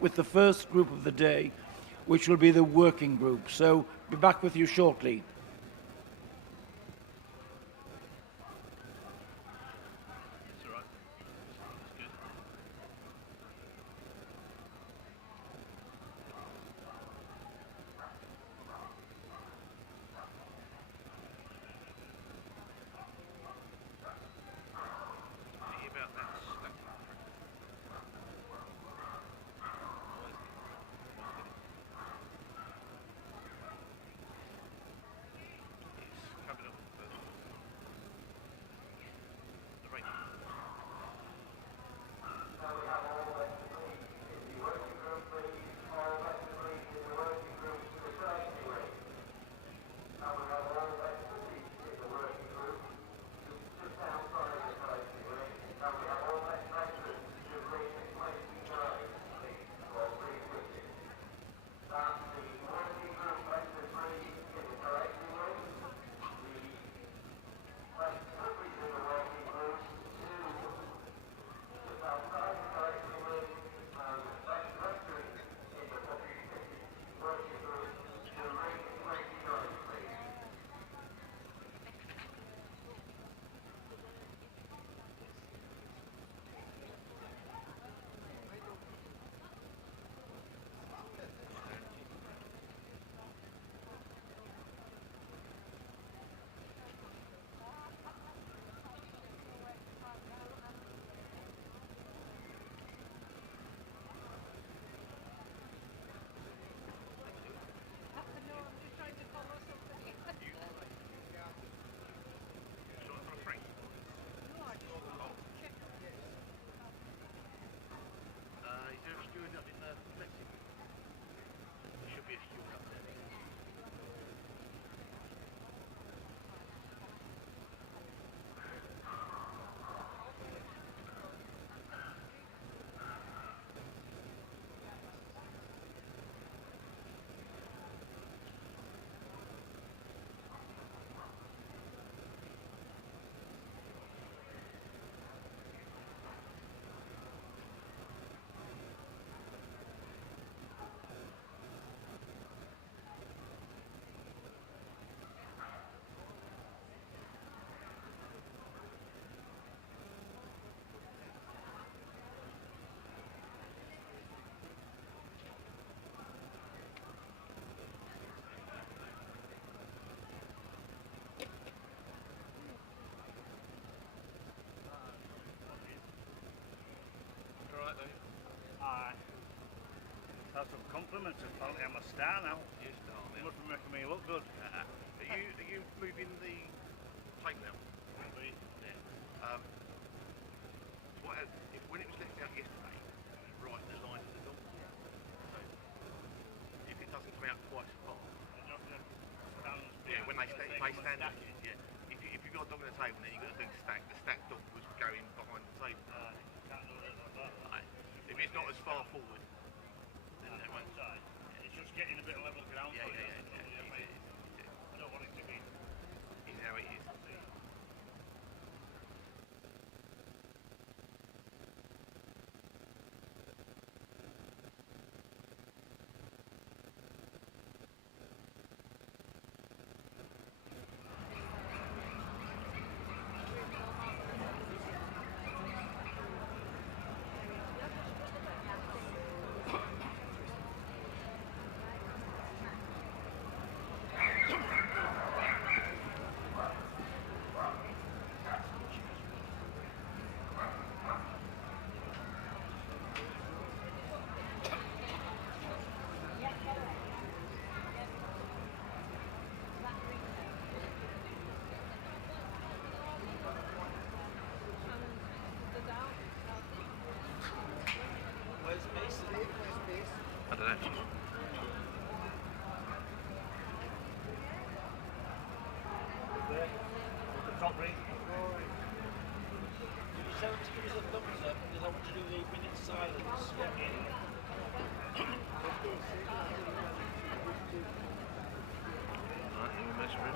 with the first group of the day, which will be the working group. So be back with you shortly. That's some compliments apparently. I'm a star now. You're a star now. You must be making me look good. Are you moving the plate now? Maybe. Yeah. When it was left out yesterday, it was right in the line of the door. So if it doesn't come out quite so far, when they stand, yeah. If you've got a dog on the table, then you've got a big stack. The stack dog was going behind the table. Can't do it like that. Right. If it's not as far forward, then that won't. It's just getting a bit of level ground. Yeah. I don't want it to be. You know it is. I don't know. There. The top ring. Did you tell him to give us a thumbs up because I want to do the minute silence? Alright, you measure it.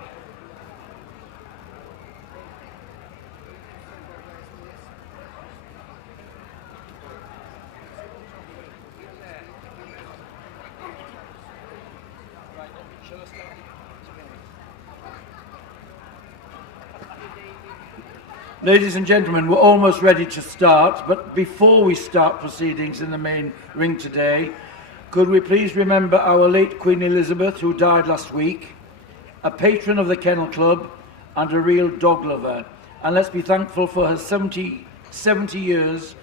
Ladies and gentlemen, we're almost ready to start, but before we start proceedings in the main ring today, could we please remember our late Queen Elizabeth, who died last week, a patron of the Kennel Club and a real dog lover. And let's be thankful for her 70 years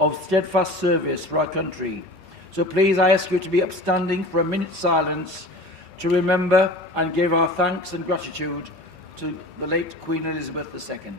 of steadfast service for our country. So please, I ask you to be upstanding for a minute's silence to remember and give our thanks and gratitude to the late Queen Elizabeth II.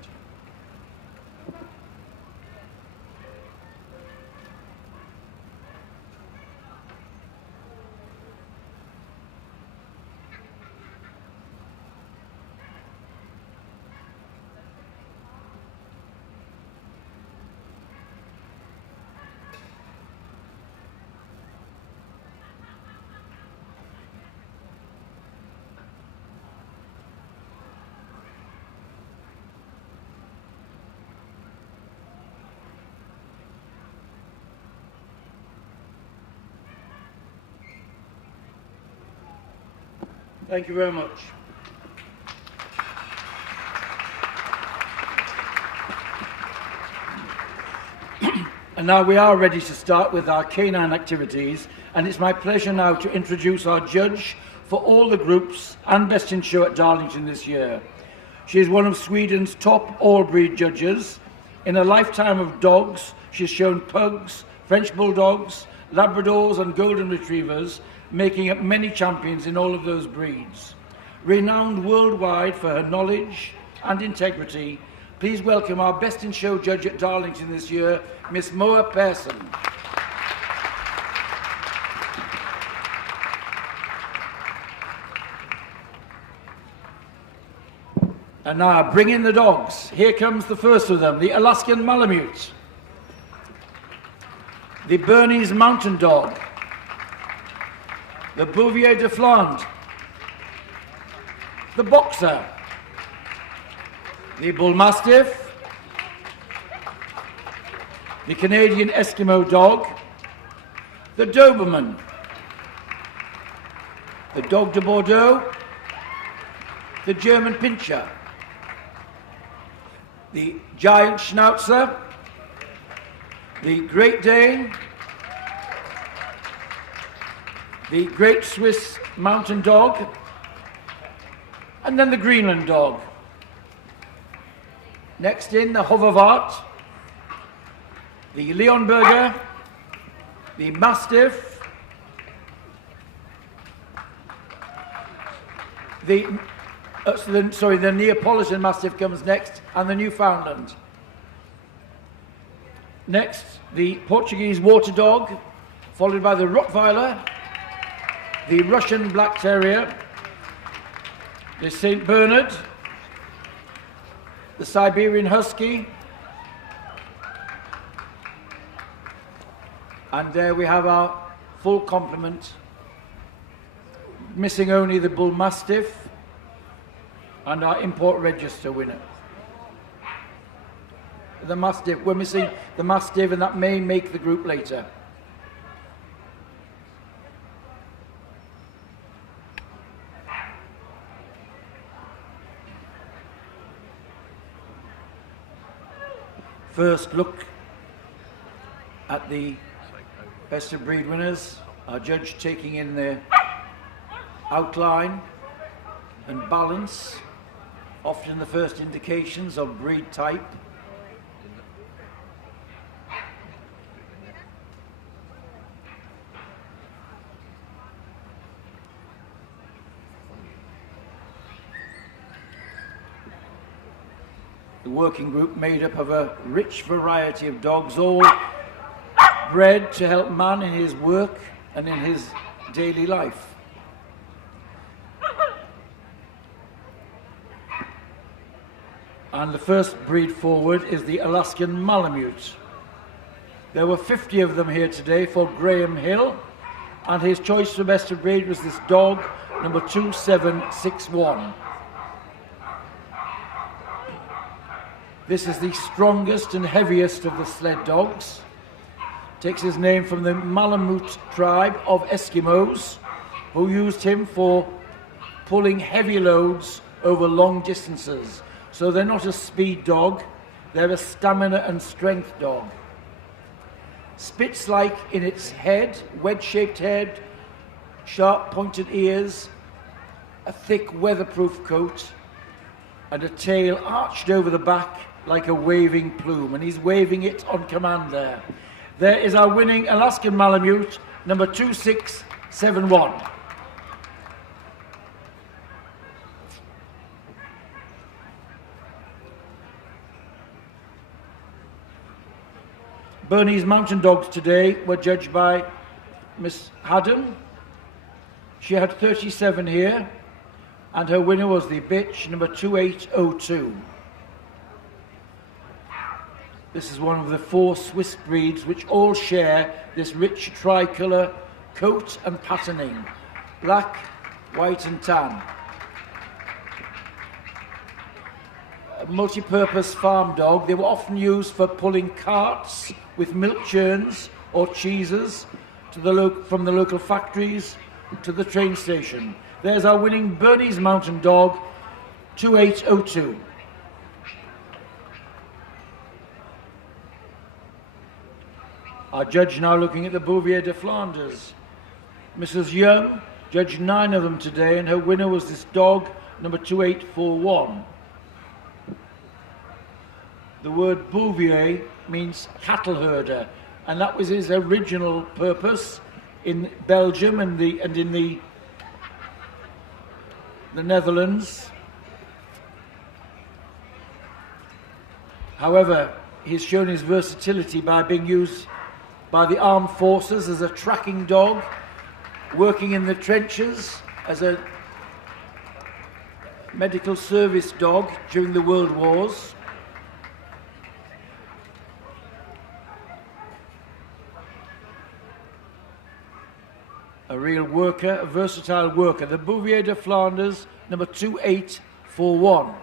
Thank you very much. And now we are ready to start with our canine activities, and it's my pleasure now to introduce our judge for all the groups and Best in Show at Darlington this year. She is one of Sweden's top all-breed judges. In a lifetime of dogs, she's shown pugs, French bulldogs, Labradors and Golden Retrievers, making up many champions in all of those breeds. Renowned worldwide for her knowledge and integrity, please welcome our Best in Show judge at Darlington this year, Miss Moa Persson. And now, bring in the dogs. Here comes the first of them, the Alaskan Malamute, the Bernese Mountain Dog, the Bouvier de Flandre, the Boxer, the Bull Mastiff, the Canadian Eskimo Dog, the Doberman, the Dog de Bordeaux, the German Pinscher, the Giant Schnauzer, the Great Dane, the Great Swiss Mountain Dog, and then the Greenland Dog. Next in, the Hoverwart, the Leonberger, the Mastiff, the Neapolitan Mastiff comes next, and the Newfoundland. Next, the Portuguese Water Dog, followed by the Rottweiler, the Russian Black Terrier, the St. Bernard, the Siberian Husky, and there we have our full complement, missing only the Bull Mastiff and our import register winner. The Mastiff, we're missing the Mastiff, and that may make the group later. First look at the Best of Breed winners. Our judge taking in their outline and balance, often the first indications of breed type. The working group made up of a rich variety of dogs, all bred to help man in his work and in his daily life. And the first breed forward is the Alaskan Malamute. There were 50 of them here today for Graham Hill, and his choice for best of breed was this dog, number 2761. This is the strongest and heaviest of the sled dogs. Takes his name from the Malamute tribe of Eskimos, who used him for pulling heavy loads over long distances. So they're not a speed dog, They're a stamina and strength dog. Spitz-like in its head, wedge-shaped head, sharp pointed ears, a thick weatherproof coat, and a tail arched over the back like a waving plume, and he's waving it on command there. There is our winning Alaskan Malamute, number 2671. Bernese Mountain Dogs today were judged by Miss Haddon. She had 37 here, and her winner was the bitch, number 2802. This is one of the 4 Swiss breeds which all share this rich tricolour coat and patterning, black, white and tan. A multi-purpose farm dog. They were often used for pulling carts with milk churns or cheeses from the local factories to the train station. There's our winning Bernese Mountain Dog, 2802. Our judge now looking at the Bouvier de Flanders. Mrs. Young judged 9 of them today, and her winner was this dog, number 2841. The word Bouvier means cattle herder, and that was his original purpose in Belgium and in the Netherlands. However, he's shown his versatility by being used by the armed forces as a tracking dog, working in the trenches as a medical service dog during the World Wars. A real worker, a versatile worker. The Bouvier de Flanders, number 2841.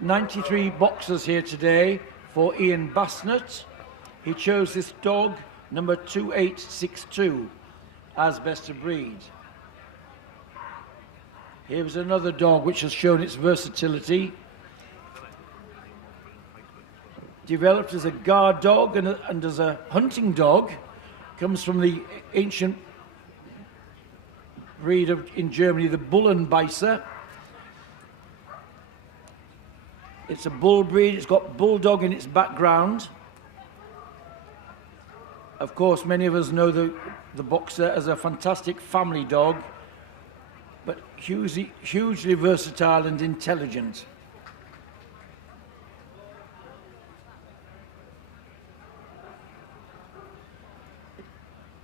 "93 boxers here today for Ian Basnett. He chose this dog, number 2862, as best of breed. Here's another dog which has shown its versatility. Developed as a guard dog and as a hunting dog, comes from the ancient breed in Germany, the Bullenbeißer. It's a bull breed, it's got bulldog in its background. Of course, many of us know the boxer as a fantastic family dog, but hugely versatile and intelligent.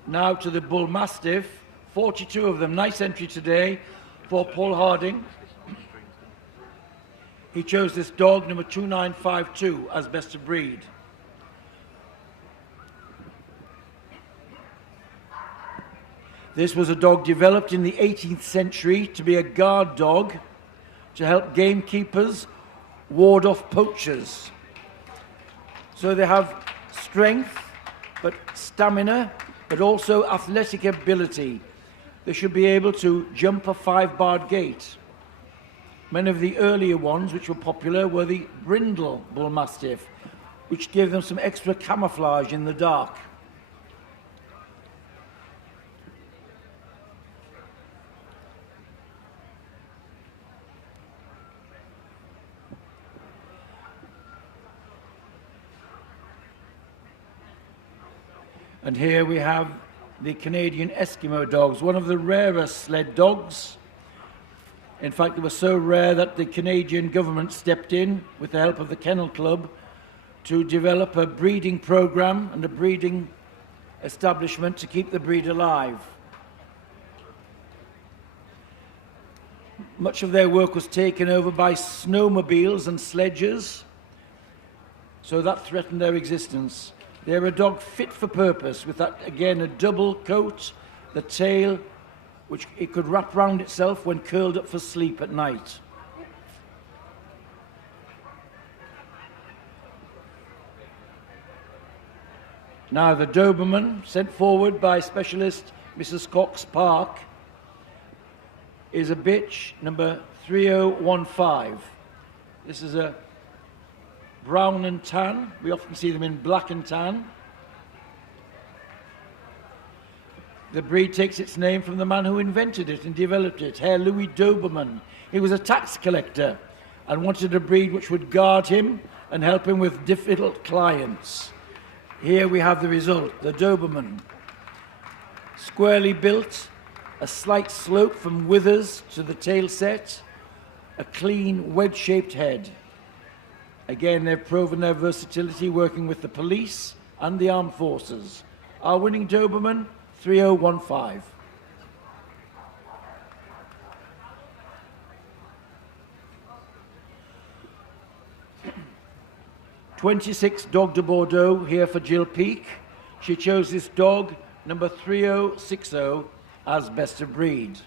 Now to the Bull Mastiff, 42 of them. Nice entry today for Paul Harding. He chose this dog, number 2952, as best of breed. This was a dog developed in the 18th century to be a guard dog to help gamekeepers ward off poachers. So they have strength, but stamina, but also athletic ability. They should be able to jump a 5-barred gate. Many of the earlier ones which were popular were the brindle bull mastiff, which gave them some extra camouflage in the dark. And here we have the Canadian Eskimo dogs, one of the rarest sled dogs. In fact, they were so rare that the Canadian government stepped in with the help of the Kennel Club to develop a breeding program and a breeding establishment to keep the breed alive. Much of their work was taken over by snowmobiles and sledges, so that threatened their existence. They're a dog fit for purpose, with that, again, a double coat, the tail, which it could wrap round itself when curled up for sleep at night. Now the Doberman, sent forward by specialist Mrs. Cox Park, is a bitch, number 3015. This is a brown and tan. We often see them in black and tan. The breed takes its name from the man who invented it and developed it, Herr Louis Doberman. He was a tax collector and wanted a breed which would guard him and help him with difficult clients. Here we have the result, the Doberman. Squarely built, a slight slope from withers to the tail set, a clean wedge-shaped head. Again, they've proven their versatility working with the police and the armed forces. Our winning Doberman, 3015. (26) Dog de Bordeaux here for Jill Peake. She chose this dog, number 3060, as best of breed.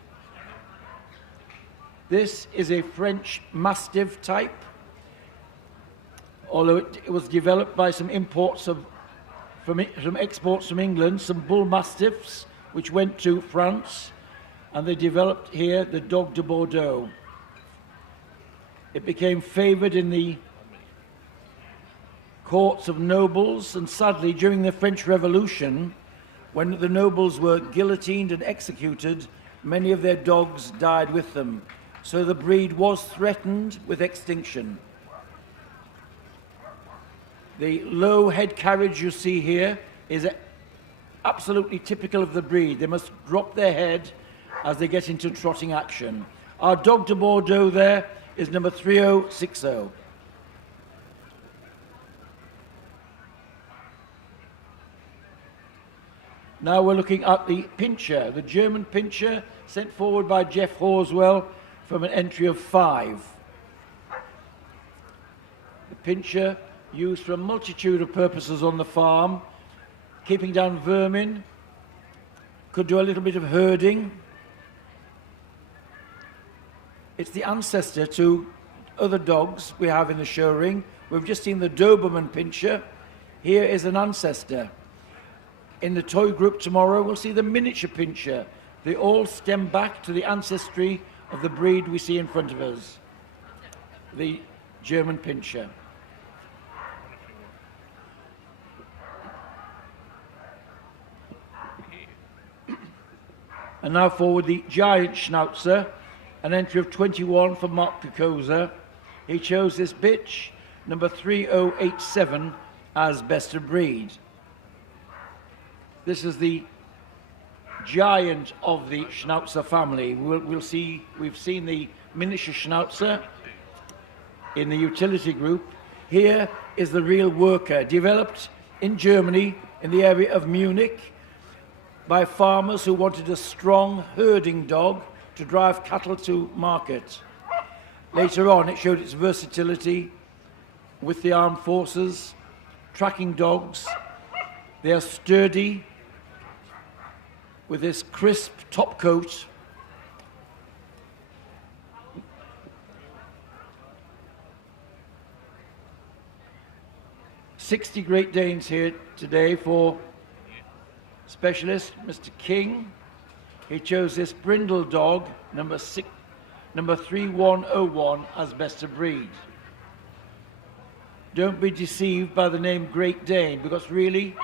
This is a French Mastiff type, although it was developed by some imports from exports from England, some Bull Mastiffs, which went to France, and they developed here the Dog de Bordeaux. It became favoured in the courts of nobles, and sadly, during the French Revolution, when the nobles were guillotined and executed, many of their dogs died with them. So the breed was threatened with extinction. The low head carriage you see here is absolutely typical of the breed. They must drop their head as they get into trotting action. Our Dog de Bordeaux there is number 3060. Now we're looking at the Pinscher, the German Pinscher, sent forward by Jeff Horswell from an entry of 5. The Pinscher, used for a multitude of purposes on the farm, keeping down vermin, could do a little bit of herding. It's the ancestor to other dogs we have in the show ring. We've just seen the Doberman Pinscher. Here is an ancestor. In the toy group tomorrow, we'll see the miniature Pinscher. They all stem back to the ancestry of the breed we see in front of us, the German Pinscher. And now forward the giant Schnauzer, an entry of 21 for Mark Picosa. He chose this bitch, number 3087, as best of breed. This is the giant of the Schnauzer family. We've seen the miniature Schnauzer in the utility group. Here is the real worker, developed in Germany in the area of Munich by farmers who wanted a strong herding dog to drive cattle to market. Later on, it showed its versatility with the armed forces, tracking dogs. They are sturdy, with this crisp top coat. $60 Great Danes here today for specialist Mr. King. He chose this brindle dog, number 3101, as best of breed. Don't be deceived by the name Great Dane, because really,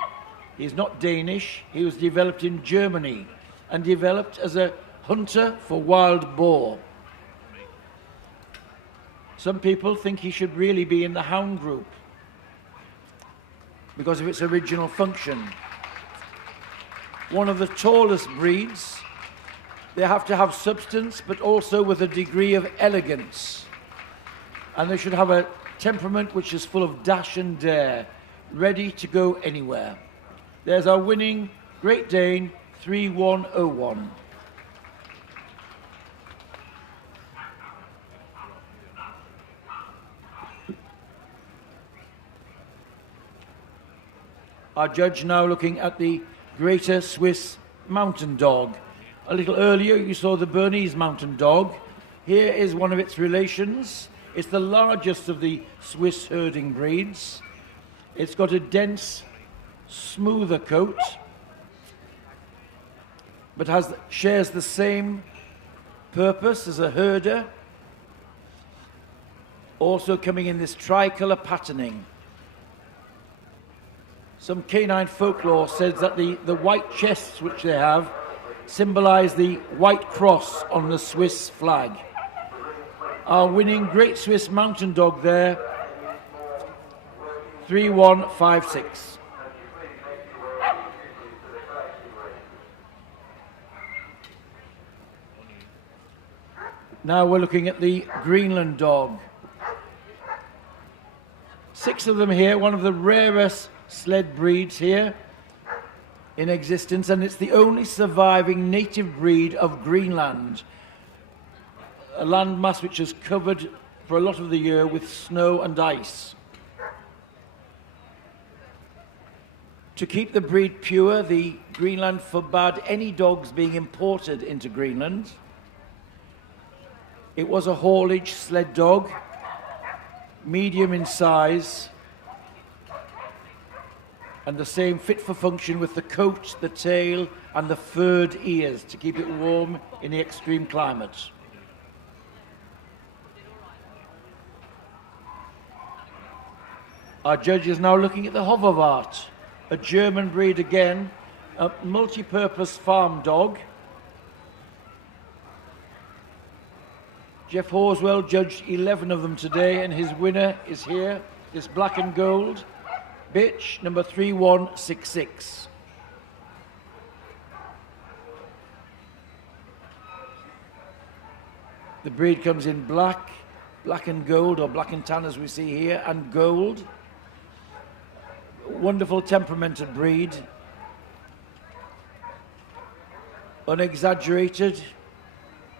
he's not Danish. He was developed in Germany and developed as a hunter for wild boar. Some people think he should really be in the hound group because of its original function. One of the tallest breeds. They have to have substance, but also with a degree of elegance. And they should have a temperament which is full of dash and dare, ready to go anywhere. There's our winning Great Dane, 3101. Our judge now looking at the Greater Swiss Mountain Dog. A little earlier you saw the Bernese Mountain Dog. Here is one of its relations. It's the largest of the Swiss herding breeds. It's got a dense, smoother coat, but shares the same Purpose as a herder. Also coming in this tricolour patterning. Some canine folklore says that the white chests which they have symbolise the white cross on the Swiss flag. Our winning Great Swiss Mountain Dog there, 3156. Now we're looking at the Greenland Dog. 6 of them here, one of the rarest sled breeds here in existence, and it's the only surviving native breed of Greenland, a landmass which is covered for a lot of the year with snow and ice. To keep the breed pure, the Greenland forbade any dogs being imported into Greenland. It was a haulage sled dog, medium in size, and the same fit for function with the coat, the tail, and the furred ears to keep it warm in the extreme climate. Our judge is now looking at the Hoverwart, a German breed again, a multi-purpose farm dog. Jeff Horswell judged 11 of them today, and his winner is here, this black and gold bitch, number 3166. The breed comes in black, black and gold, or black and tan as we see here, and gold. Wonderful temperamented breed. Unexaggerated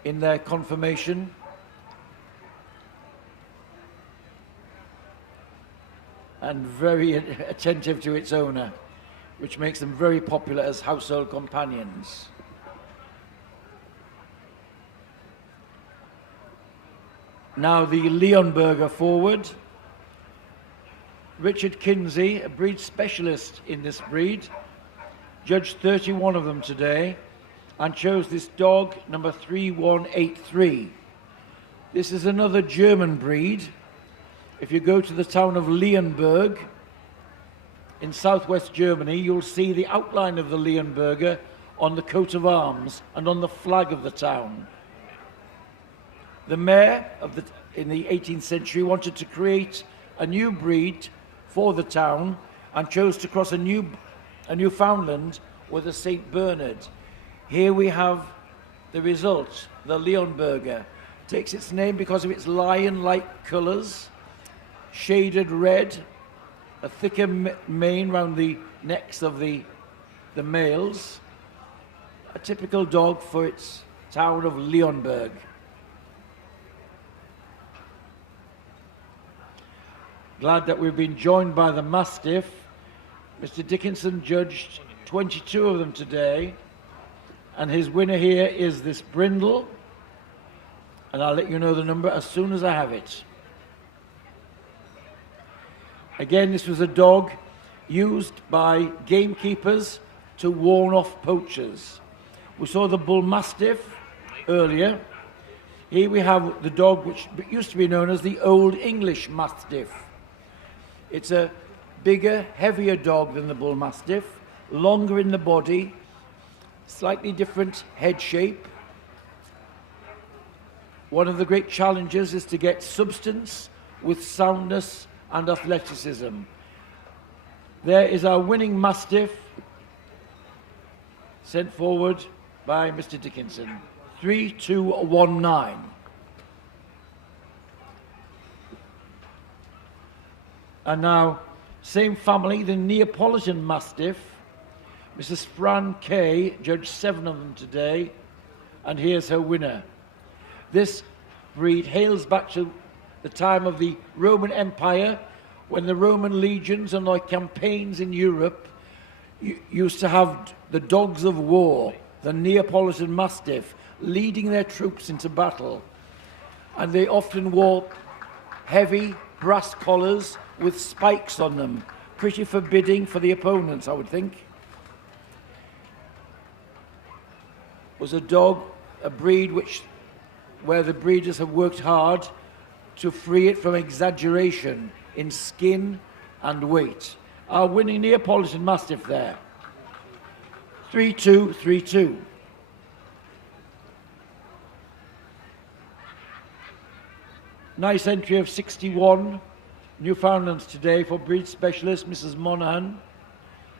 in their conformation. And very attentive to its owner, which makes them very popular as household companions. Now the Leonberger forward. Richard Kinsey, a breed specialist in this breed, judged 31 of them today and chose this dog, number 3183. This is another German breed. If you go to the town of Leonberg in southwest Germany, you'll see the outline of the Leonberger on the coat of arms and on the flag of the town. The mayor in the 18th century wanted to create a new breed for the town and chose to cross a Newfoundland with a St. Bernard. Here we have the result. The Leonberger takes its name because of its lion-like colours, shaded red, a thicker mane round the necks of the males, a typical dog for its town of Leonberg. Glad that we've been joined by the Mastiff. Mr. Dickinson judged 22 of them today, and his winner here is this brindle, and I'll let you know the number as soon as I have it. Again, this was a dog used by gamekeepers to warn off poachers. We saw the Bull Mastiff earlier. Here we have the dog which used to be known as the Old English Mastiff. It's a bigger, heavier dog than the Bull Mastiff, longer in the body, slightly different head shape. One of the great challenges is to get substance with soundness and athleticism. There is our winning Mastiff, sent forward by Mr. Dickinson, 3219. And now, same family, the Neapolitan Mastiff. Mrs. Fran Kay judged 7 of them today, and here's her winner. This breed hails back to the time of the Roman Empire, when the Roman legions and their campaigns in Europe used to have the dogs of war, the Neapolitan Mastiff, leading their troops into battle. And they often wore heavy brass collars with spikes on them, pretty forbidding for the opponents, I would think. Was a dog, a breed which where the breeders have worked hard to free it from exaggeration in skin and weight. Our winning Neapolitan Mastiff there. 3-2-3-2. Nice entry of 61 Newfoundlands today for breed specialist Mrs. Monaghan.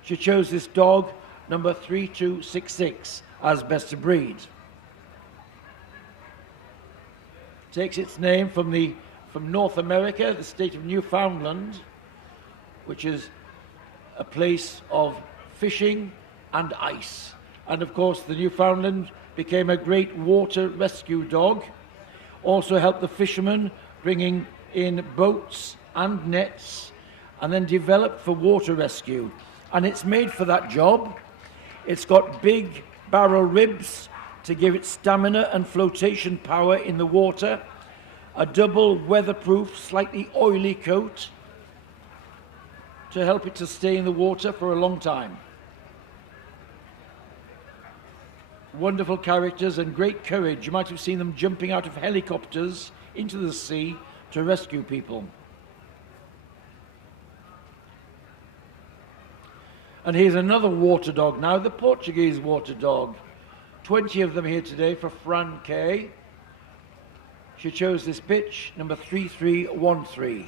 She chose this dog, number 3266, as best of breed. Takes its name from North America, the state of Newfoundland, which is a place of fishing and ice. And of course, the Newfoundland became a great water rescue dog. Also helped the fishermen bringing in boats and nets, and then developed for water rescue. And it's made for that job. It's got big barrel ribs to give it stamina and flotation power in the water, a double weatherproof, slightly oily coat to help it to stay in the water for a long time. Wonderful characters and great courage. You might have seen them jumping out of helicopters into the sea to rescue people. And here's another water dog now, the Portuguese water dog. 20 of them here today for Fran Kay. She chose this bitch, number 3313.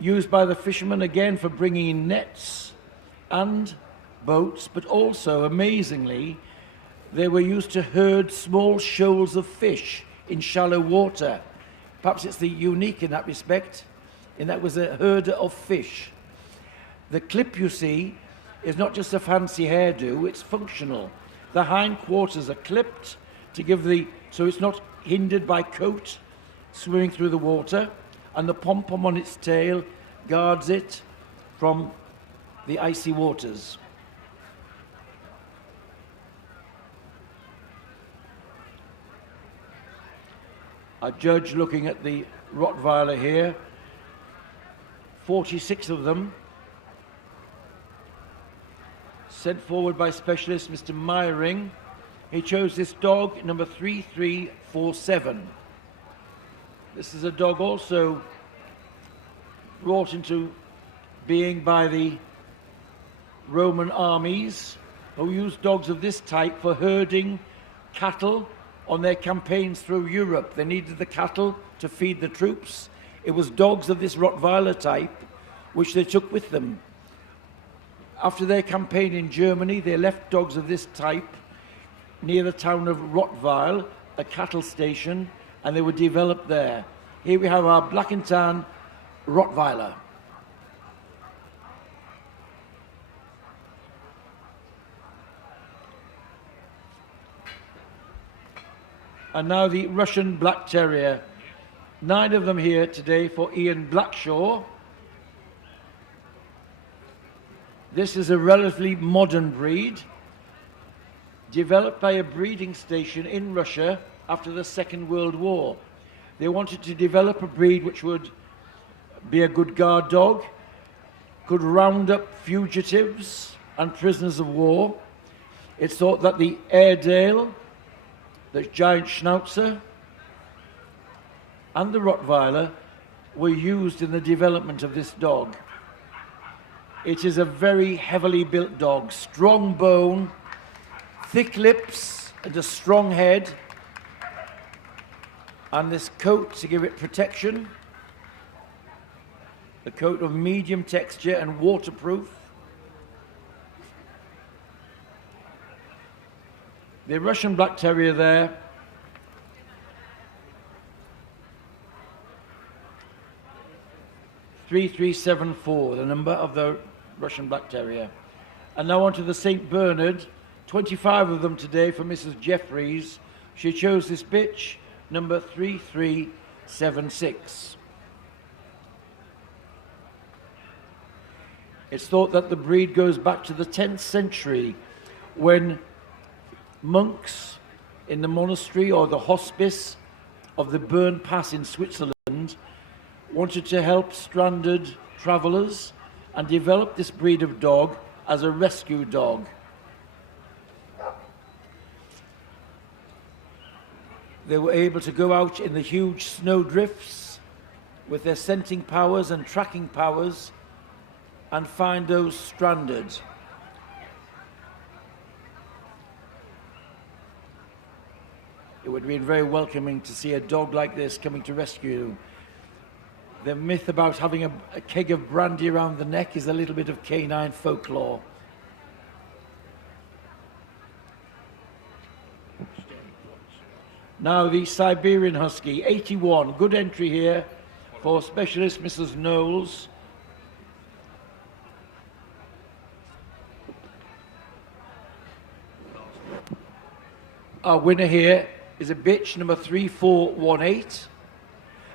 Used by the fishermen again for bringing in nets and boats, but also, amazingly, they were used to herd small shoals of fish in shallow water. Perhaps it's the unique in that respect, in that it was a herder of fish. The clip you see is not just a fancy hairdo, it's functional. The hind quarters are clipped to give so it's not hindered by coat swimming through the water, and the pom-pom on its tail guards it from the icy waters. A judge looking at the Rottweiler here, 46 of them, sent forward by specialist Mr. Meyering. He chose this dog, number 3347. This is a dog also brought into being by the Roman armies, who used dogs of this type for herding cattle on their campaigns through Europe. They needed the cattle to feed the troops. It was dogs of this Rottweiler type which they took with them. After their campaign in Germany, they left dogs of this type near the town of Rottweil, a cattle station, and they were developed there. Here we have our black and tan Rottweiler. And now the Russian Black Terrier. 9 of them here today for Ian Blackshaw. This is a relatively modern breed, developed by a breeding station in Russia after the Second World War. They wanted to develop a breed which would be a good guard dog, could round up fugitives and prisoners of war. It's thought that the Airedale, the giant Schnauzer, and the Rottweiler were used in the development of this dog. It is a very heavily built dog, strong bone, thick lips, and a strong head, and this coat to give it protection, a coat of medium texture and waterproof. The Russian Black Terrier there, (3374), the number of the Russian Black Terrier. And now on to the St. Bernard, 25 of them today for Mrs. Jeffries. She chose this bitch, number 3376. It's thought that the breed goes back to the 10th century, when monks in the monastery or the hospice of the Bern Pass in Switzerland wanted to help stranded travellers and developed this breed of dog as a rescue dog. They were able to go out in the huge snow drifts with their scenting powers and tracking powers and find those stranded. It would have been very welcoming to see a dog like this coming to rescue you. The myth about having a keg of brandy around the neck is a little bit of canine folklore. Now the Siberian Husky, 81, good entry here for specialist Mrs. Knowles. Our winner here is a bitch, number 3418.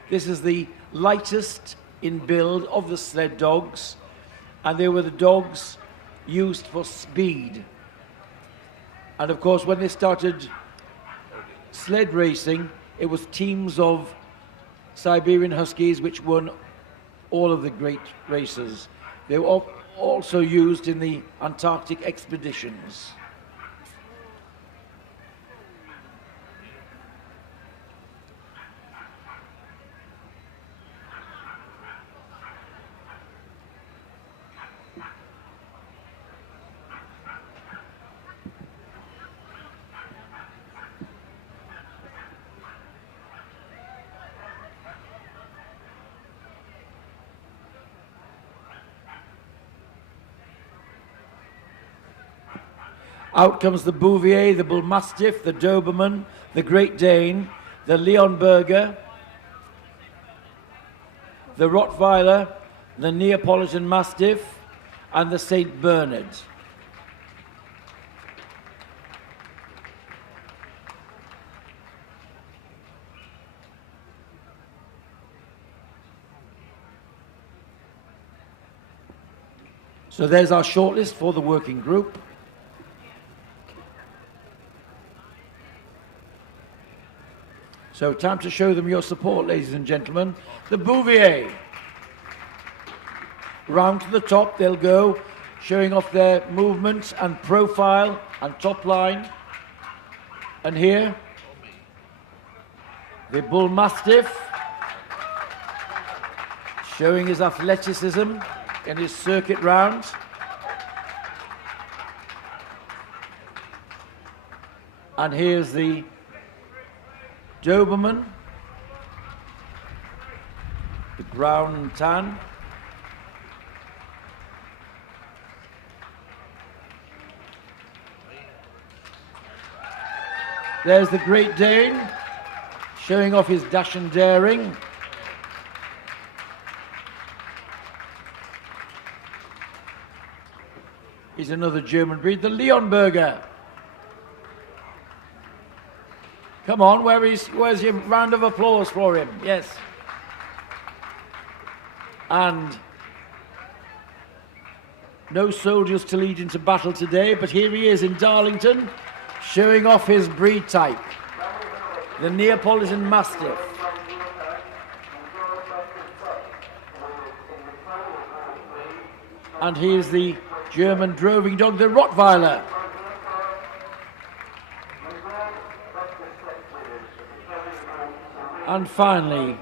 This is the lightest in build of the sled dogs, and they were the dogs used for speed. And of course, when they started sled racing, it was teams of Siberian Huskies which won all of the great races. They were also used in the Antarctic expeditions. Out comes the Bouvier, the Bull Mastiff, the Doberman, the Great Dane, the Leonberger, the Rottweiler, the Neapolitan Mastiff, and the St. Bernard. So there's our shortlist for the working group. So time to show them your support, ladies and gentlemen. The Bouvier. Round to the top they'll go, showing off their movements and profile and top line. And here, the Bull Mastiff, showing his athleticism in his circuit round. And here's the Doberman, the brown and tan. There's the Great Dane, showing off his dash and daring. He's another German breed, the Leonberger. Come on, where's your round of applause for him? Yes. And no soldiers to lead into battle today, but here he is in Darlington, showing off his breed type, the Neapolitan Mastiff. And here's the German droving dog, the Rottweiler. And finally,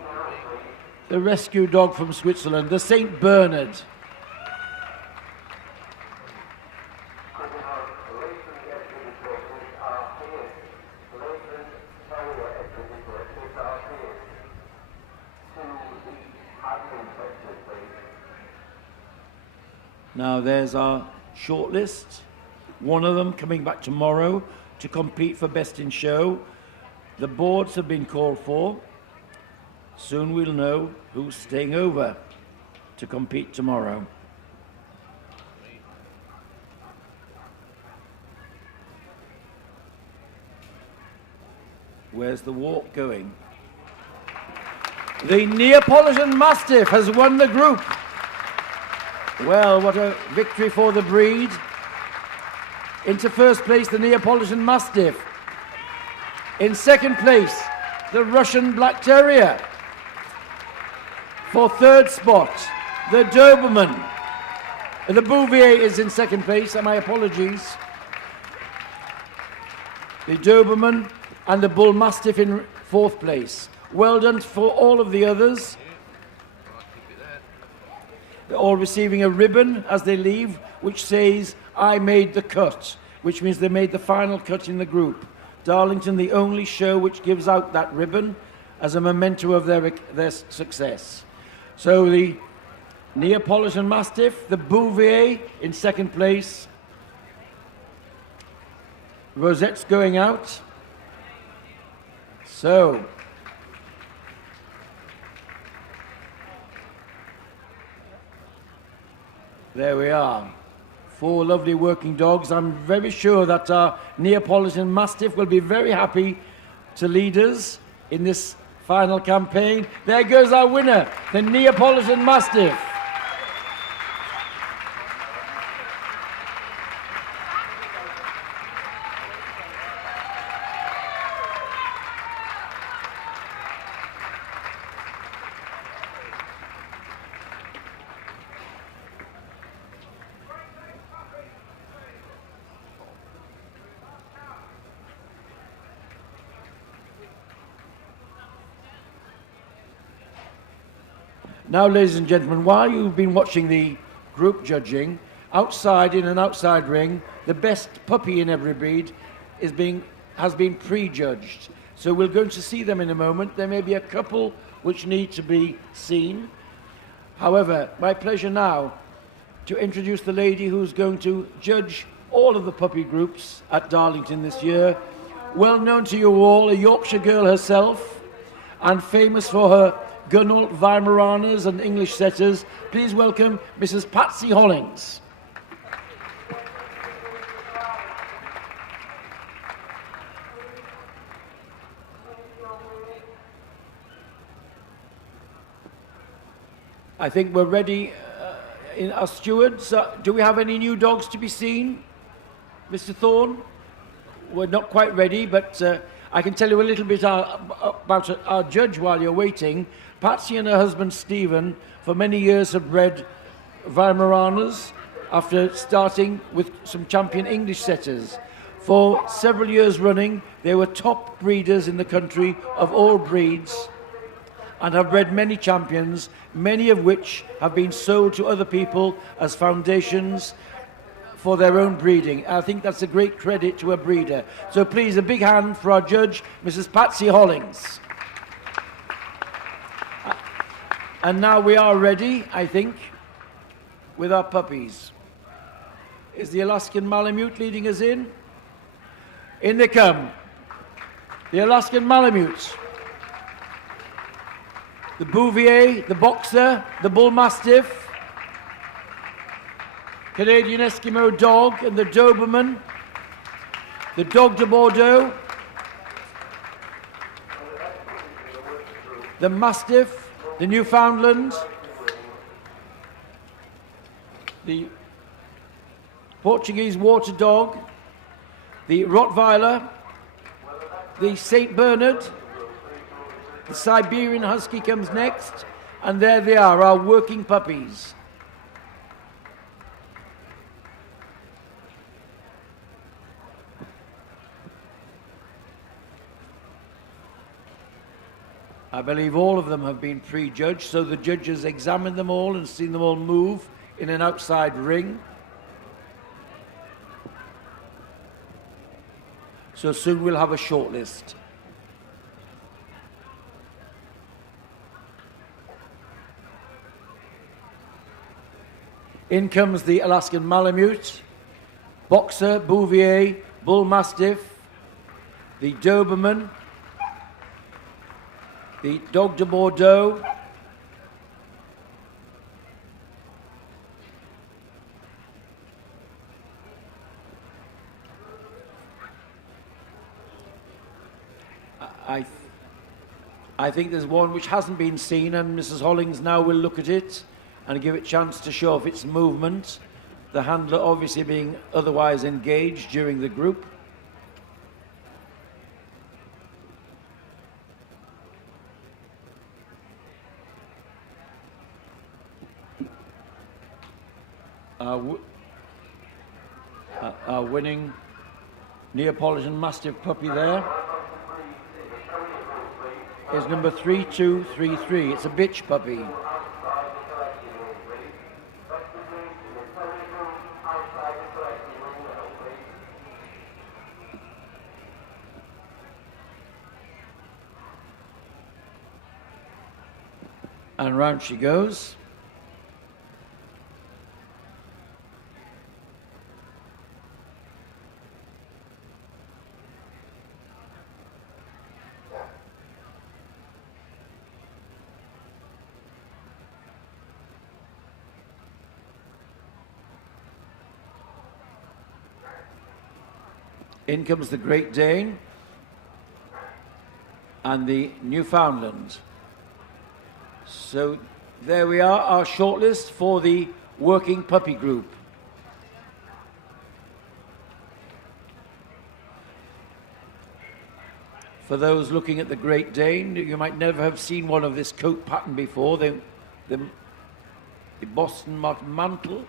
the rescue dog from Switzerland, the St. Bernard. Now there's our shortlist. One of them coming back tomorrow to compete for Best in Show. The boards have been called for. Soon we'll know who's staying over to compete tomorrow. Where's the walk going? The Neapolitan Mastiff has won the group. Well, what a victory for the breed. Into first place, the Neapolitan Mastiff. In second place, the Russian Black Terrier. For third spot, the Doberman. The Bouvier is in second place, and my apologies. The Doberman and the Bull Mastiff in fourth place. Well done for all of the others. They're all receiving a ribbon as they leave, which says, "I made the cut," which means they made the final cut in the group. Darlington, the only show which gives out that ribbon as a memento of their success. So the Neapolitan Mastiff, the Bouvier in second place. Rosette's going out. So, there we are. 4 lovely working dogs. I'm very sure that our Neapolitan Mastiff will be very happy to lead us in this final campaign. There goes our winner, the Neapolitan Mastiff. Now, ladies and gentlemen, while you've been watching the group judging, outside in an outside ring, the best puppy in every breed has been prejudged. So we're going to see them in a moment. There may be a couple which need to be seen. However, my pleasure now to introduce the lady who's going to judge all of the puppy groups at Darlington this year. Well known to you all, a Yorkshire girl herself, and famous for her Gunnell, Weimaraners and English setters. Please welcome Mrs. Patsy Hollings. I think we're ready. In our stewards, do we have any new dogs to be seen? Mr. Thorne? We're not quite ready, but I can tell you a little bit about our judge while you're waiting. Patsy and her husband Stephen for many years have bred Weimaraners after starting with some champion English setters. For several years running, they were top breeders in the country of all breeds and have bred many champions, many of which have been sold to other people as foundations for their own breeding. I think that's a great credit to a breeder. So please, a big hand for our judge, Mrs. Patsy Hollings. And now we are ready, I think, with our puppies. Is the Alaskan Malamute leading us in? In they come. The Alaskan Malamute. The Bouvier, the Boxer, the Bull Mastiff, Canadian Eskimo Dog and the Doberman, the Dog de Bordeaux, the Mastiff, the Newfoundland, the Portuguese Water Dog, the Rottweiler, the St. Bernard, the Siberian Husky comes next, and there they are, our working puppies. I believe all of them have been prejudged, so the judges examined them all and seen them all move in an outside ring. So soon we'll have a shortlist. In comes the Alaskan Malamute, Boxer, Bouvier, Bull Mastiff, the Doberman, the Dog de Bordeaux, I think there's one which hasn't been seen, and Mrs. Hollings now will look at it and give it a chance to show off its movement. The handler obviously being otherwise engaged during the group. our winning Neapolitan Mastiff puppy there is number 3233. It's a bitch puppy. And round she goes. In comes the Great Dane and the Newfoundland. So there we are, our shortlist for the working puppy group. For those looking at the Great Dane, you might never have seen one of this coat pattern before. The Boston mantle.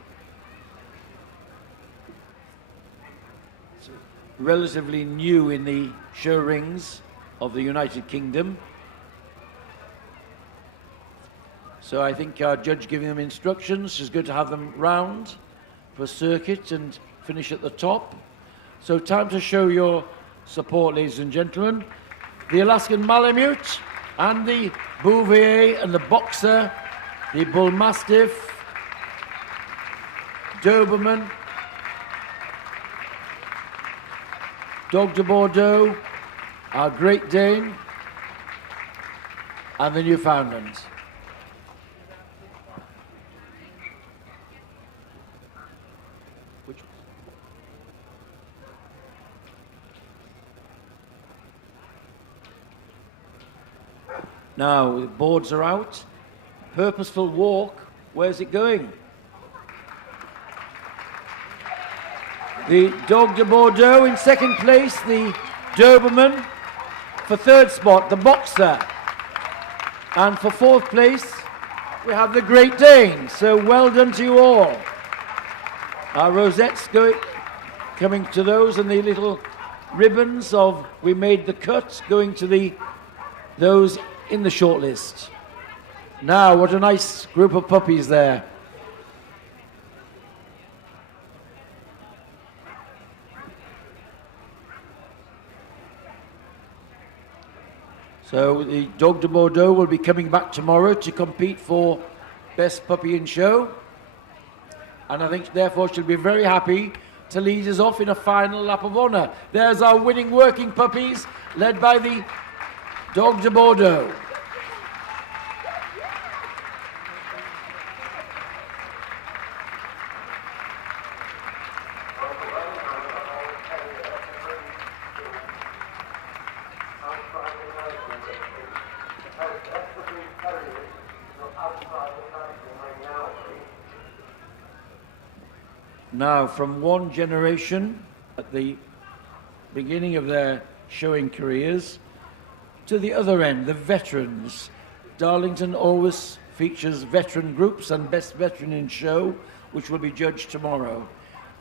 It's relatively new in the show rings of the United Kingdom. So I think our judge giving them instructions. It's good to have them round for circuit and finish at the top. So time to show your support, ladies and gentlemen. The Alaskan Malamute and the Bouvier and the Boxer, the Bull Mastiff, Doberman, Dog de Bordeaux, our Great Dane, and the Newfoundland. Now, the boards are out. Purposeful walk. Where's it going? The Dog de Bordeaux in second place. The Doberman for third spot. The Boxer. And for fourth place, we have the Great Dane. So well done to you all. Our rosettes coming to those, and the little ribbons of "we made the cut" going to those in the shortlist. Now, what a nice group of puppies there. So the Dog de Bordeaux will be coming back tomorrow to compete for Best Puppy in Show. And I think, therefore, she'll be very happy to lead us off in a final lap of honour. There's our winning working puppies, led by the Dog de Bordeaux. Now, from one generation at the beginning of their showing careers to the other end, the veterans. Darlington always features veteran groups and Best Veteran in Show, which will be judged tomorrow.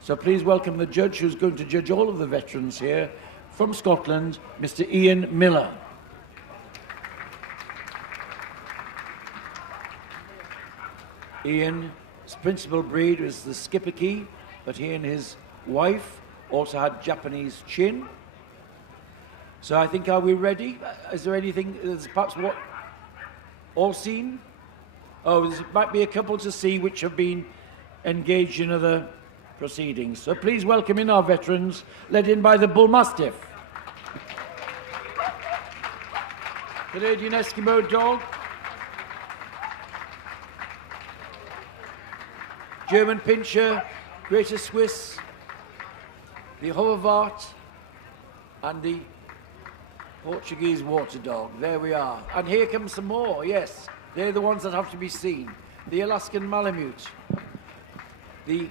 So please welcome the judge who's going to judge all of the veterans here from Scotland, Mr. Ian Miller. Ian's principal breed was the Schipperke, but he and his wife also had Japanese chin. So I think, are we ready? Is there anything, perhaps what, all seen? Oh, there might be a couple to see which have been engaged in other proceedings. So please welcome in our veterans, led in by the Bull Mastiff. Canadian Eskimo dog. German Pinscher, Greater Swiss, the Hovart, and the Portuguese Water Dog. There we are. And here come some more, yes. They're the ones that have to be seen. The Alaskan Malamute, the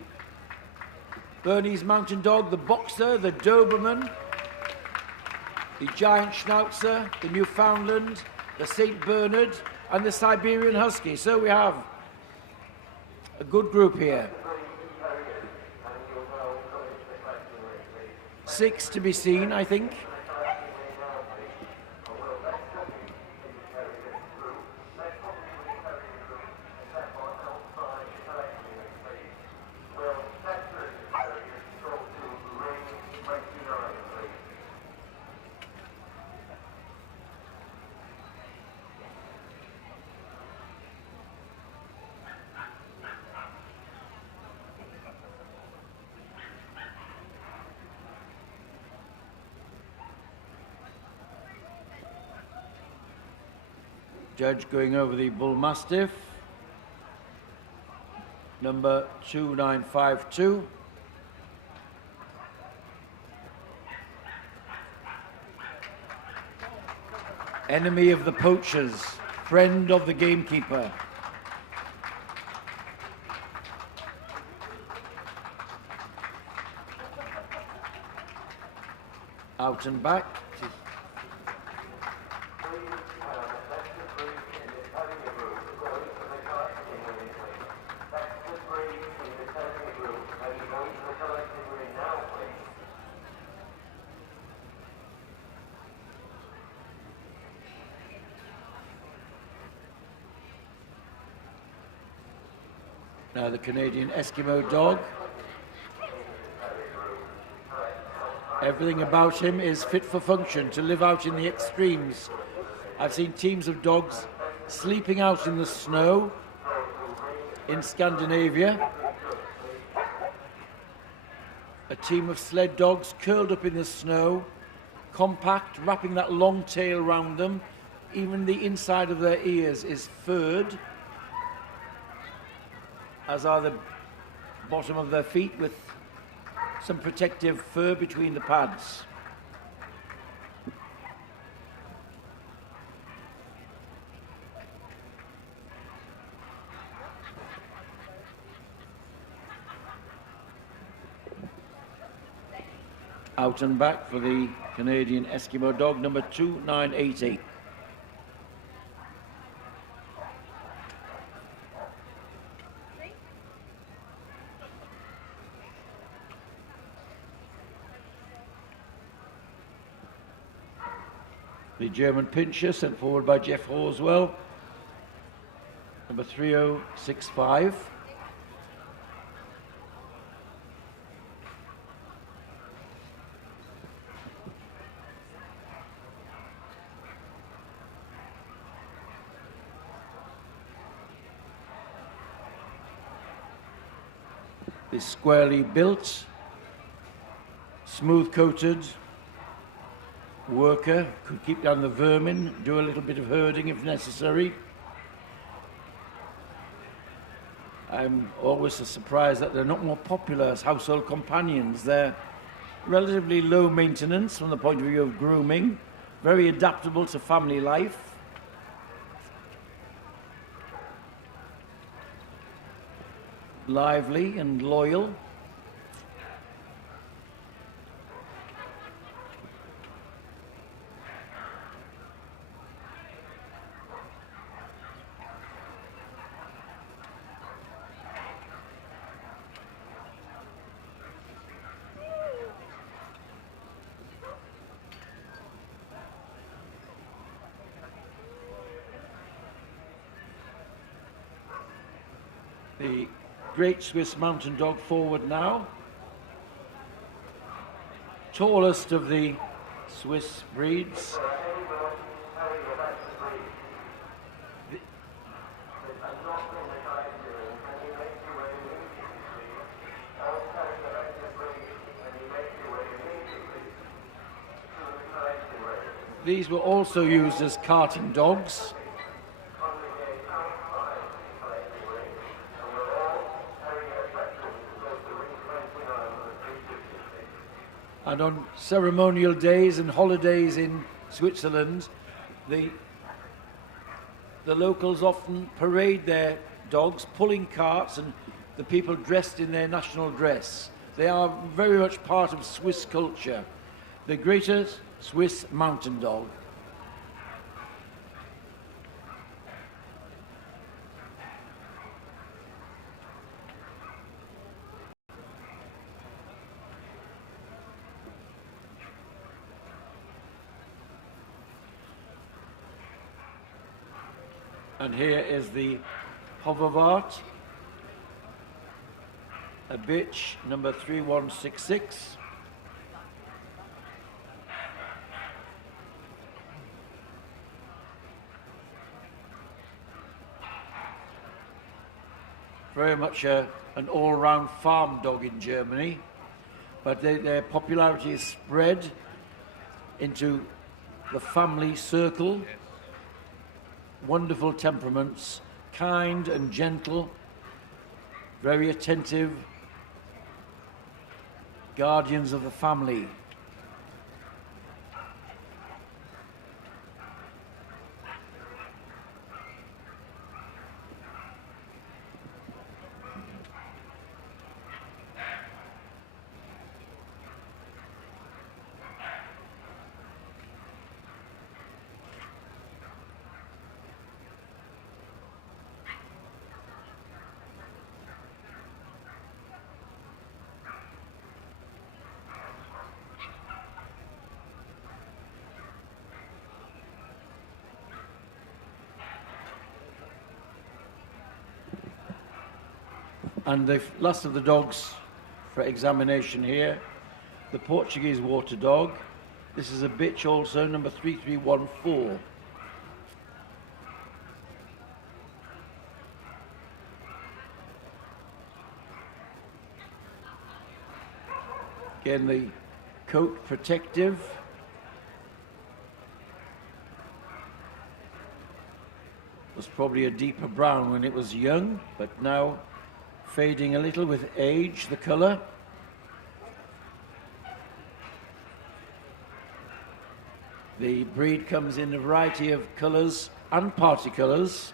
Bernese Mountain Dog, the Boxer, the Doberman, the Giant Schnauzer, the Newfoundland, the St. Bernard, and the Siberian Husky. So we have a good group here. 6 to be seen, I think. Judge going over the Bull Mastiff, number 2952. Enemy of the poachers, friend of the gamekeeper. Out and back. Now the Canadian Eskimo dog. Everything about him is fit for function, to live out in the extremes. I've seen teams of dogs sleeping out in the snow in Scandinavia. A team of sled dogs curled up in the snow, compact, wrapping that long tail round them. Even the inside of their ears is furred, as are the bottom of their feet, with some protective fur between the pads. Out and back for the Canadian Eskimo dog, number 2988. The German Pinscher, sent forward by Jeff Horswell, number 3065. Is squarely built, smooth-coated worker, could keep down the vermin, do a little bit of herding if necessary. I'm always surprised that they're not more popular as household companions. They're relatively low maintenance from the point of view of grooming, very adaptable to family life. Lively and loyal. The Great Swiss Mountain Dog forward now. Tallest of the Swiss breeds. These were also used as carting dogs. And on ceremonial days and holidays in Switzerland, the locals often parade their dogs, pulling carts, and the people dressed in their national dress. They are very much part of Swiss culture. The greatest Swiss mountain dog. And here is the Hovervart, a bitch, number 3166. Very much an all-round farm dog in Germany, but their popularity is spread into the family circle. Yes. Wonderful temperaments, kind and gentle, very attentive, guardians of the family. And the last of the dogs for examination here, the Portuguese water dog. This is a bitch also, number 3314. Again, the coat protective. Was probably a deeper brown when it was young, but now fading a little with age, the colour. The breed comes in a variety of colours and party colours.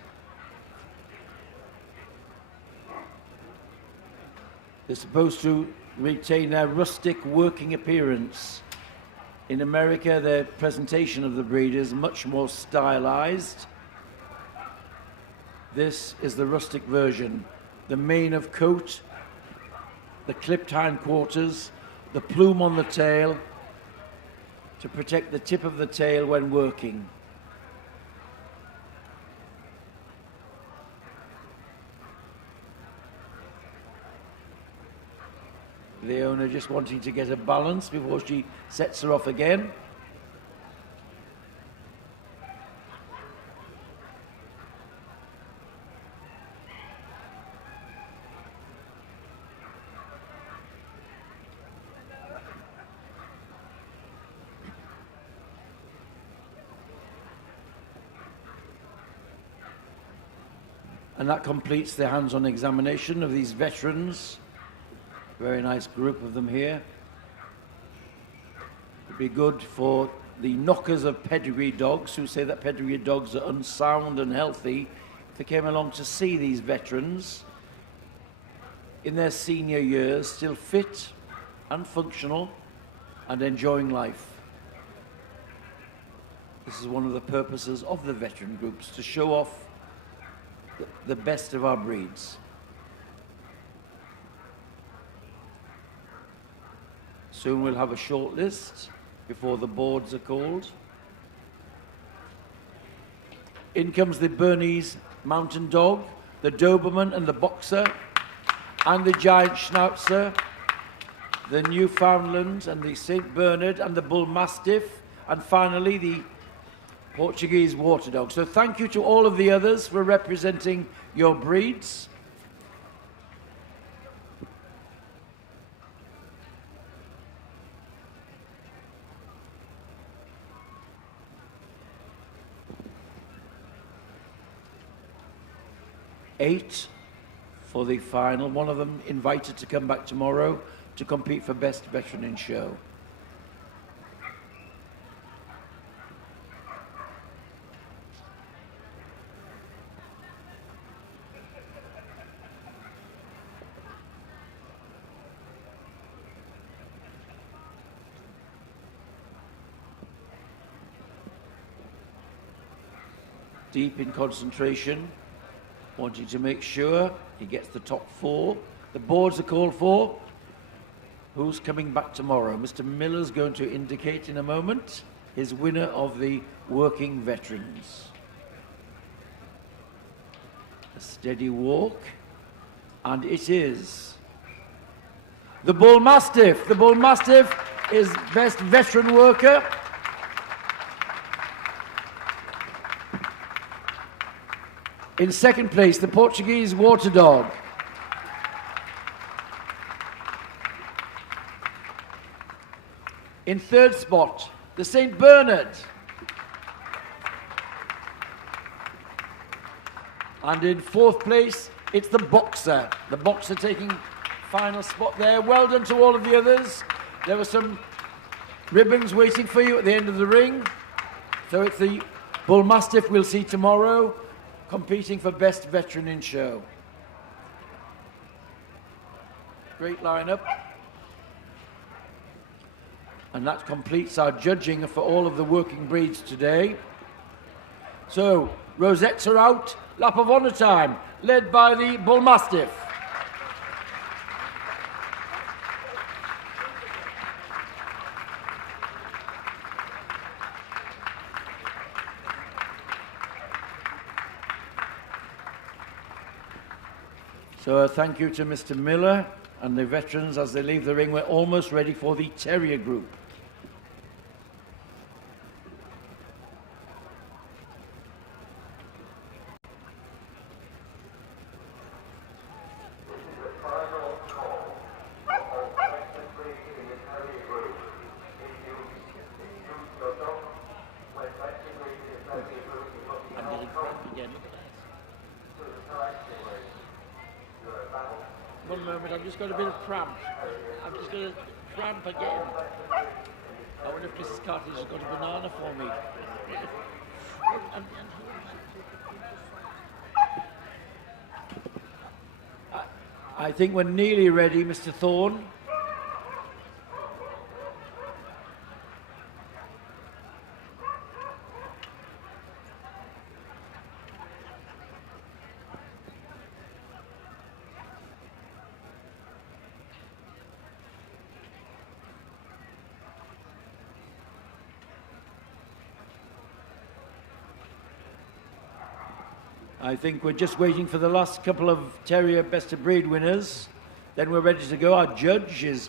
They're supposed to retain their rustic working appearance. In America, the presentation of the breed is much more stylised. This is the rustic version. The mane of coat, the clipped hindquarters, the plume on the tail to protect the tip of the tail when working. The owner just wanting to get a balance before she sets her off again. And that completes the hands-on examination of these veterans. Very nice group of them here. It'd be good for the knockers of pedigree dogs who say that pedigree dogs are unsound and healthy if they came along to see these veterans in their senior years, still fit and functional and enjoying life. This is one of the purposes of the veteran groups, to show off the best of our breeds. Soon we'll have a short list before the boards are called. In comes the Bernese Mountain Dog, the Doberman and the Boxer, and the Giant Schnauzer, the Newfoundland and the St. Bernard and the Bull Mastiff, and finally the Portuguese water dog. So thank you to all of the others for representing your breeds. Eight for the final. One of them invited to come back tomorrow to compete for Best Veteran in Show. Deep in concentration, wanting to make sure he gets the top four. The boards are called for. Who's coming back tomorrow? Mr. Miller's going to indicate in a moment his winner of the working veterans. A steady walk. And it is the Bull Mastiff. The Bull Mastiff is best veteran worker. In second place, the Portuguese Water Dog. In third spot, the St. Bernard. And in fourth place, it's the Boxer. The Boxer taking final spot there. Well done to all of the others. There were some ribbons waiting for you at the end of the ring. So it's the Bull Mastiff we'll see tomorrow, competing for Best Veteran in Show. Great lineup. And that completes our judging for all of the working breeds today. So, rosettes are out, lap of honour time, led by the Bull Mastiff. So a thank you to Mr. Miller and the veterans as they leave the ring. We're almost ready for the Terrier group. One moment, I've just got a bit of cramp. I've just got a cramp again. I wonder if Mrs. Cartledge has got a banana for me. I think we're nearly ready, Mr. Thorne. I think we're just waiting for the last couple of Terrier Best of Breed winners. Then we're ready to go. Our judge is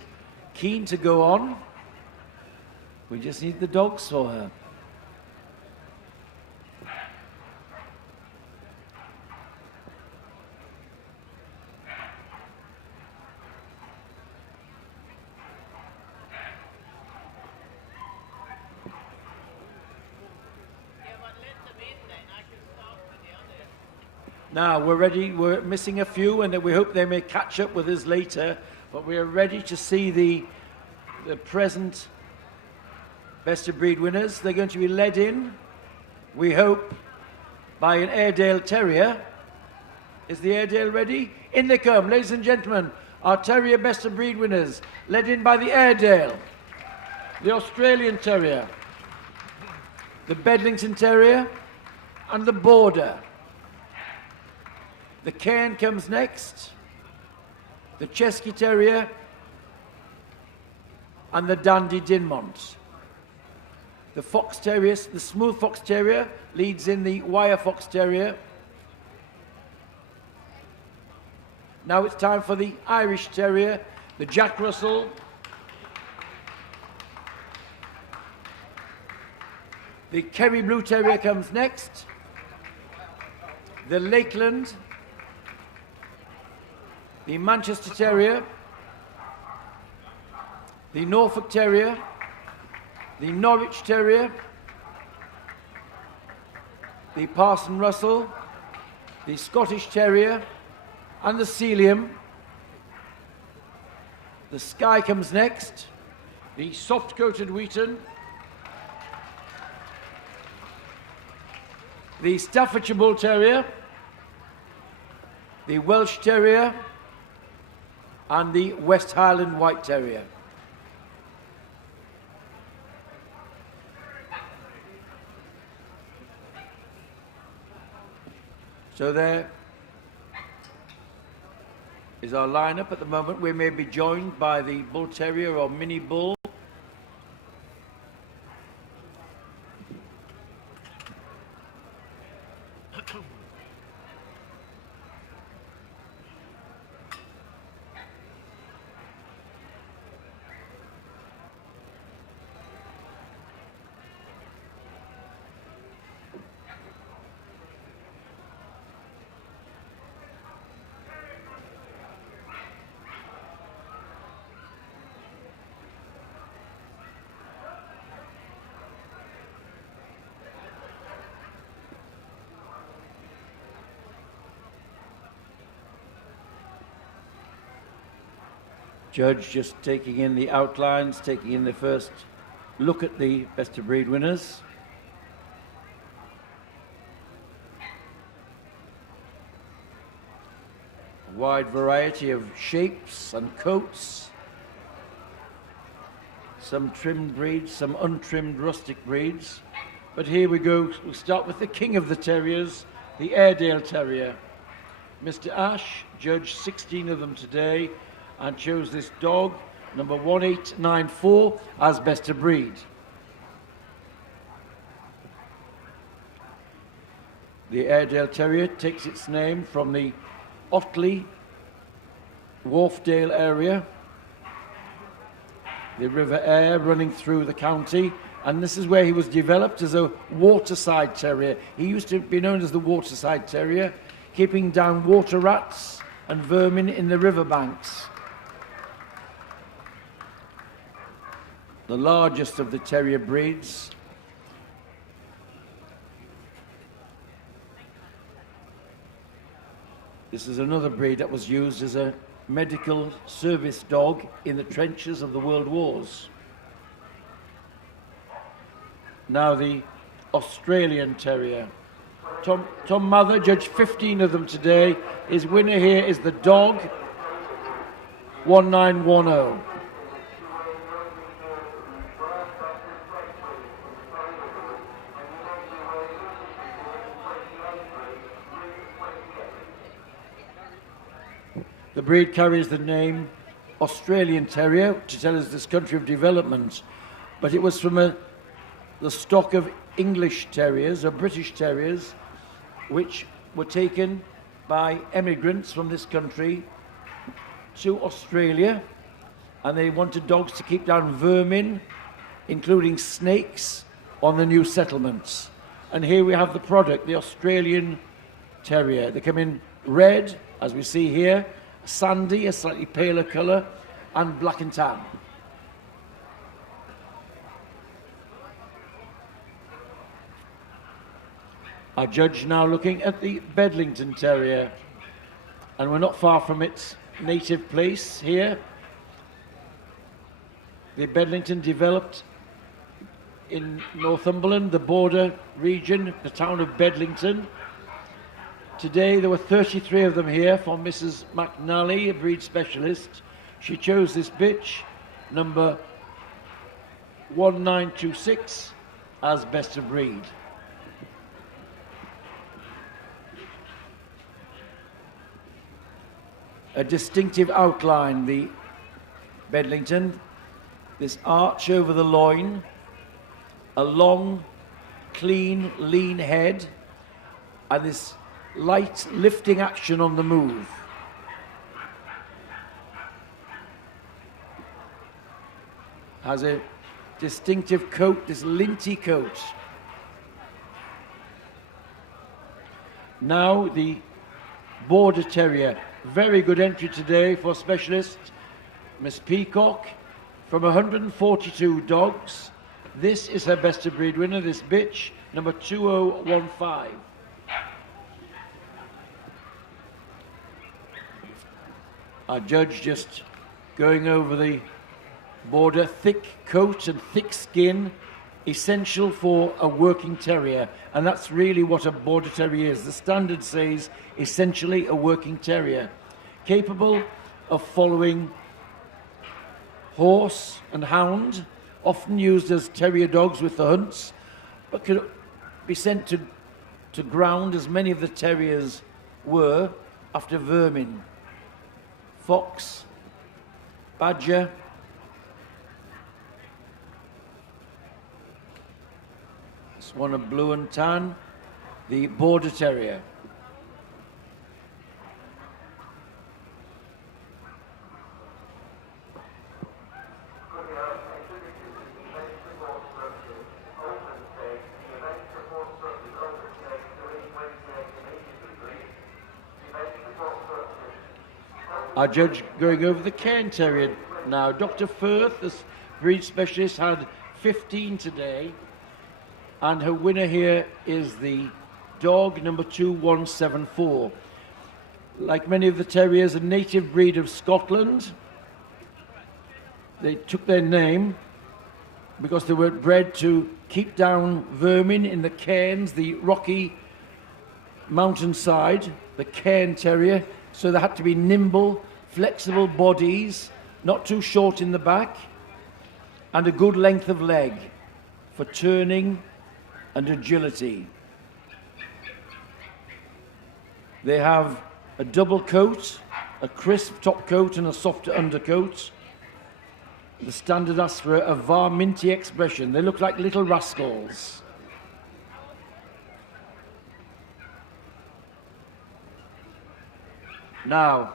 keen to go on. We just need the dogs for her. Now, we're ready. We're missing a few, and we hope they may catch up with us later. But we are ready to see the present Best of Breed winners. They're going to be led in, we hope, by an Airedale Terrier. Is the Airedale ready? In they come, ladies and gentlemen. Our Terrier Best of Breed winners, led in by the Airedale, the Australian Terrier, the Bedlington Terrier, and the Border. The Cairn comes next, the Chesky Terrier, and the Dandy Dinmont. The Fox Terrier, the Smooth Fox Terrier, leads in the Wire Fox Terrier. Now it's time for the Irish Terrier, the Jack Russell, the Kerry Blue Terrier comes next, the Lakeland, the Manchester Terrier, the Norfolk Terrier, the Norwich Terrier, the Parson Russell, the Scottish Terrier, and the Sealyham. The Skye comes next, the soft-coated Wheaton, the Staffordshire Bull Terrier, the Welsh Terrier, and the West Highland White Terrier. So there is our lineup at the moment. We may be joined by the Bull Terrier or Mini Bull. Judge just taking in the outlines, taking in the first look at the best of breed winners. A wide variety of shapes and coats. Some trimmed breeds, some untrimmed rustic breeds. But here we go. We'll start with the king of the terriers, the Airedale Terrier. Mr. Ash judged 16 of them today and chose this dog, number 1894, as best of breed. The Airedale Terrier takes its name from the Otley, Wharfdale area, the River Aire running through the county, and this is where he was developed as a waterside terrier. He used to be known as the waterside terrier, keeping down water rats and vermin in the riverbanks. The largest of the terrier breeds. This is another breed that was used as a medical service dog in the trenches of the World Wars. Now the Australian Terrier. Tom Mather judged 15 of them today. His winner here is the dog, 1910. The breed carries the name Australian Terrier to tell us this country of development, but it was from the stock of English Terriers or British Terriers, which were taken by emigrants from this country to Australia, and they wanted dogs to keep down vermin, including snakes, on the new settlements. And here we have the product, the Australian Terrier. They come in red, as we see here, sandy, a slightly paler colour, and black and tan. Our judge now looking at the Bedlington Terrier, and we're not far from its native place here. The Bedlington developed in Northumberland, the border region, the town of Bedlington. Today there were 33 of them here from Mrs. McNally, a breed specialist. She chose this bitch, number 1926, as best of breed. A distinctive outline, the Bedlington, this arch over the loin, a long, clean, lean head, and this light lifting action on the move. Has a distinctive coat, this linty coat. Now the Border Terrier. Very good entry today for specialist Miss Peacock. From 142 dogs, this is her best of breed winner, this bitch, number 2015. Our judge just going over the border, thick coat and thick skin, essential for a working terrier, and that's really what a border terrier is. The standard says essentially a working terrier, capable of following horse and hound, often used as terrier dogs with the hunts, but could be sent to ground, as many of the terriers were, after vermin. Fox, badger, this one of blue and tan, the Border Terrier. Our judge going over the Cairn Terrier now. Dr. Firth, this breed specialist, had 15 today, and her winner here is the dog, number 2174. Like many of the terriers, a native breed of Scotland, They took their name because they were bred to keep down vermin in the cairns, the rocky mountainside, the cairn terrier. So they had to be nimble, flexible bodies, not too short in the back, and a good length of leg for turning and agility. They have a double coat, a crisp top coat and a softer undercoat. The standard asks for a varminty expression. They look like little rascals. Now,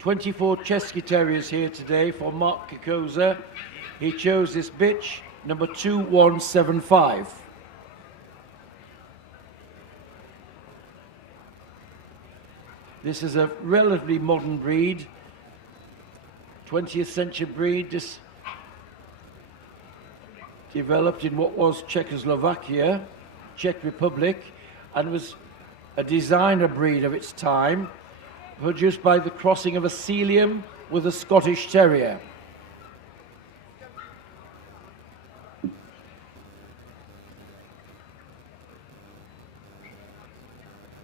24 Chesky Terriers here today for Mark Kikoza. He chose this bitch, number 2175. This is a relatively modern breed, 20th century breed. This developed in what was Czechoslovakia, Czech Republic, and was a designer breed of its time, produced by the crossing of a Sealyham with a Scottish Terrier.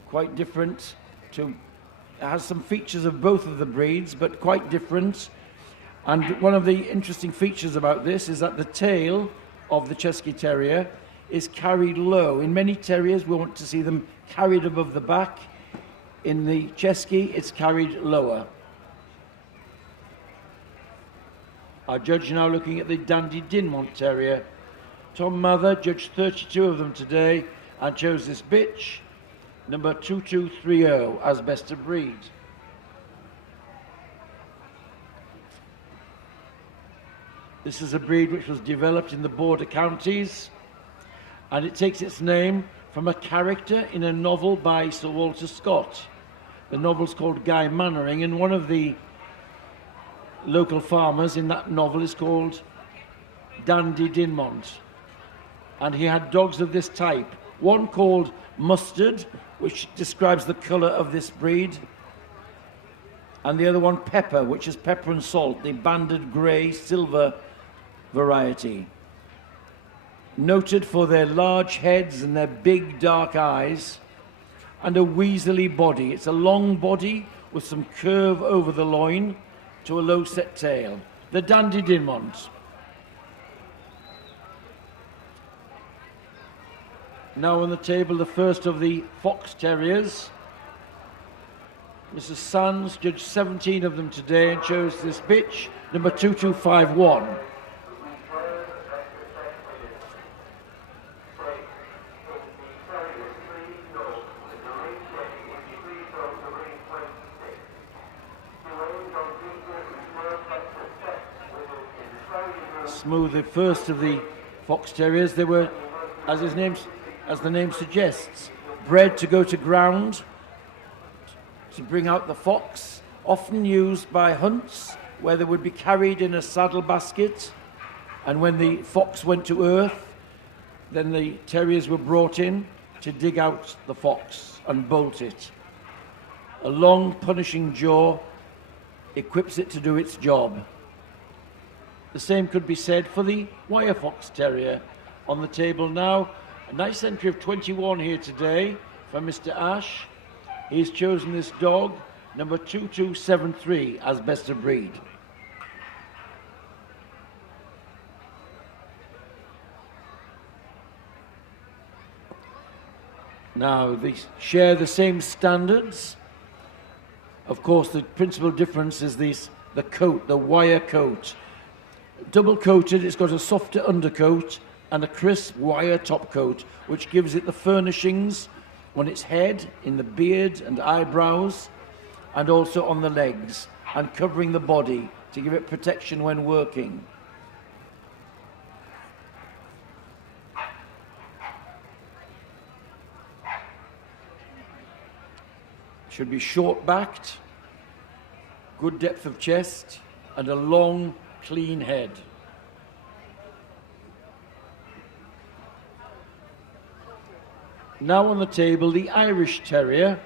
Quite different to, it has some features of both of the breeds, but quite different. And one of the interesting features about this is that the tail of the Chesky Terrier is carried low. In many terriers, we want to see them carried above the back. In the Chesky, it's carried lower. Our judge now looking at the Dandy Dinmont Terrier. Tom Mather judged 32 of them today and chose this bitch, number 2230, as best of breed. This is a breed which was developed in the border counties, and it takes its name from a character in a novel by Sir Walter Scott. The novel's called Guy Mannering, and one of the local farmers in that novel is called Dandy Dinmont. And he had dogs of this type. One called Mustard, which describes the colour of this breed, and the other one Pepper, which is pepper and salt, the banded grey silver variety. Noted for their large heads and their big dark eyes and a weaselly body. It's a long body with some curve over the loin to a low set tail. The Dandy Dinmont. Now on the table, the first of the Fox Terriers. Mrs. Sands judged 17 of them today and chose this bitch, number 2251. Smooth, the first of the Fox Terriers. They were, as the name suggests, bred to go to ground, to bring out the fox, often used by hunts where they would be carried in a saddle basket, and when the fox went to earth, then the terriers were brought in to dig out the fox and bolt it. A long punishing jaw equips it to do its job. The same could be said for the wire fox terrier. On the table now, a nice entry of 21 here today from Mr. Ash. He's chosen this dog, number 2273, as best of breed. Now, they share the same standards. Of course, the principal difference is the coat, the wire coat. Double coated, it's got a softer undercoat and a crisp wire top coat, which gives it the furnishings on its head, in the beard and eyebrows, and also on the legs, and covering the body to give it protection when working. Should be short-backed, good depth of chest, and a long, clean head. Now on the table, the Irish Terrier.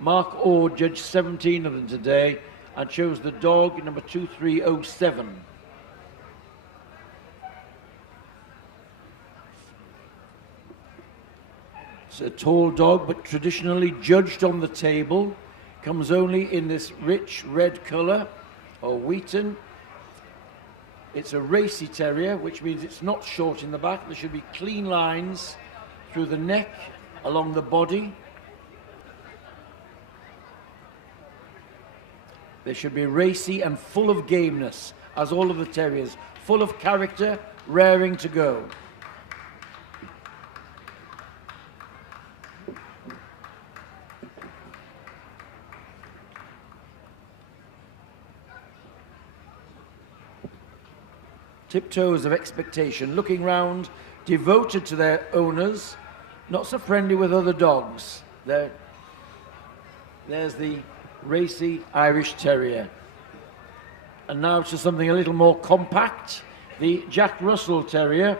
Mark Orr judged 17 of them today and chose the dog number 2307. It's a tall dog, but traditionally judged on the table. Comes only in this rich red colour, or wheaten. It's a racy terrier, which means it's not short in the back. There should be clean lines through the neck, along the body. They should be racy and full of gameness, as all of the terriers. Full of character, raring to go. Tiptoes of expectation, looking round, devoted to their owners, not so friendly with other dogs. There's the racy Irish Terrier. And now to something a little more compact, the Jack Russell Terrier,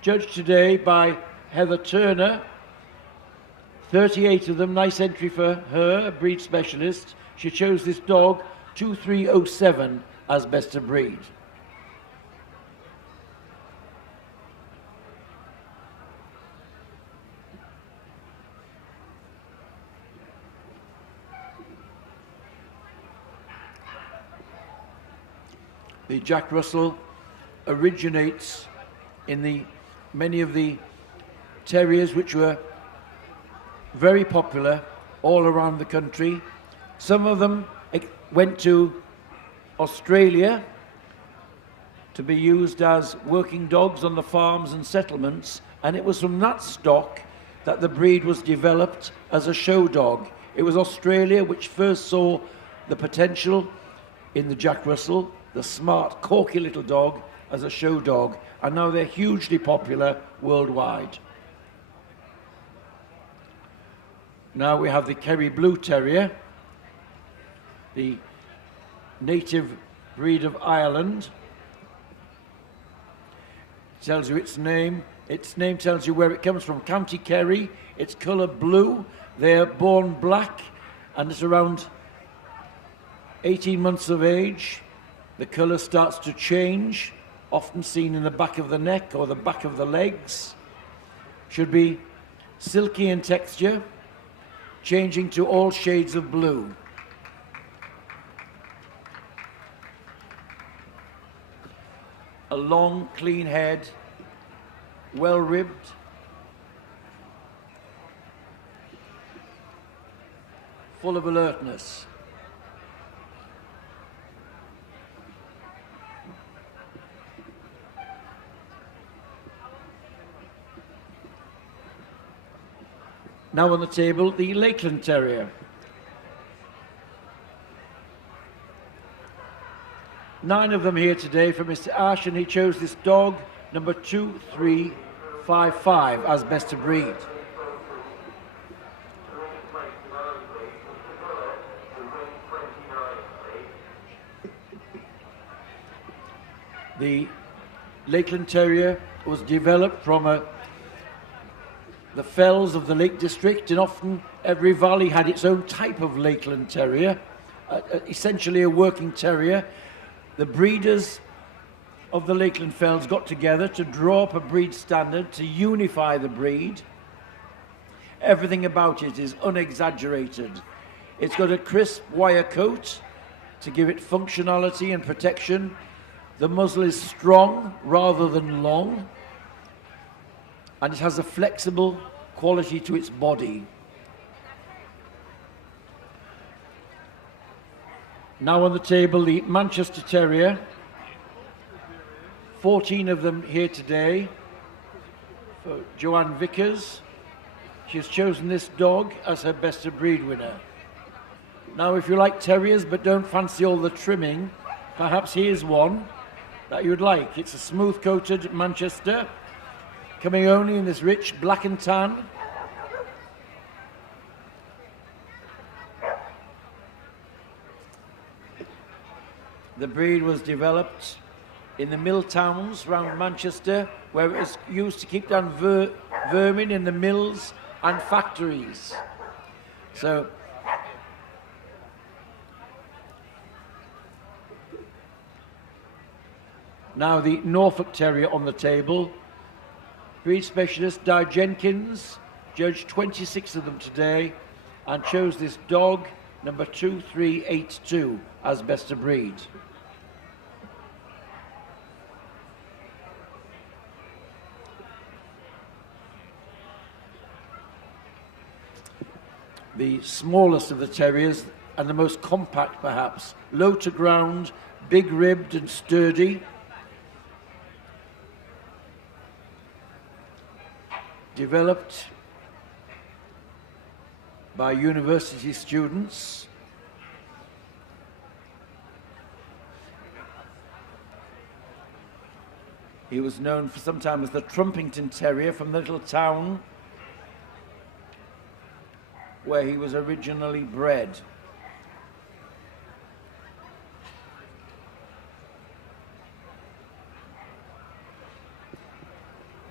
judged today by Heather Turner. 38 of them, nice entry for her, a breed specialist. She chose this dog, 2307, as best of breed. The Jack Russell originates in many of the terriers which were very popular all around the country. Some of them went to Australia to be used as working dogs on the farms and settlements, and it was from that stock that the breed was developed as a show dog. It was Australia which first saw the potential in the Jack Russell, the smart, corky little dog, as a show dog, and now they're hugely popular worldwide. Now we have the Kerry Blue Terrier, the native breed of Ireland. Tells you its name. Its name tells you where it comes from. County Kerry. It's colour blue. They're born black, and it's around 18 months of age. The colour starts to change, often seen in the back of the neck or the back of the legs. Should be silky in texture, changing to all shades of blue. A long, clean head, well ribbed. Full of alertness. Now on the table, the Lakeland Terrier. 9 of them here today for Mr. Ash, and he chose this dog, number 2355, as best of breed. The Lakeland Terrier was developed from the fells of the Lake District, and often every valley had its own type of Lakeland Terrier, essentially a working terrier. The breeders of the Lakeland Fells got together to draw up a breed standard to unify the breed. Everything about it is unexaggerated. It's got a crisp wire coat to give it functionality and protection. The muzzle is strong rather than long, and it has a flexible quality to its body. Now on the table, the Manchester Terrier. 14 of them here today for Joanne Vickers. She has chosen this dog as her best of breed winner. Now, if you like terriers but don't fancy all the trimming, perhaps here's one that you'd like. It's a smooth-coated Manchester, coming only in this rich black and tan. The breed was developed in the mill towns around Manchester, where it was used to keep down vermin in the mills and factories. So now the Norfolk Terrier on the table. Breed specialist Di Jenkins judged 26 of them today and chose this dog, number 2382, as best of breed. The smallest of the terriers and the most compact perhaps, low to ground, big ribbed and sturdy. Developed by university students. He was known for some time as the Trumpington Terrier from the little town where he was originally bred.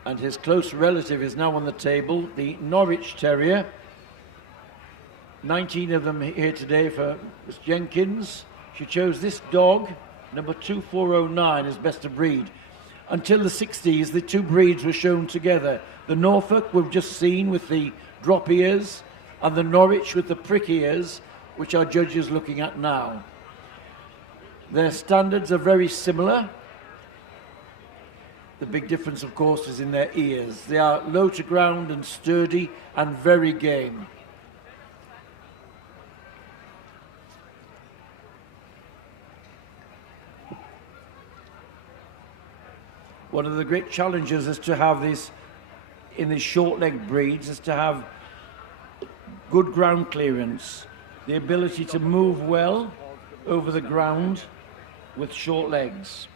And his close relative is now on the table, the Norwich Terrier. 19 of them here today for Miss Jenkins. She chose this dog, number 2409, as best of breed. Until the 60s, the two breeds were shown together. The Norfolk we've just seen with the drop ears, and the Norwich with the prick ears, which our judge is looking at now. Their standards are very similar. The big difference, of course, is in their ears. They are low to ground and sturdy and very game. One of the great challenges is to have these, in these short-legged breeds, is to have good ground clearance, the ability to move well over the ground with short legs.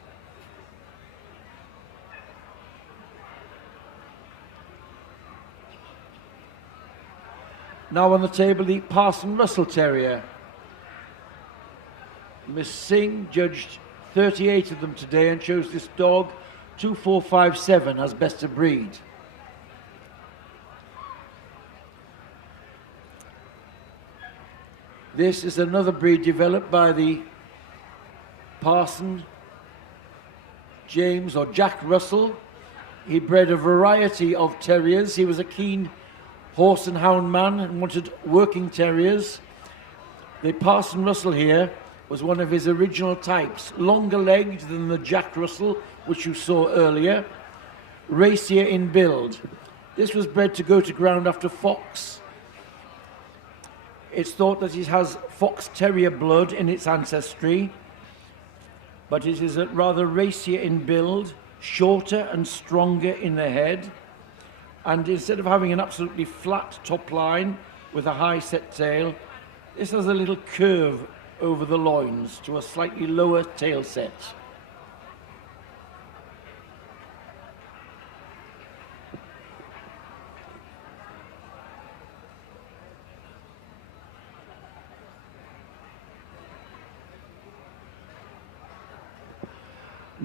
Now on the table, the Parson Russell Terrier. Miss Singh judged 38 of them today and chose this dog, 2457, as best of breed. This is another breed developed by the Parson James or Jack Russell. He bred a variety of terriers. He was a keen horse and hound man and wanted working terriers. The Parson Russell here was one of his original types, longer legged than the Jack Russell, which you saw earlier, racier in build. This was bred to go to ground after fox. It's thought that it has fox terrier blood in its ancestry, but it is rather racier in build, shorter and stronger in the head, and instead of having an absolutely flat top line with a high set tail, this has a little curve over the loins to a slightly lower tail set.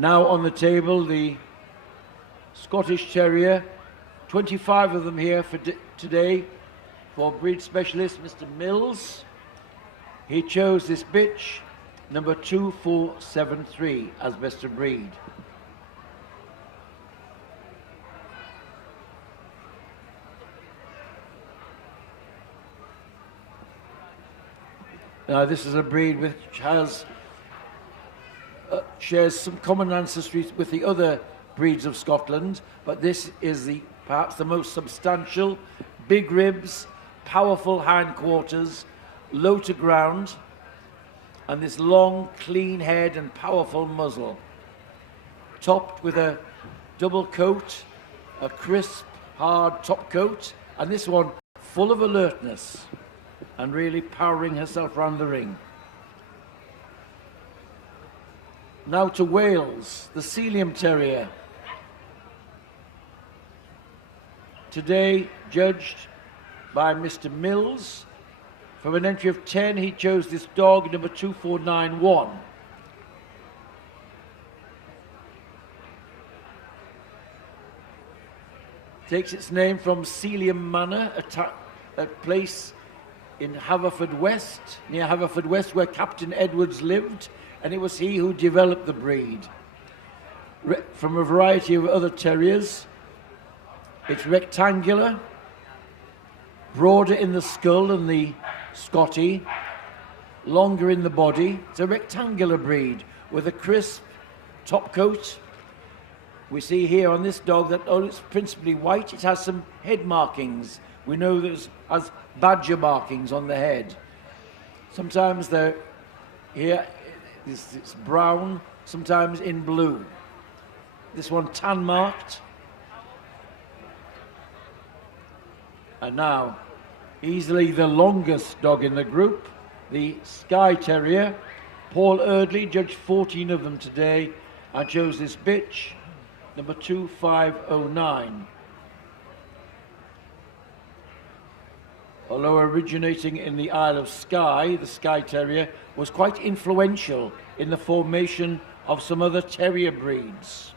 Now on the table, the Scottish Terrier, 25 of them here for today for breed specialist Mr. Mills. He chose this bitch, number 2473, as best of breed. Now this is a breed which has shares some common ancestry with the other breeds of Scotland, but this is perhaps the most substantial, big ribs, powerful hindquarters, low to ground, and this long, clean head and powerful muzzle, topped with a double coat, a crisp, hard top coat, and this one full of alertness and really powering herself round the ring. Now to Wales, the Sealyham Terrier. Today judged by Mr. Mills. From an entry of 10, he chose this dog, number 2491. Takes its name from Sealyham Manor, a place in Haverfordwest, near Haverfordwest, where Captain Edwards lived, and it was he who developed the breed. From a variety of other terriers, it's rectangular, broader in the skull than the Scottie, longer in the body. It's a rectangular breed with a crisp top coat. We see here on this dog that it's principally white. It has some head markings. We know there's has badger markings on the head. Sometimes they're here, it's brown, sometimes in blue. This one tan marked. And now, easily the longest dog in the group, the Skye Terrier. Paul Eardley judged 14 of them today and chose this bitch, number 2509. Although originating in the Isle of Skye, the Skye Terrier was quite influential in the formation of some other terrier breeds.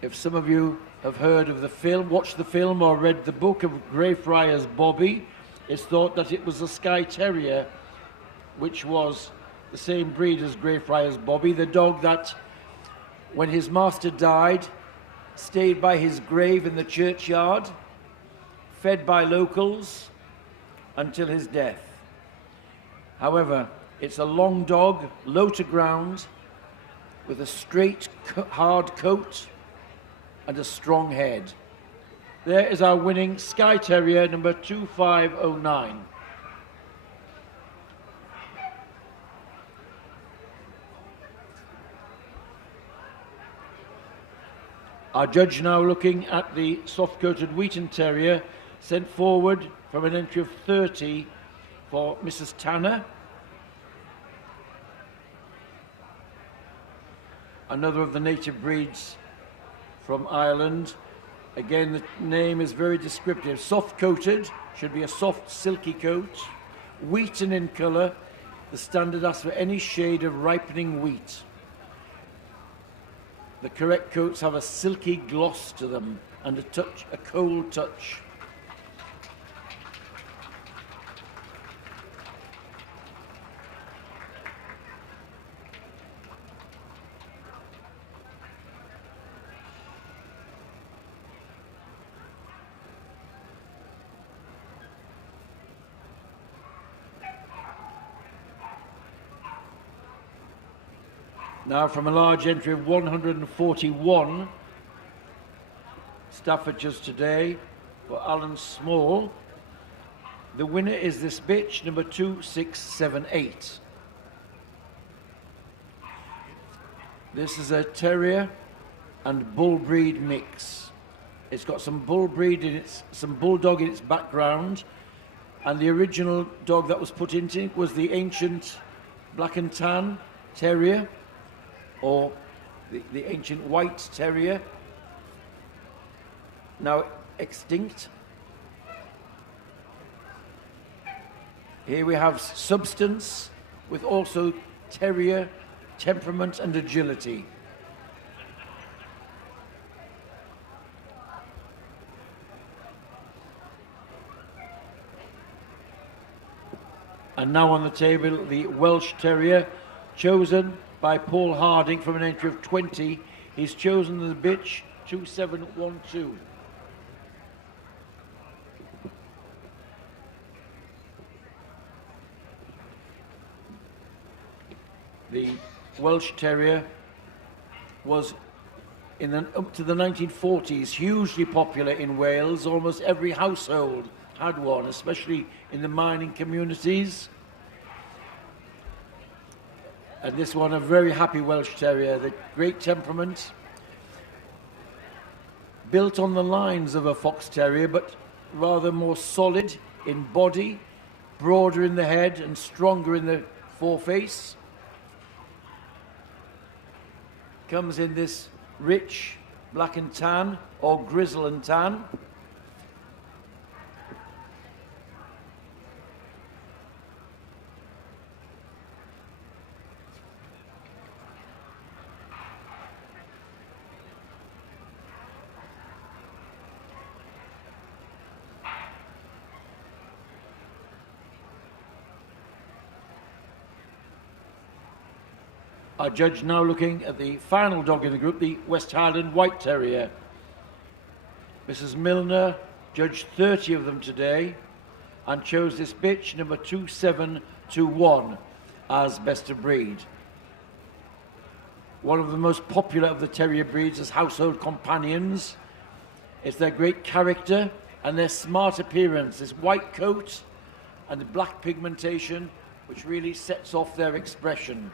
If some of you have heard of the film, watched the film or read the book of Greyfriars Bobby, it's thought that it was the Skye Terrier, which was the same breed as Greyfriars Bobby, the dog that, when his master died, stayed by his grave in the churchyard, fed by locals until his death. However, it's a long dog, low to ground, with a straight, hard coat and a strong head. There is our winning Skye Terrier, number 2509. Our judge now looking at the soft-coated Wheaton Terrier, sent forward from an entry of 30 for Mrs. Tanner. Another of the native breeds from Ireland. Again, the name is very descriptive. Soft-coated, should be a soft, silky coat. Wheaten in colour, the standard asks for any shade of ripening wheat. The correct coats have a silky gloss to them and a cold touch. Now from a large entry of 141, Staffordshires today for Alan Small. The winner is this bitch, number 2678. This is a terrier and bull breed mix. It's got some bull breed in its, some bulldog in its background, and the original dog that was put into it was the ancient black and tan terrier, or the ancient white terrier, now extinct. Here we have substance with also terrier temperament and agility. And now on the table, the Welsh Terrier, chosen by Paul Harding from an entry of 20. He's chosen the bitch 2712. The Welsh Terrier was up to the 1940s hugely popular in Wales. Almost every household had one, especially in the mining communities. And this one, a very happy Welsh Terrier, the great temperament, built on the lines of a Fox Terrier, but rather more solid in body, broader in the head and stronger in the foreface. Comes in this rich black and tan or grizzle and tan. Our judge now looking at the final dog in the group, the West Highland White Terrier. Mrs. Milner judged 30 of them today and chose this bitch, number 2721, as best of breed. One of the most popular of the terrier breeds as household companions. It's their great character and their smart appearance, this white coat and the black pigmentation, which really sets off their expression.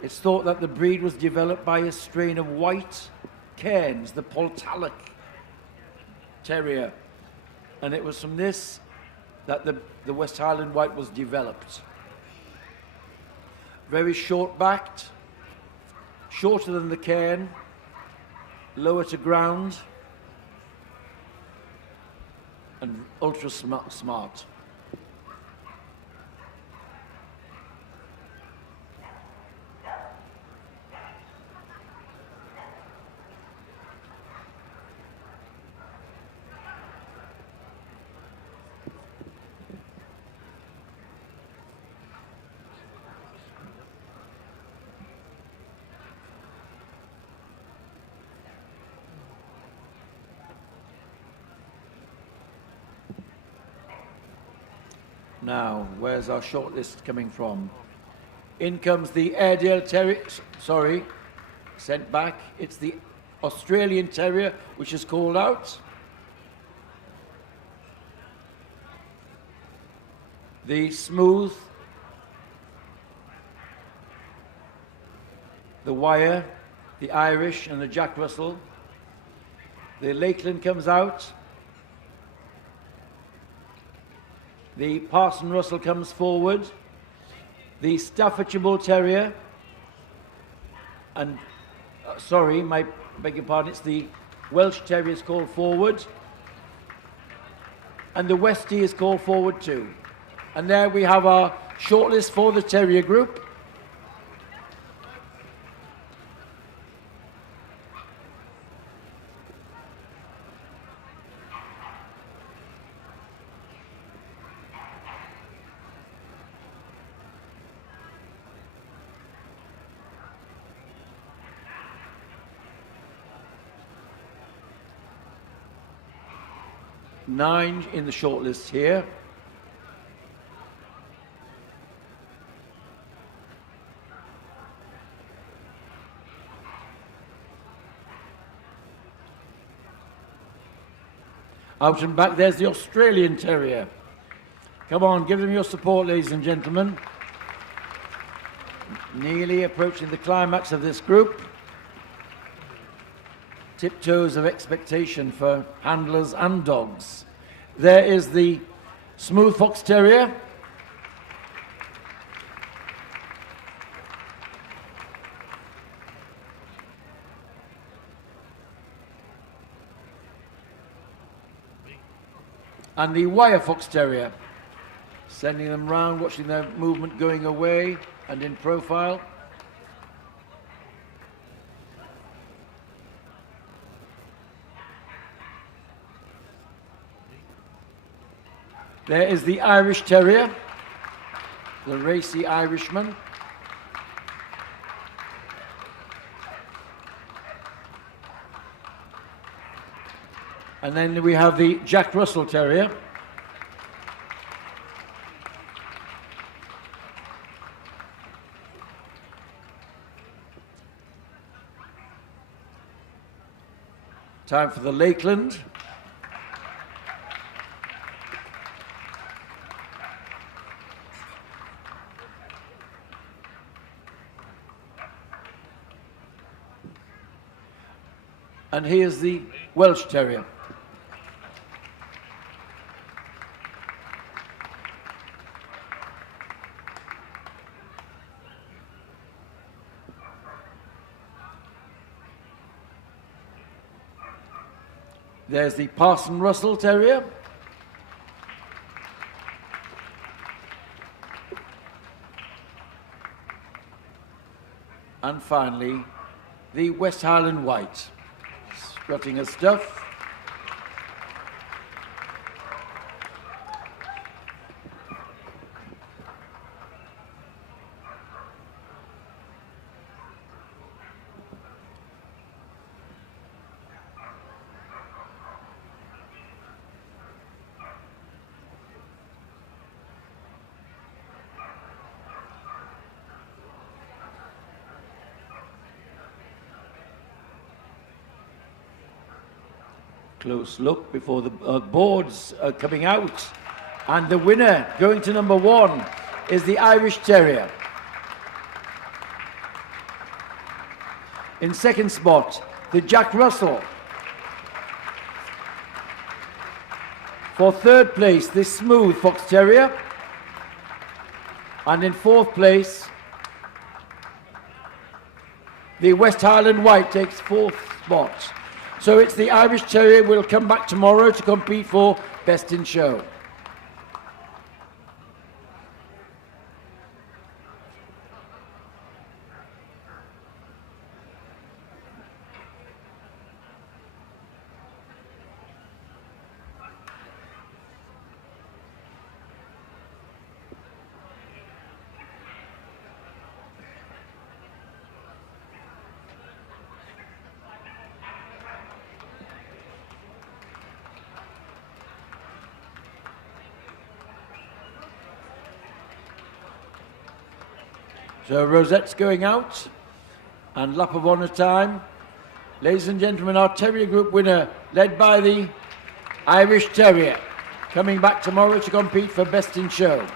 It's thought that the breed was developed by a strain of white cairns, the Pastoral Terrier, and it was from this that the West Highland White was developed. Very short-backed, shorter than the cairn, lower to ground, and ultra smart. Now, where's our shortlist coming from? In comes the Airedale Terrier, sent back. It's the Australian Terrier, which is called out. The Smooth, the Wire, the Irish, and the Jack Russell. The Lakeland comes out. The Parson Russell comes forward. The Staffordshire Bull Terrier, and beg your pardon, it's the Welsh Terrier is called forward, and the Westie is called forward too. And there we have our shortlist for the Terrier group. Nine in the shortlist here. Out and back, there's the Australian Terrier. Come on, give them your support, ladies and gentlemen. Nearly approaching the climax of this group. Tiptoes of expectation for handlers and dogs. There is the Smooth Fox Terrier. And the Wire Fox Terrier. Sending them round, watching their movement going away and in profile. There is the Irish Terrier, the racy Irishman. And then we have the Jack Russell Terrier. Time for the Lakeland. And here's the Welsh Terrier. There's the Parson Russell Terrier. And finally, the West Highland White. Strutting her stuff. Close look before the boards are coming out. And the winner, going to number 1, is the Irish Terrier. In second spot, the Jack Russell. For third place, the Smooth Fox Terrier. And in fourth place, the West Highland White takes fourth spot. So it's the Irish Terrier will come back tomorrow to compete for Best in Show. So Rosette's going out, and lap of honour time. Ladies and gentlemen, our Terrier Group winner, led by the Irish Terrier, coming back tomorrow to compete for Best in Show.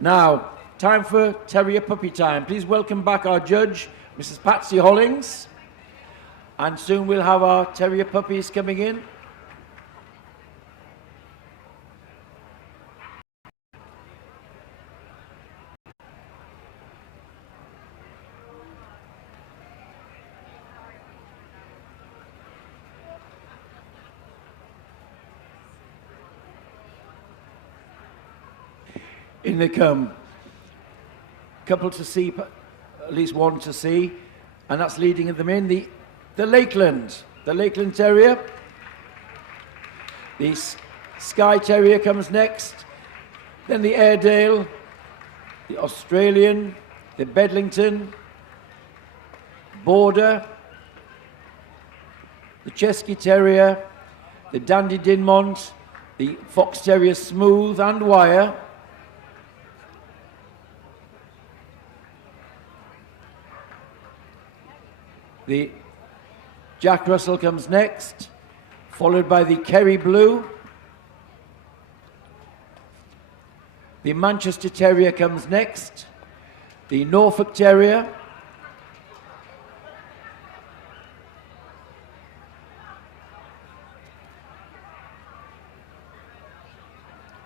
Now, time for Terrier Puppy Time. Please welcome back our judge, Mrs. Patsy Hollings. And soon we'll have our Terrier puppies coming in. In they come. Couple to see, at least one to see, and that's leading them in. The Lakeland Terrier. The Skye Terrier comes next. Then the Airedale, the Australian, the Bedlington, Border, the Chesky Terrier, the Dandy Dinmont, the Fox Terrier Smooth and Wire, the Jack Russell comes next, followed by the Kerry Blue. The Manchester Terrier comes next, the Norfolk Terrier,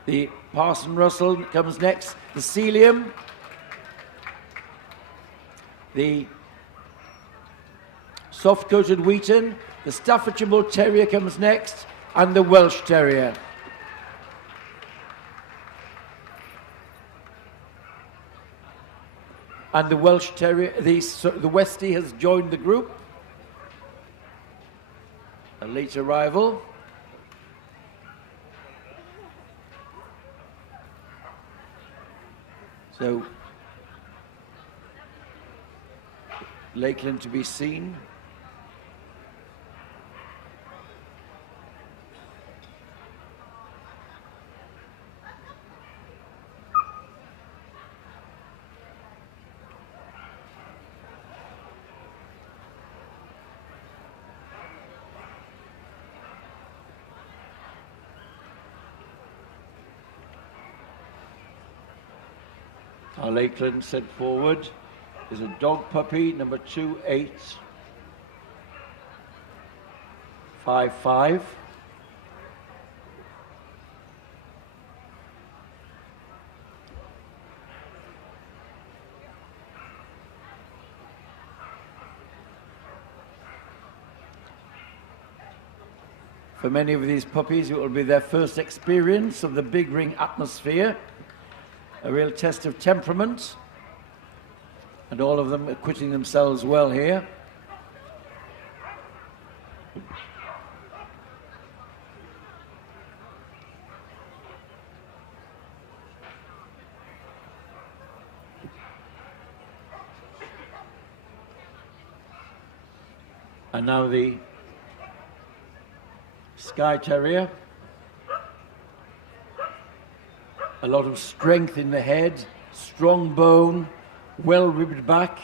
the Parson Russell comes next, the Sealyham, the Soft-coated Wheaton, the Staffordshire Bull Terrier comes next, and the Welsh Terrier. And the Welsh Terrier, the Westie has joined the group. A late arrival. So, Lakeland to be seen. Our Lakeland sent forward is a dog puppy, number 2855. For many of these puppies, it will be their first experience of the big ring atmosphere. A real test of temperament, and all of them acquitting themselves well here. And now the Skye Terrier. A lot of strength in the head, strong bone, well ribbed back.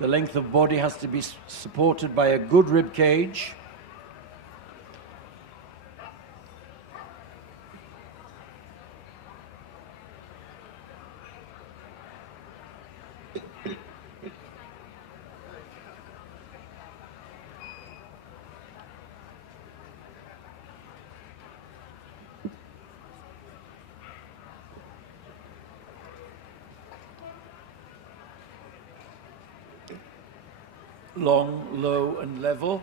The length of body has to be supported by a good rib cage. Long, low and level.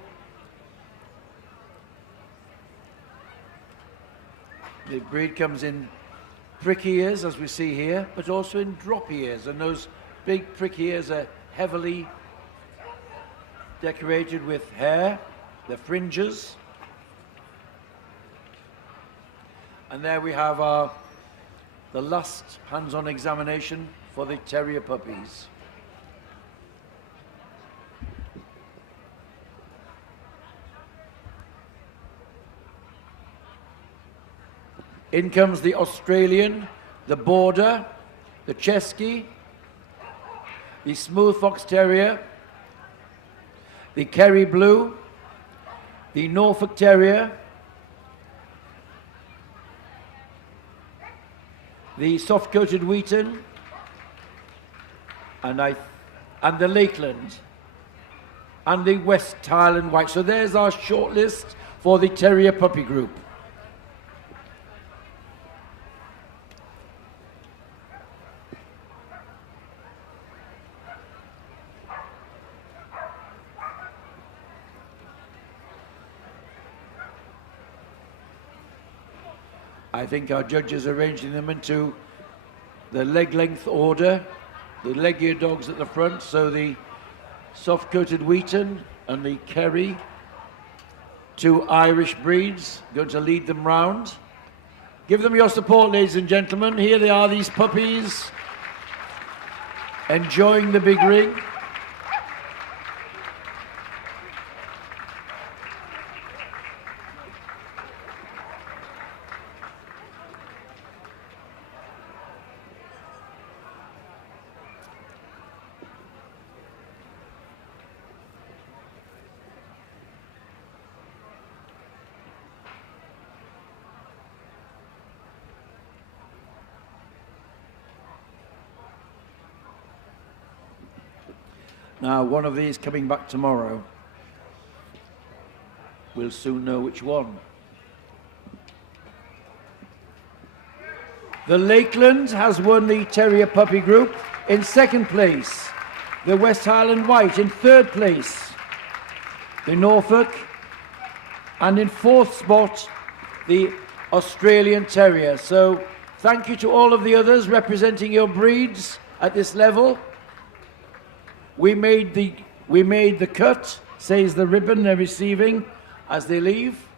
The breed comes in pricky ears, as we see here, but also in droppy ears, and those big pricky ears are heavily decorated with hair, the fringes. And there we have the last hands-on examination for the terrier puppies. In comes the Australian, the Border, the Chesky, the Smooth Fox Terrier, the Kerry Blue, the Norfolk Terrier, the soft-coated Wheaton, and the Lakeland, and the West Highland White. So there's our short list for the Terrier Puppy Group. I think our judges are arranging them into the leg length order, the leg-ear dogs at the front, so the soft-coated Wheaton and the Kerry, two Irish breeds, going to lead them round. Give them your support, ladies and gentlemen. Here they are, these puppies, enjoying the big ring. Now, one of these coming back tomorrow. We'll soon know which one. The Lakeland has won the Terrier Puppy Group. In second place, the West Highland White. In third place, the Norfolk. And in fourth spot, the Australian Terrier. So thank you to all of the others representing your breeds at this level. We made the cut, says the ribbon they're receiving as they leave.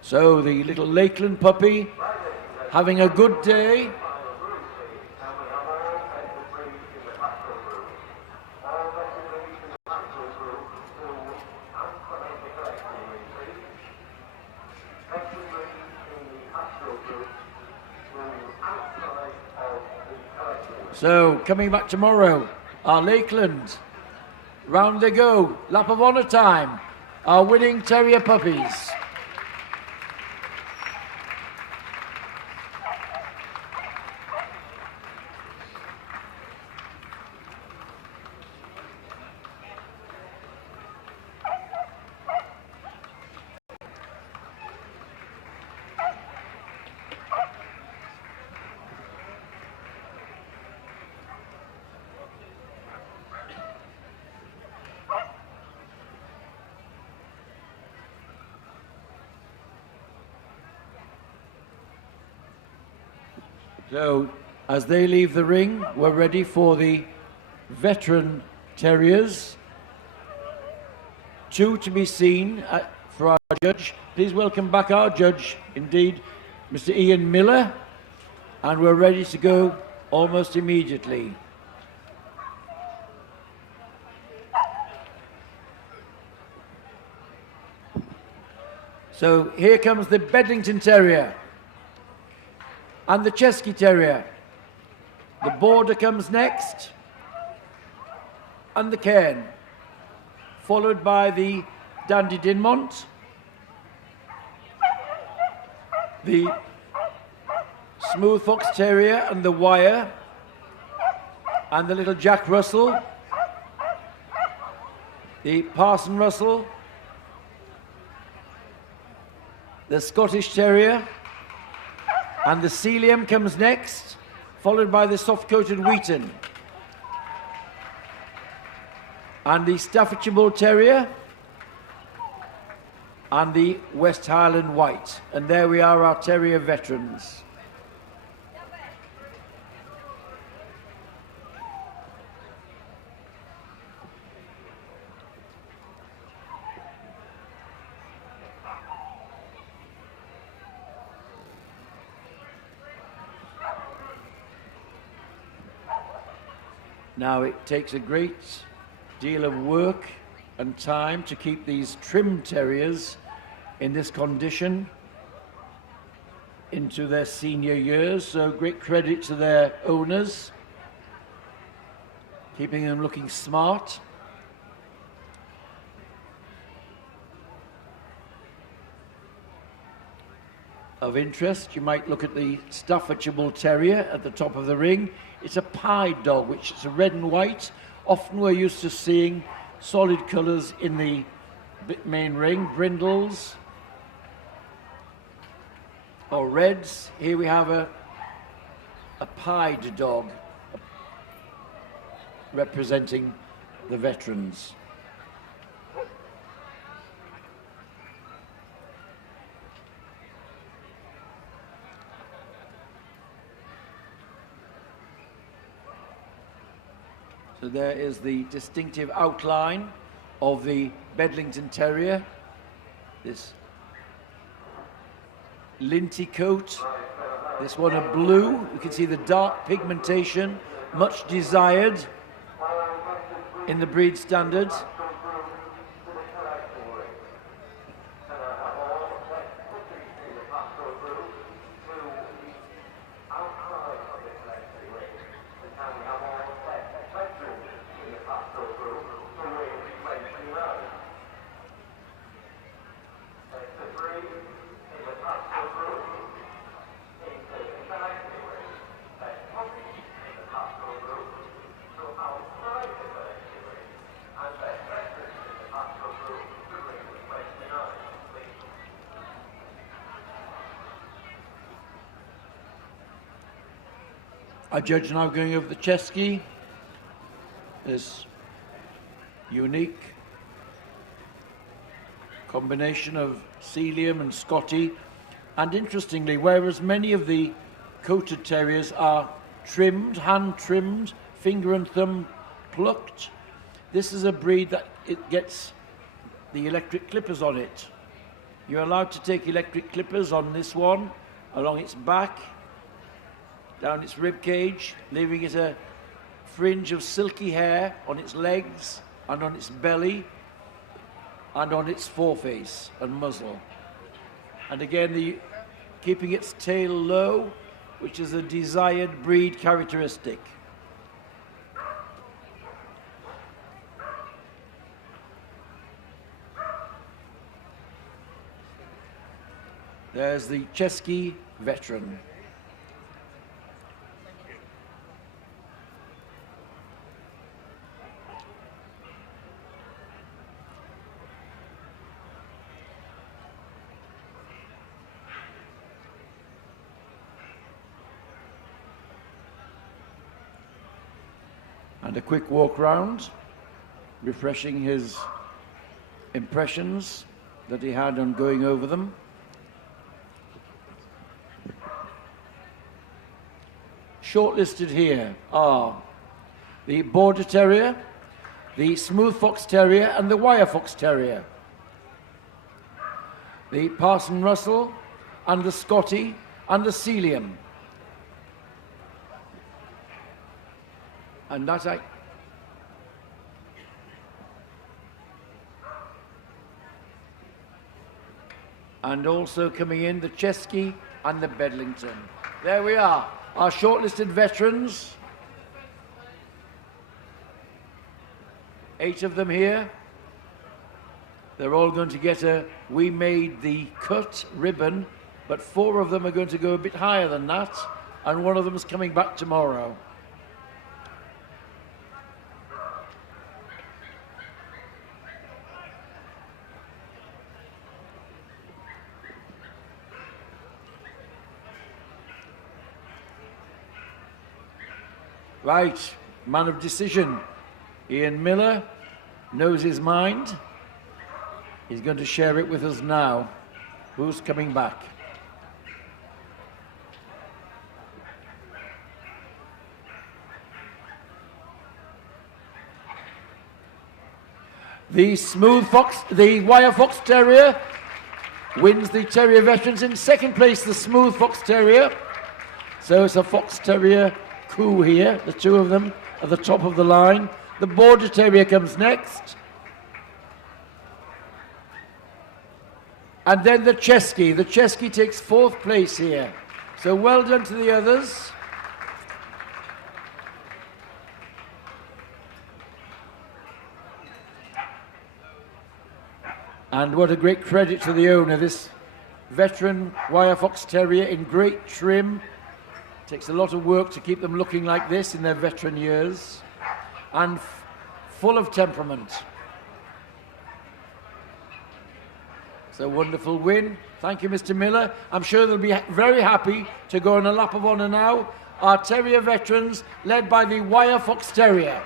So the little Lakeland puppy having a good day. So, coming back tomorrow, our Lakeland, round they go, lap of honour time, our winning Terrier puppies. So, as they leave the ring, we're ready for the veteran Terriers. Two to be seen for our judge. Please welcome back our judge, indeed, Mr. Ian Miller, And we're ready to go almost immediately. So here comes the Bedlington Terrier and the Chesky Terrier. The Border comes next, and the Cairn, followed by the Dandy Dinmont, the Smooth Fox Terrier and the Wire, and the little Jack Russell, the Parson Russell, the Scottish Terrier, and the Sealyham comes next, followed by the soft-coated Wheaton, and the Staffordshire Bull Terrier, and the West Highland White. And there we are, our Terrier veterans. Now, it takes a great deal of work and time to keep these trim terriers in this condition into their senior years, so great credit to their owners, keeping them looking smart. Of interest, you might look at the Staffordshire Bull Terrier at the top of the ring. It's a pied dog, which is a red and white. Often we're used to seeing solid colours in the main ring, brindles or reds. Here we have a pied dog representing the veterans. So there is the distinctive outline of the Bedlington Terrier, this linty coat, this one a blue. You can see the dark pigmentation, much desired in the breed standards. Our judge now going over the Chesky, this unique combination of Sealyham and Scotty. And interestingly, whereas many of the coated terriers are trimmed, hand trimmed, finger and thumb plucked, this is a breed that it gets the electric clippers on it. You're allowed to take electric clippers on this one along its back, down its rib cage, leaving it a fringe of silky hair on its legs and on its belly and on its foreface and muzzle. And again, keeping its tail low, which is a desired breed characteristic. There's the Chesky veteran. And a quick walk round, refreshing his impressions that he had on going over them. Shortlisted here are the Border Terrier, the Smooth Fox Terrier and the Wire Fox Terrier, the Parson Russell and the Scotty and the Sealyham, And that I... And also coming in, the Chesky and the Bedlington. There we are, our shortlisted veterans. 8 of them here. They're all going to get a "we made the cut" ribbon, but 4 of them are going to go a bit higher than that, and 1 of them is coming back tomorrow. Right, man of decision, Ian Miller knows his mind. He's going to share it with us now. Who's coming back? The Smooth Fox, the Wire Fox Terrier wins the Terrier Veterans. In second place, the Smooth Fox Terrier. So it's a Fox Terrier coup here, the 2 of them at the top of the line. The Border Terrier comes next. And then the Chesky. The Chesky takes 4th place here. So well done to the others. And what a great credit to the owner, this veteran Wire Fox Terrier in great trim. Takes a lot of work to keep them looking like this in their veteran years, and full of temperament. It's a wonderful win. Thank you, Mr. Miller. I'm sure they'll be very happy to go on a lap of honour now. Our Terrier veterans, led by the Wire Fox Terrier.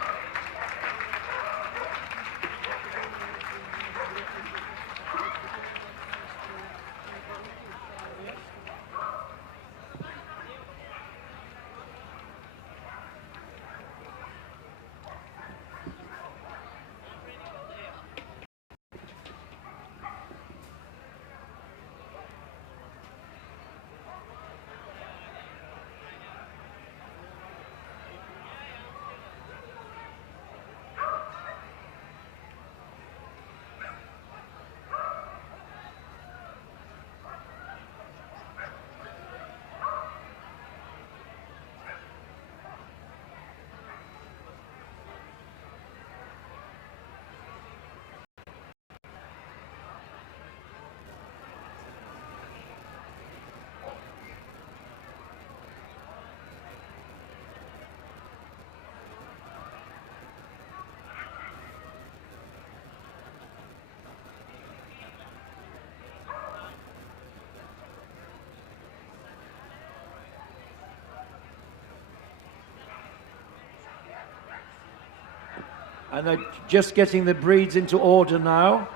And they're just getting the breeds into order now.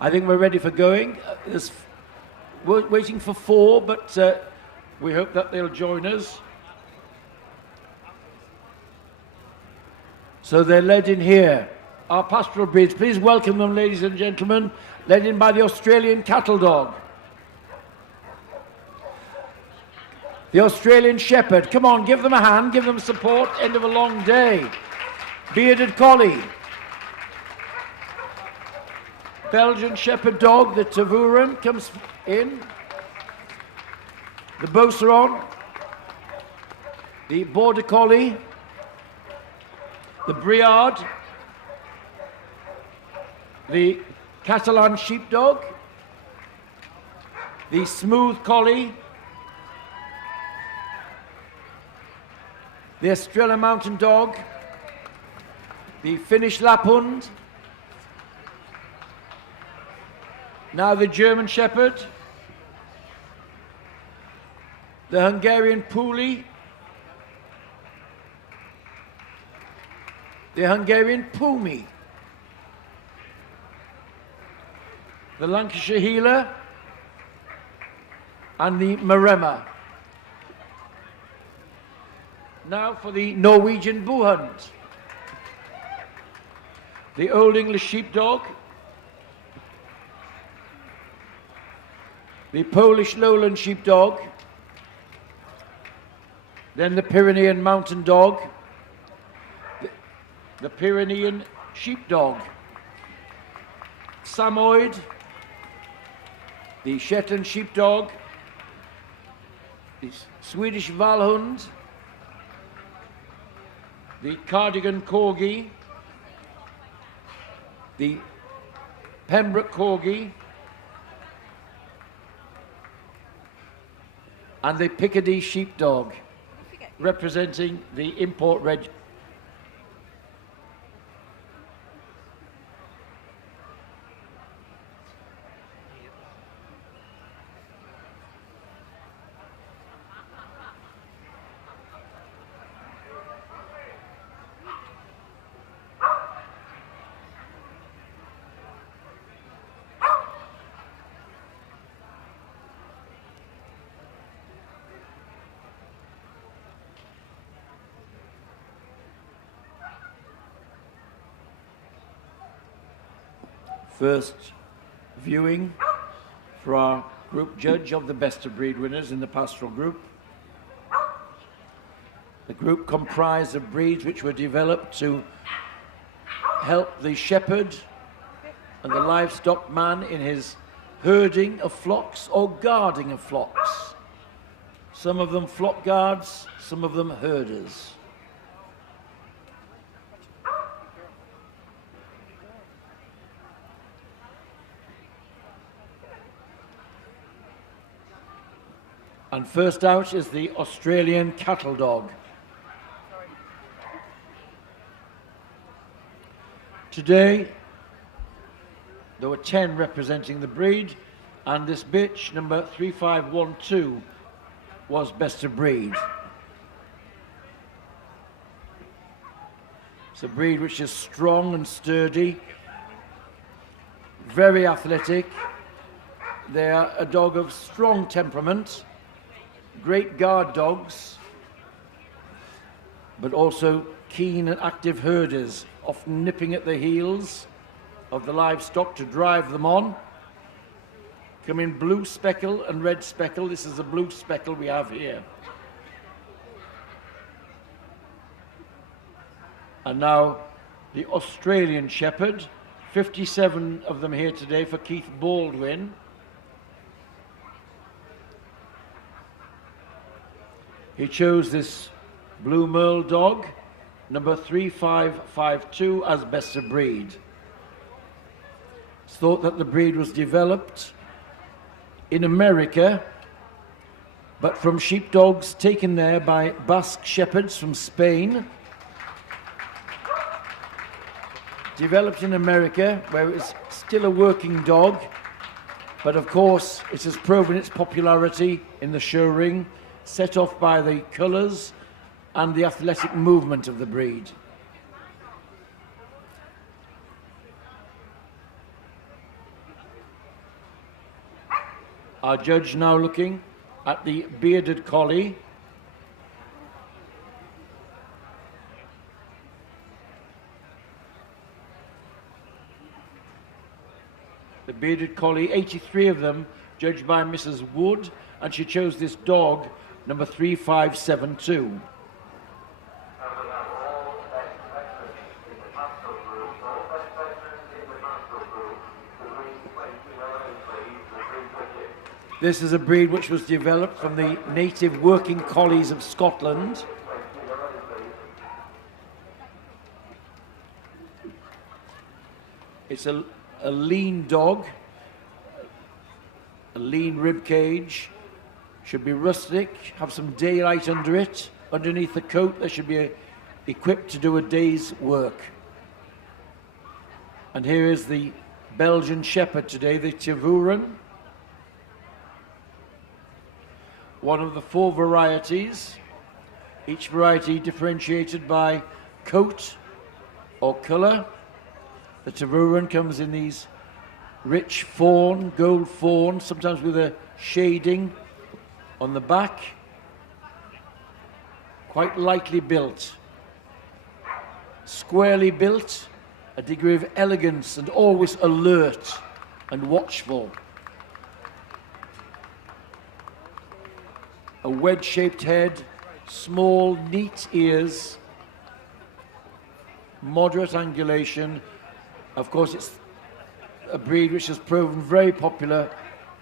I think we're ready for going. We're waiting for 4, but we hope that they'll join us. So they're led in here. Our pastoral breeds, please welcome them, ladies and gentlemen, led in by the Australian Cattle Dog. The Australian Shepherd, come on, give them a hand, give them support, end of a long day. Bearded Collie. Belgian Shepherd Dog, the Tavuran, comes in. The Beauceron. The Border Collie. The Briard. The Catalan Sheepdog. The Smooth Collie. The Australian Mountain Dog. The Finnish Lapphund. Now the German Shepherd, the Hungarian Puli, the Hungarian Pumi, the Lancashire Heeler, and the Maremma. Now for the Norwegian Buhund, the Old English Sheepdog, the Polish Lowland Sheepdog, then the Pyrenean Mountain Dog, the Pyrenean Sheepdog, Samoyed, the Shetland Sheepdog, the Swedish Valhund, the Cardigan Corgi, the Pembroke Corgi, and the Picardy Sheepdog, representing the import reg. First viewing for our group judge of the best of breed winners in the Pastoral group. The group comprised of breeds which were developed to help the shepherd and the livestock man in his herding of flocks or guarding of flocks. Some of them flock guards, some of them herders. And first out is the Australian Cattle Dog. Today, there were 10 representing the breed, and this bitch, number 3512, was best of breed. It's a breed which is strong and sturdy, very athletic. They are a dog of strong temperament, great guard dogs, but also keen and active herders, often nipping at the heels of the livestock to drive them on. Come in blue speckle and red speckle. This is the blue speckle we have here. And now the Australian Shepherd, 57 of them here today for Keith Baldwin. He chose this Blue Merle dog, number 3552, as best of breed. It's thought that the breed was developed in America, but from sheepdogs taken there by Basque shepherds from Spain. Developed in America, where it's still a working dog, but of course it has proven its popularity in the show ring, set off by the colours and the athletic movement of the breed. Our judge now looking at the bearded collie. The bearded collie, 83 of them, judged by Mrs. Wood, and she chose this dog, number 3572. This is a breed which was developed from the native working collies of Scotland. It's a lean dog, a lean rib cage, should be rustic, have some daylight under it. Underneath the coat, they should be equipped to do a day's work. And here is the Belgian Shepherd today, the Tervuren. One of the 4 varieties, each variety differentiated by coat, or colour. The Terrier comes in these rich fawn, gold fawn, sometimes with a shading on the back. Quite lightly built. Squarely built, a degree of elegance and always alert and watchful. A wedge-shaped head, small, neat ears, moderate angulation. Of course, it's a breed which has proven very popular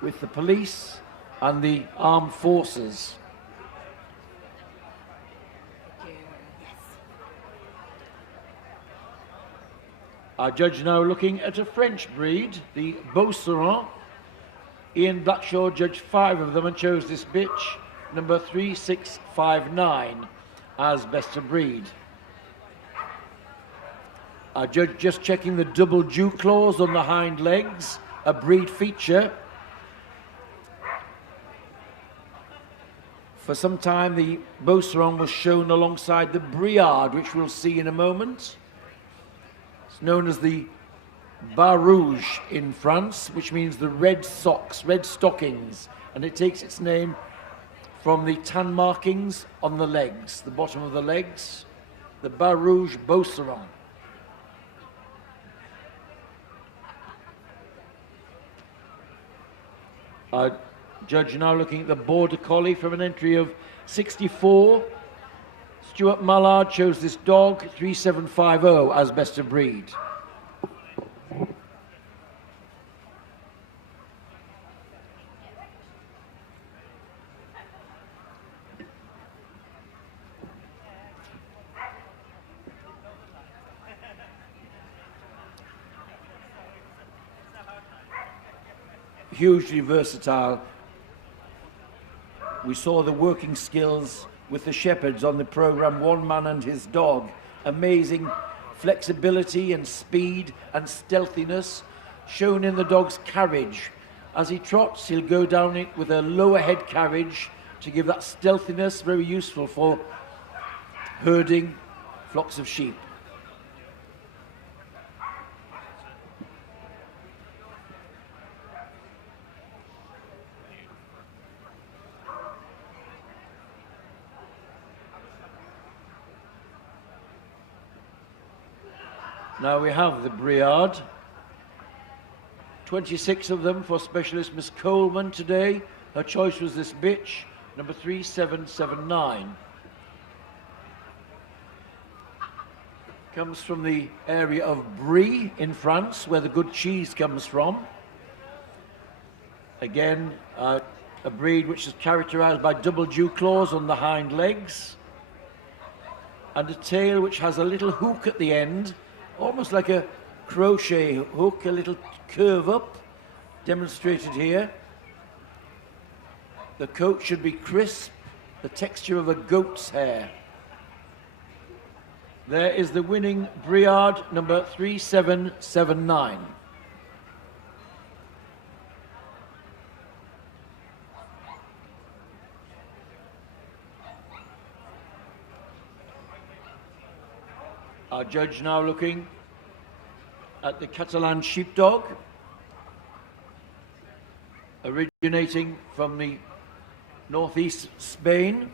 with the police and the armed forces. Our judge now looking at a French breed, the Pastoral. Ian Blackshaw judged 5 of them and chose this bitch, number 3659, as best of breed. Our judge just checking the double dew claws on the hind legs, a breed feature. For some time, the Pastoral was shown alongside the Briard, which we'll see in a moment. It's known as the Bas Rouge in France, which means the red socks, red stockings, and it takes its name from the tan markings on the legs, the bottom of the legs, the Bas Rouge Pastoral. Our judge now looking at the Border Collie from an entry of 64. Stuart Mallard chose this dog, 3750, as best of breed. Hugely versatile. We saw the working skills with the shepherds on the programme One Man and His Dog. Amazing flexibility and speed and stealthiness shown in the dog's carriage. As he trots, he'll go down it with a lower head carriage to give that stealthiness, very useful for herding flocks of sheep. Now we have the Briard, 26 of them for specialist Miss Coleman today. Her choice was this bitch, number 3779. Comes from the area of Brie in France, where the good cheese comes from. Again, a breed which is characterized by double dew claws on the hind legs and a tail which has a little hook at the end, almost like a crochet hook, a little curve up, demonstrated here. The coat should be crisp, the texture of a goat's hair. There is the winning Briard, number 3779. Our judge now looking at the Catalan sheepdog, originating from the northeast Spain,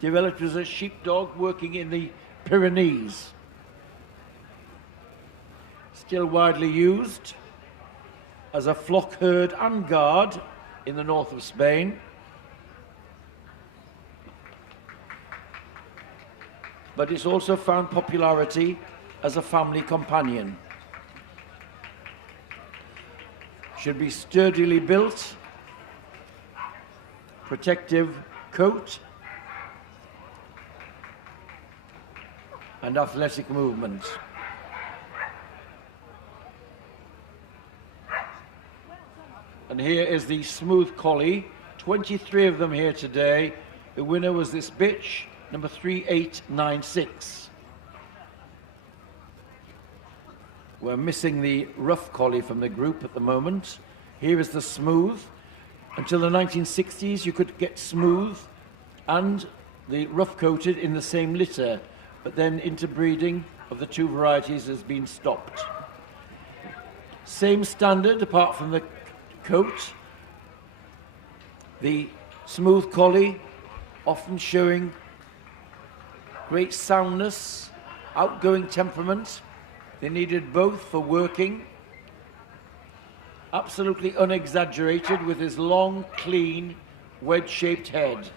developed as a sheepdog working in the Pyrenees. Still widely used as a flock herd and guard in the north of Spain. But it's also found popularity as a family companion. Should be sturdily built, protective coat, and athletic movement. And here is the smooth collie, 23 of them here today. The winner was this bitch, number 3896. We're missing the rough collie from the group at the moment. Here is the smooth. Until the 1960s, you could get smooth and the rough-coated in the same litter, but then interbreeding of the two varieties has been stopped. Same standard apart from the coat. The smooth collie, often showing great soundness, outgoing temperament. They needed both for working. Absolutely unexaggerated with his long, clean, wedge-shaped head.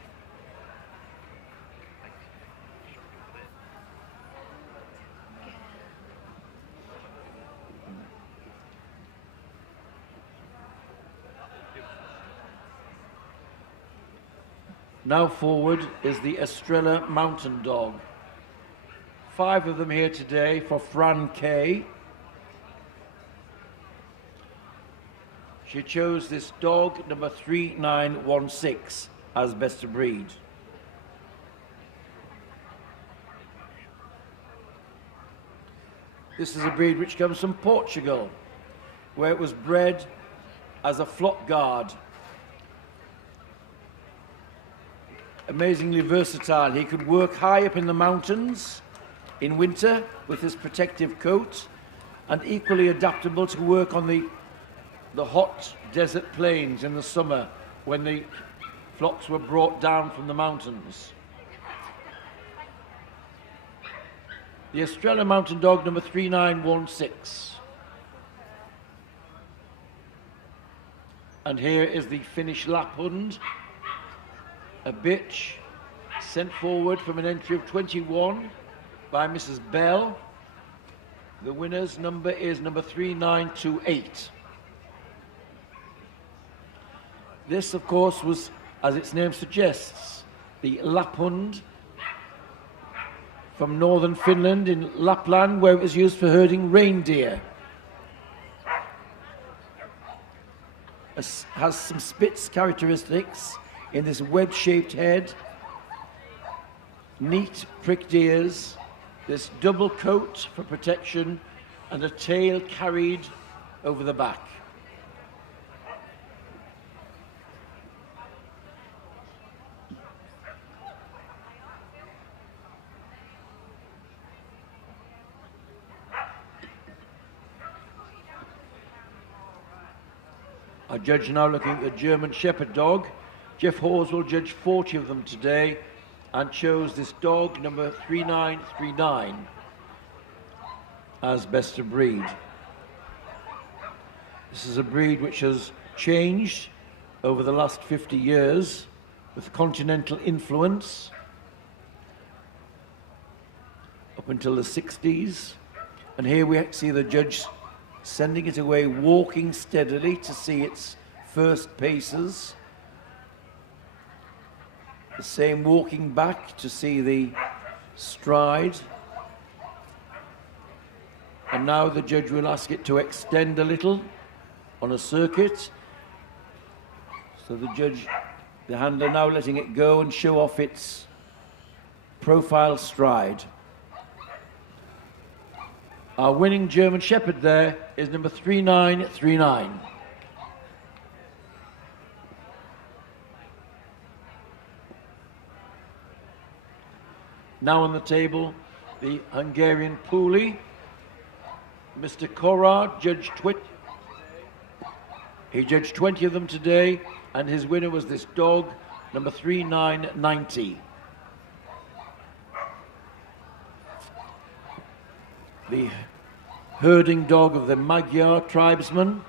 Now forward is the Estrella Mountain Dog. 5 of them here today for Fran Kay. She chose this dog, number 3916, as best of breed. This is a breed which comes from Portugal, where it was bred as a flock guard. Amazingly versatile. He could work high up in the mountains in winter with his protective coat, and equally adaptable to work on the hot desert plains in the summer when the flocks were brought down from the mountains. The Estrella Mountain Dog, number 3916. And here is the Finnish Lapphund, a bitch sent forward from an entry of 21 by Mrs. Bell. The winner's number is number 3928. This, of course, was, as its name suggests, the Lapphund from northern Finland in Lapland, where it was used for herding reindeer. It has some Spitz characteristics in this wedge-shaped head, neat pricked ears, this double coat for protection, and a tail carried over the back. Our judge now looking at the German Shepherd dog. Jeff Hawes will judge 40 of them today and chose this dog, number 3939, as best of breed. This is a breed which has changed over the last 50 years with continental influence up until the 60s. And here we see the judge sending it away, walking steadily to see its first paces. The same walking back to see the stride. And now the judge will ask it to extend a little on a circuit. So the judge, the handler, now letting it go and show off its profile stride. Our winning German Shepherd there is number 3939. Now on the table, the Hungarian Puli. Mr. Korad judged 20. He judged 20 of them today, and his winner was this dog, number 3990. The herding dog of the Magyar tribesman.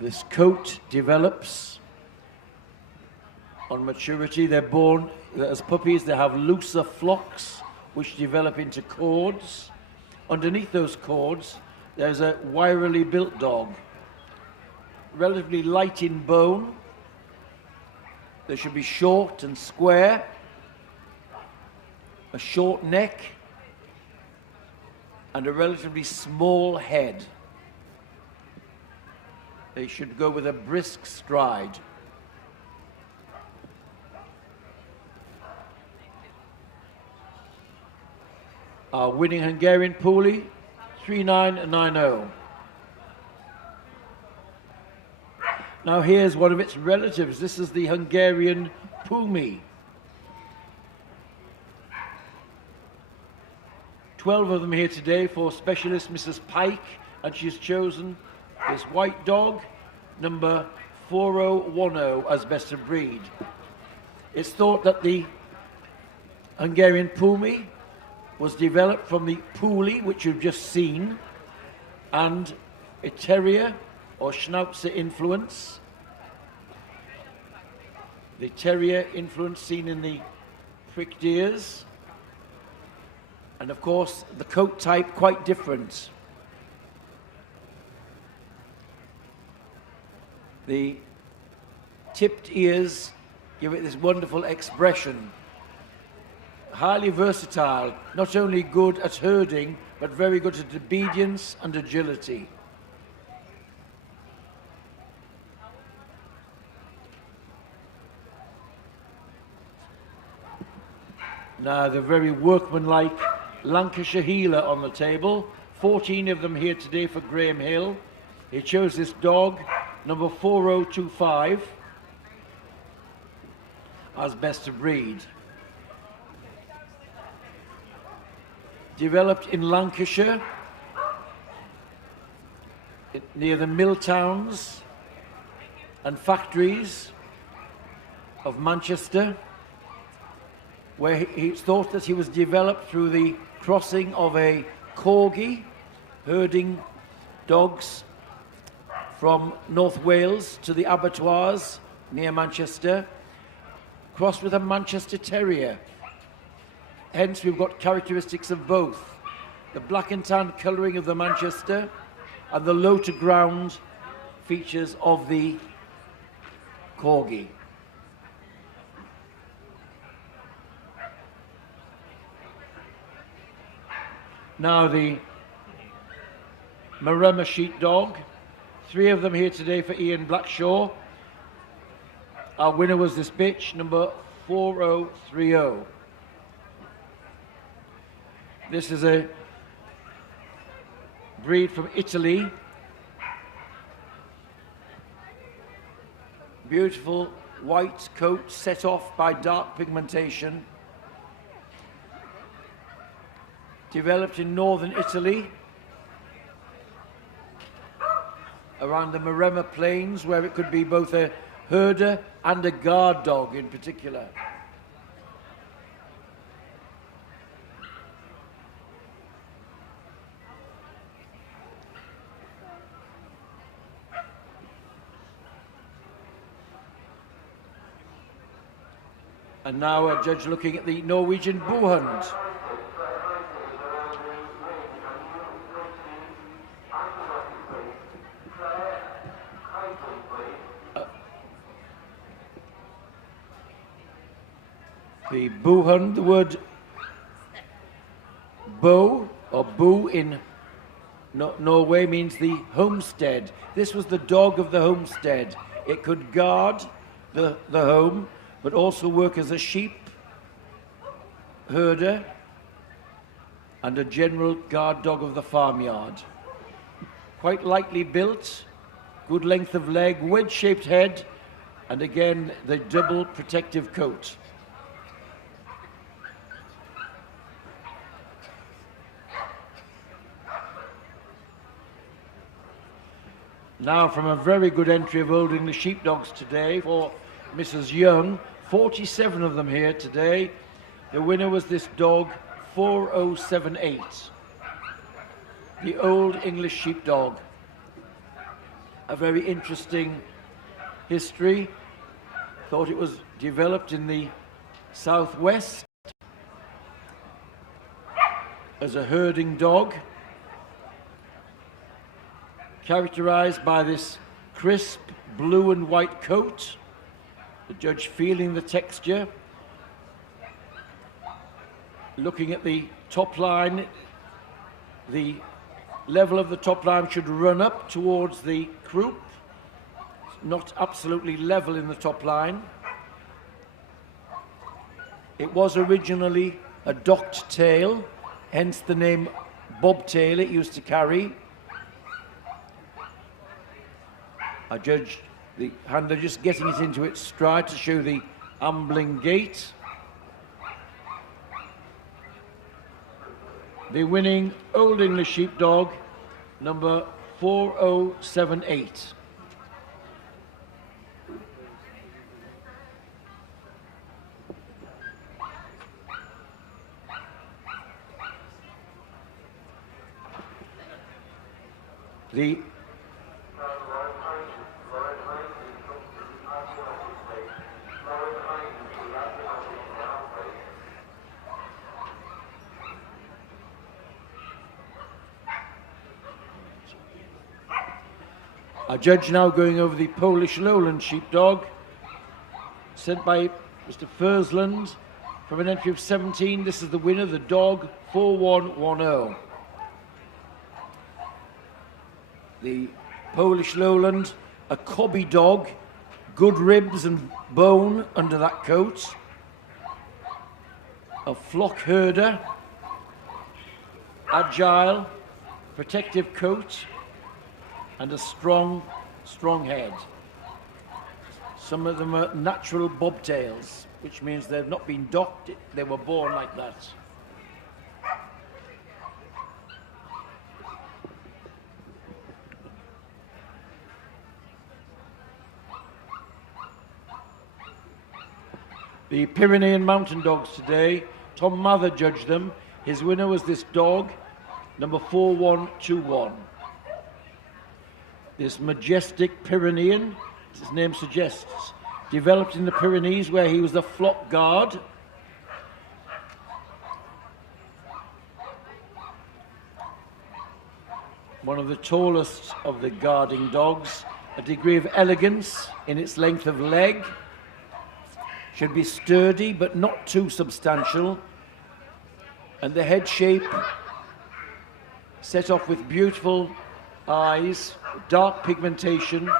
This coat develops on maturity. They're born as puppies. They have looser flocks which develop into cords. Underneath those cords, there's a wirily built dog, relatively light in bone. They should be short and square, a short neck, and a relatively small head. They should go with a brisk stride. Our winning Hungarian Puli, 3990. Now here's one of its relatives. This is the Hungarian Pumi. 12 of them here today for specialist Mrs. Pike, and she's chosen this white dog, number 4010, as best of breed. It's thought that the Hungarian Pumi was developed from the Puli, which you've just seen, and a Terrier or Schnauzer influence. The Terrier influence seen in the pricked ears, and of course the coat type quite different. The tipped ears give it this wonderful expression. Highly versatile, not only good at herding, but very good at obedience and agility. Now the very workmanlike Lancashire heeler on the table, 14 of them here today for Graham Hill. He chose this dog, number 4025, as best of breed. Developed in Lancashire, near the mill towns and factories of Manchester, where it's thought that he was developed through the crossing of a corgi, herding dogs from North Wales to the abattoirs near Manchester, crossed with a Manchester Terrier. Hence we've got characteristics of both, the black and tan colouring of the Manchester and the low to ground features of the corgi. Now the Maremma sheepdog, 3 of them here today for Ian Blackshaw. Our winner was this bitch, number 4030. This is a breed from Italy. Beautiful white coat set off by dark pigmentation. Developed in northern Italy, around the Maremma plains, where it could be both a herder and a guard dog in particular. And now a judge looking at the Norwegian Boohund. The Boohund, the word bow or boo in Norway means the homestead. This was the dog of the homestead. It could guard the home, but also work as a sheep herder and a general guard dog of the farmyard. Quite lightly built, good length of leg, wedge-shaped head, and again the double protective coat. Now from a very good entry of Old English sheepdogs today for Mrs. Young, 47 of them here today. The winner was this dog, 4078, the Old English sheepdog. A very interesting history. Thought it was developed in the southwest as a herding dog, characterized by this crisp blue and white coat, the judge feeling the texture, looking at the top line. The level of the top line should run up towards the croup, not absolutely level in the top line. It was originally a docked tail, hence the name bobtail it used to carry. I judge the handler just getting it into its stride to show the ambling gait. The winning Old English Sheepdog, number 4078. The Our judge now going over the Polish Lowland Sheepdog, sent by Mr. Fursland from an entry of 17. This is the winner, the dog 4110. The Polish Lowland, a cobby dog, good ribs and bone under that coat. A flock herder, agile, protective coat, and a strong head. Some of them are natural bobtails, which means they've not been docked, they were born like that. The Pyrenean Mountain Dogs today, Tom Mather judged them. His winner was this dog, number 4121. This majestic Pyrenean, as his name suggests, developed in the Pyrenees where he was the flock guard. One of the tallest of the guarding dogs, a degree of elegance in its length of leg. Should be sturdy but not too substantial. And the head shape set off with beautiful eyes, dark pigmentation.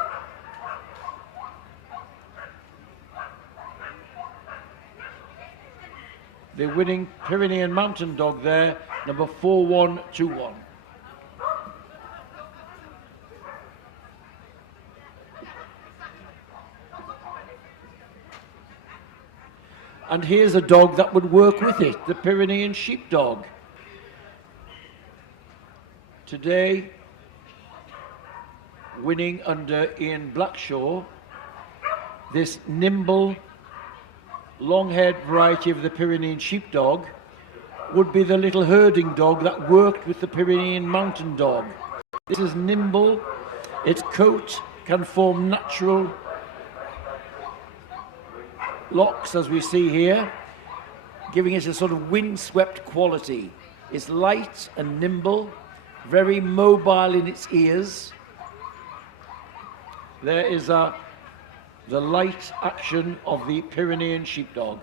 The winning Pyrenean Mountain Dog there, number 4121. And here's a dog that would work with it, the Pyrenean Sheepdog. Today, winning under Ian Blackshaw, this nimble, long-haired variety of the Pyrenean Sheepdog would be the little herding dog that worked with the Pyrenean Mountain Dog. This is nimble, its coat can form natural locks, as we see here, giving it a sort of windswept quality. It's light and nimble, very mobile in its ears. There is the light action of the Pyrenean Sheepdog.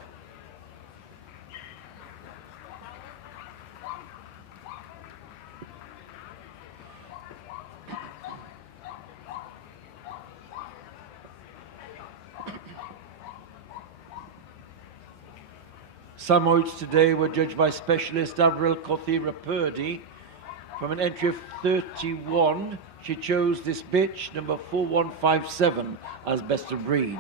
Samoyeds today were judged by specialist Avril Kothira Purdy. From an entry of 31, she chose this bitch, number 4157, as best of breed.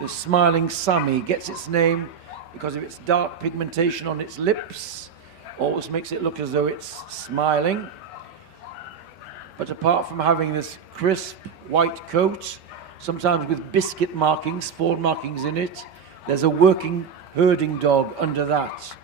The Smiling Sammy gets its name because of its dark pigmentation on its lips. Always makes it look as though it's smiling. But apart from having this crisp white coat, sometimes with biscuit markings, fawn markings in it, there's a working herding dog under that.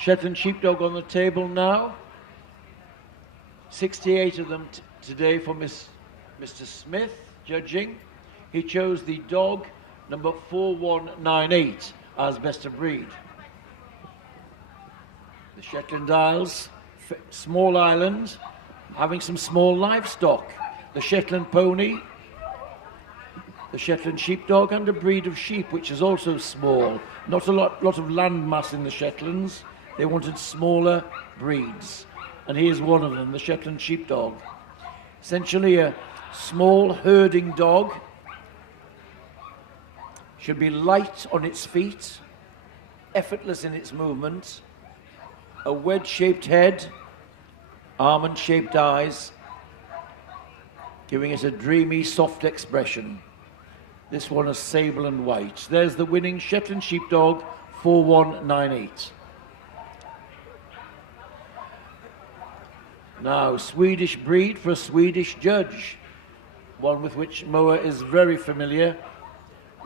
Shetland Sheepdog on the table now. 68 of them today for Mr. Smith judging. He chose the dog number 4198 as best of breed. The Shetland Isles, small island, having some small livestock. The Shetland pony, the Shetland Sheepdog, and a breed of sheep which is also small. Not a lot of land mass in the Shetlands. They wanted smaller breeds, and here's one of them, the Shetland Sheepdog. Essentially a small herding dog. Should be light on its feet, effortless in its movement, a wedge-shaped head, almond-shaped eyes, giving it a dreamy, soft expression. This one is sable and white. There's the winning Shetland Sheepdog, 4198. Now, Swedish breed for a Swedish judge, one with which Moa is very familiar,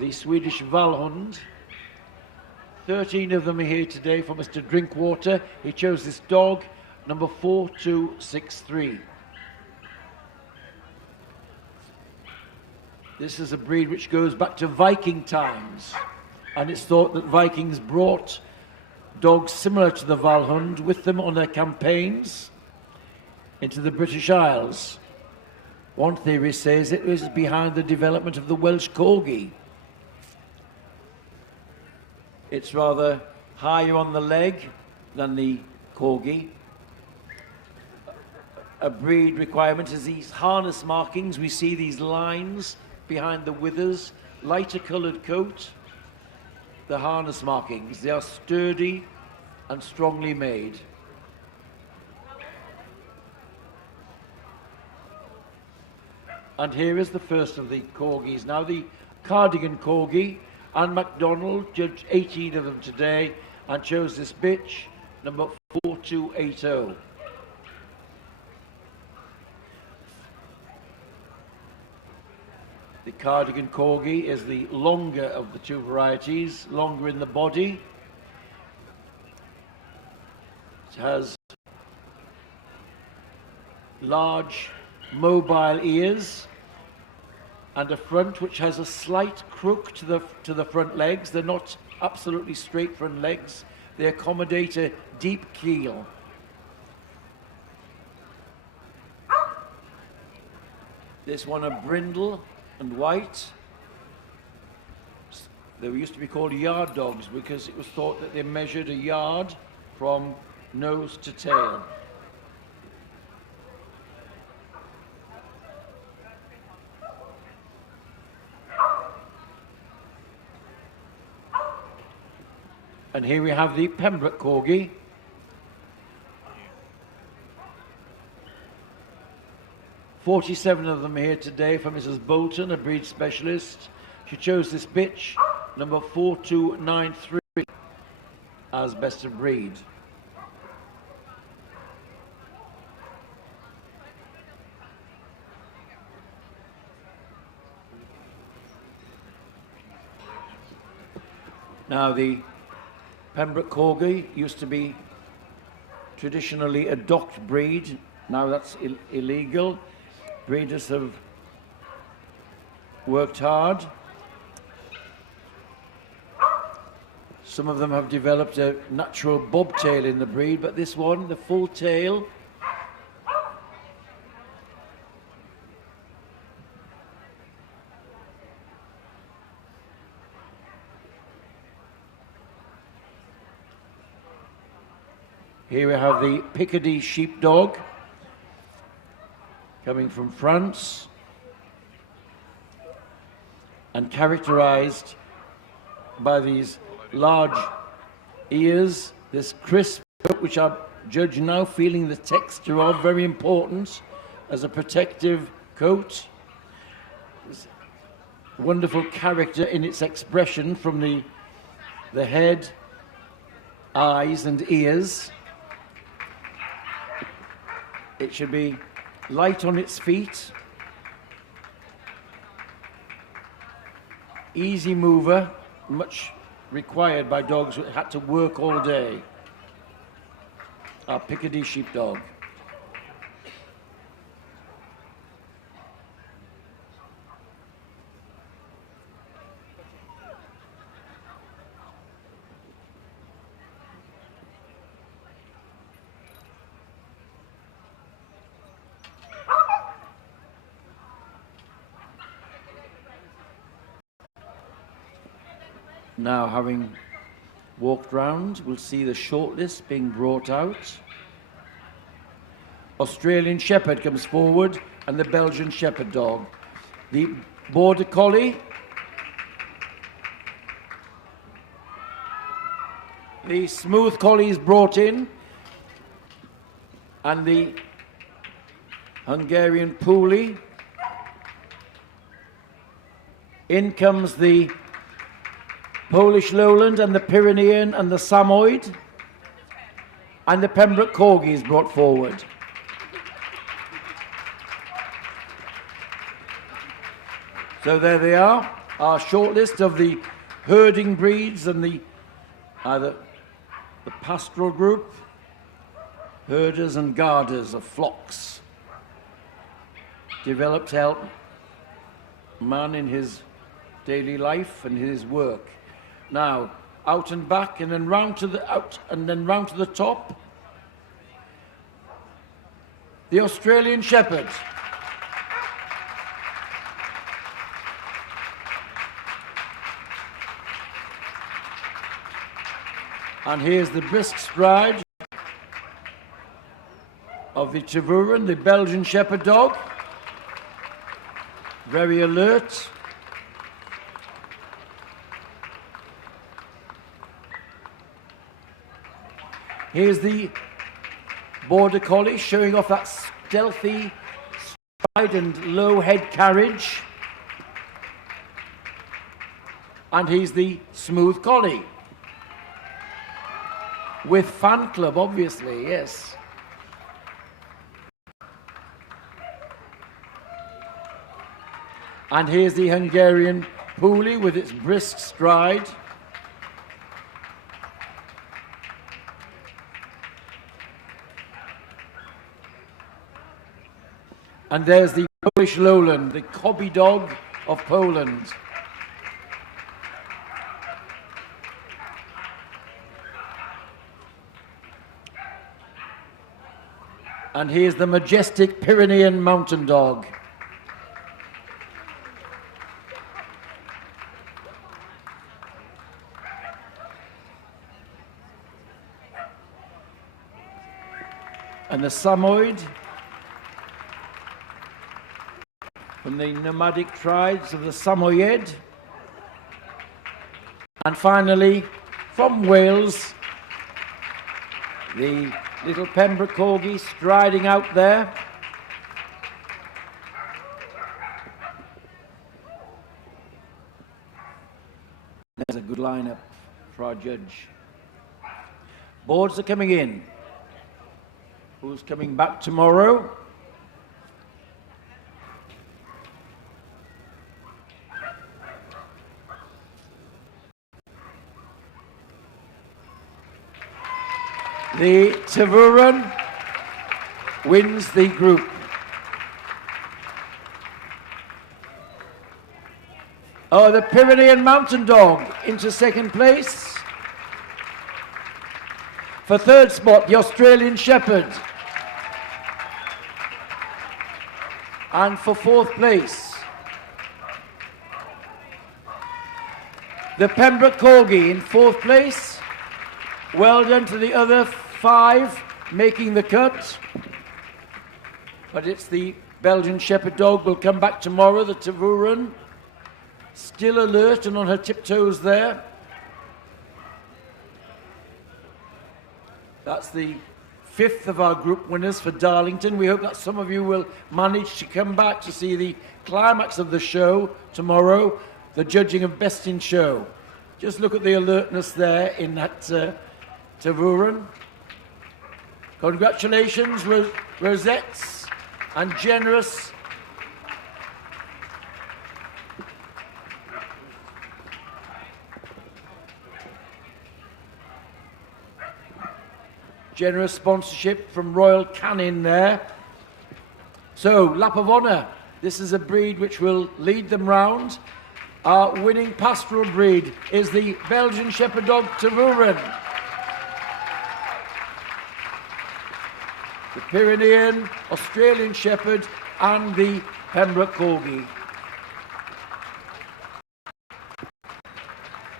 the Swedish Vallhund. 13 of them are here today for Mr. Drinkwater. He chose this dog, number 4263. This is a breed which goes back to Viking times, and it's thought that Vikings brought dogs similar to the Vallhund with them on their campaigns into the British Isles. One theory says it was behind the development of the Welsh Corgi. It's rather higher on the leg than the Corgi. A breed requirement is these harness markings. We see these lines behind the withers, lighter coloured coat. The harness markings, they are sturdy and strongly made. And here is the first of the Corgis. Now the Cardigan Corgi. Anne MacDonald judged 18 of them today and chose this bitch, number 4280. The Cardigan Corgi is the longer of the two varieties, longer in the body. It has large mobile ears and a front which has a slight crook to the front legs. They're not absolutely straight front legs. They accommodate a deep keel. This one a brindle and white. They used to be called yard dogs because it was thought that they measured a yard from nose to tail. And here we have the Pembroke Corgi. "47 of them here today for Mrs. Bolton, a breed specialist. She chose this bitch, number 4293, as best of breed. Now the Pembroke Corgi used to be traditionally a docked breed. Now that's illegal. Breeders have worked hard. Some of them have developed a natural bobtail in the breed, but this one, the full tail, here we have the Picardy Sheepdog, coming from France, and characterized by these large ears, this crisp coat, which our judge now feeling the texture of, very important as a protective coat. This wonderful character in its expression from the head, eyes and ears. It should be light on its feet, easy mover, much required by dogs who had to work all day. Our Picardy Sheepdog. Now, having walked round, we'll see the shortlist being brought out. Australian Shepherd comes forward, and the Belgian Shepherd dog. The Border Collie, the Smooth Collie is brought in, and the Hungarian Poolie. In comes the Polish Lowland and the Pyrenean and the Samoyed, and the Pembroke Corgi is brought forward. So there they are, our short list of the herding breeds and the pastoral group, herders and guarders of flocks, developed to help man in his daily life and his work. Now, out and back, and then round to the round to the top. The Australian Shepherd. And here's the brisk stride of the Tervuren, the Belgian Shepherd dog. Very alert. Here's the Border Collie showing off that stealthy stride and low head carriage. And he's the Smooth Collie. With fan club, obviously, yes. And here's the Hungarian Poolie with its brisk stride. And there's the Polish Lowland, the Cobby dog of Poland. And here's the majestic Pyrenean mountain dog. And the Samoyed, from the nomadic tribes of the Samoyed. And finally, from Wales, the little Pembroke Corgi striding out there. There's a good lineup for our judge. Boards are coming in. Who's coming back tomorrow? The Tervuren wins the group. Oh, the Pyrenean Mountain Dog into second place. For third spot, the Australian Shepherd. And for fourth place, the Pembroke Corgi in fourth place. Well done to the other 5 making the cut. But it's the Belgian Shepherd dog will come back tomorrow, the Tervuren. Still alert and on her tiptoes there. That's the 5th of our group winners for Darlington. We hope that some of you will manage to come back to see the climax of the show tomorrow, the judging of Best in Show. Just look at the alertness there in that Tervuren. Congratulations, Rosettes, and generous sponsorship from Royal Canin there. So, lap of honour. This is a breed which will lead them round. Our winning pastoral breed is the Belgian Shepherd dog Tervuren. The Pyrenean, Australian Shepherd, and the Pembroke Corgi.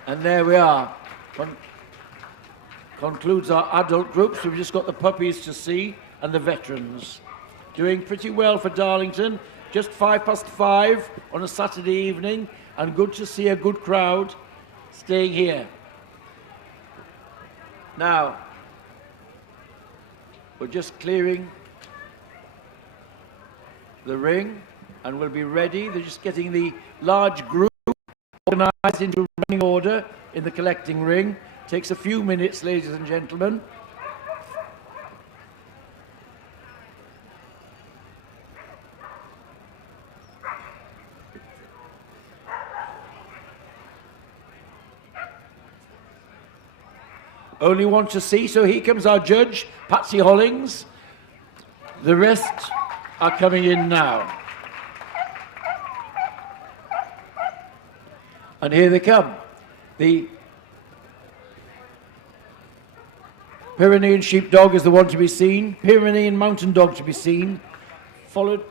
And there we are. Concludes our adult groups. We've just got the puppies to see and the veterans. doing pretty well for Darlington. Just 5:05 on a Saturday evening, and good to see a good crowd staying here. Now, we're just clearing the ring, and we'll be ready. They're just getting the large group organised into running order in the collecting ring. Takes a few minutes, ladies and gentlemen. Only one to see, so here comes our judge, Patsy Hollings. The rest are coming in now. And here they come. The Pyrenean sheepdog is the one to be seen, Pyrenean mountain dog to be seen, followed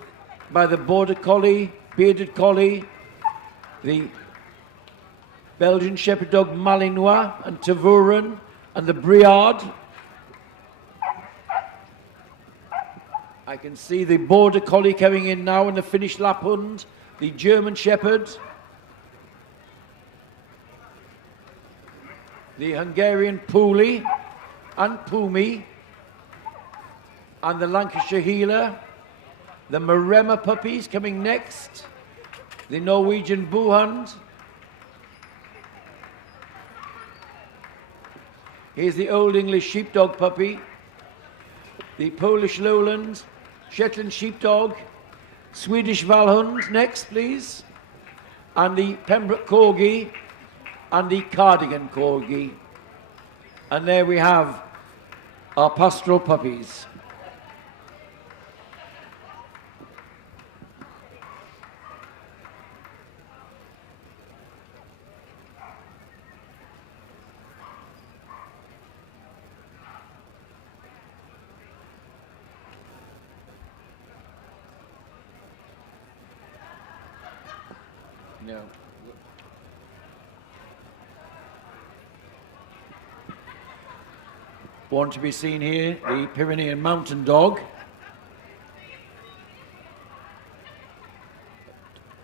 by the border collie, bearded collie, the Belgian shepherd dog Malinois and Tervuren, and the Briard. I can see the border collie coming in now, and the Finnish Lapphund, the German shepherd, the Hungarian Puli and Pumi, and the Lancashire Heeler, the Maremma puppies coming next, the Norwegian Buhund. Here's the Old English Sheepdog puppy, the Polish Lowland, Shetland Sheepdog, Swedish Valhund next, please, and the Pembroke Corgi and the Cardigan Corgi. And there we have our pastoral puppies. No. One to be seen here, the Pyrenean mountain dog.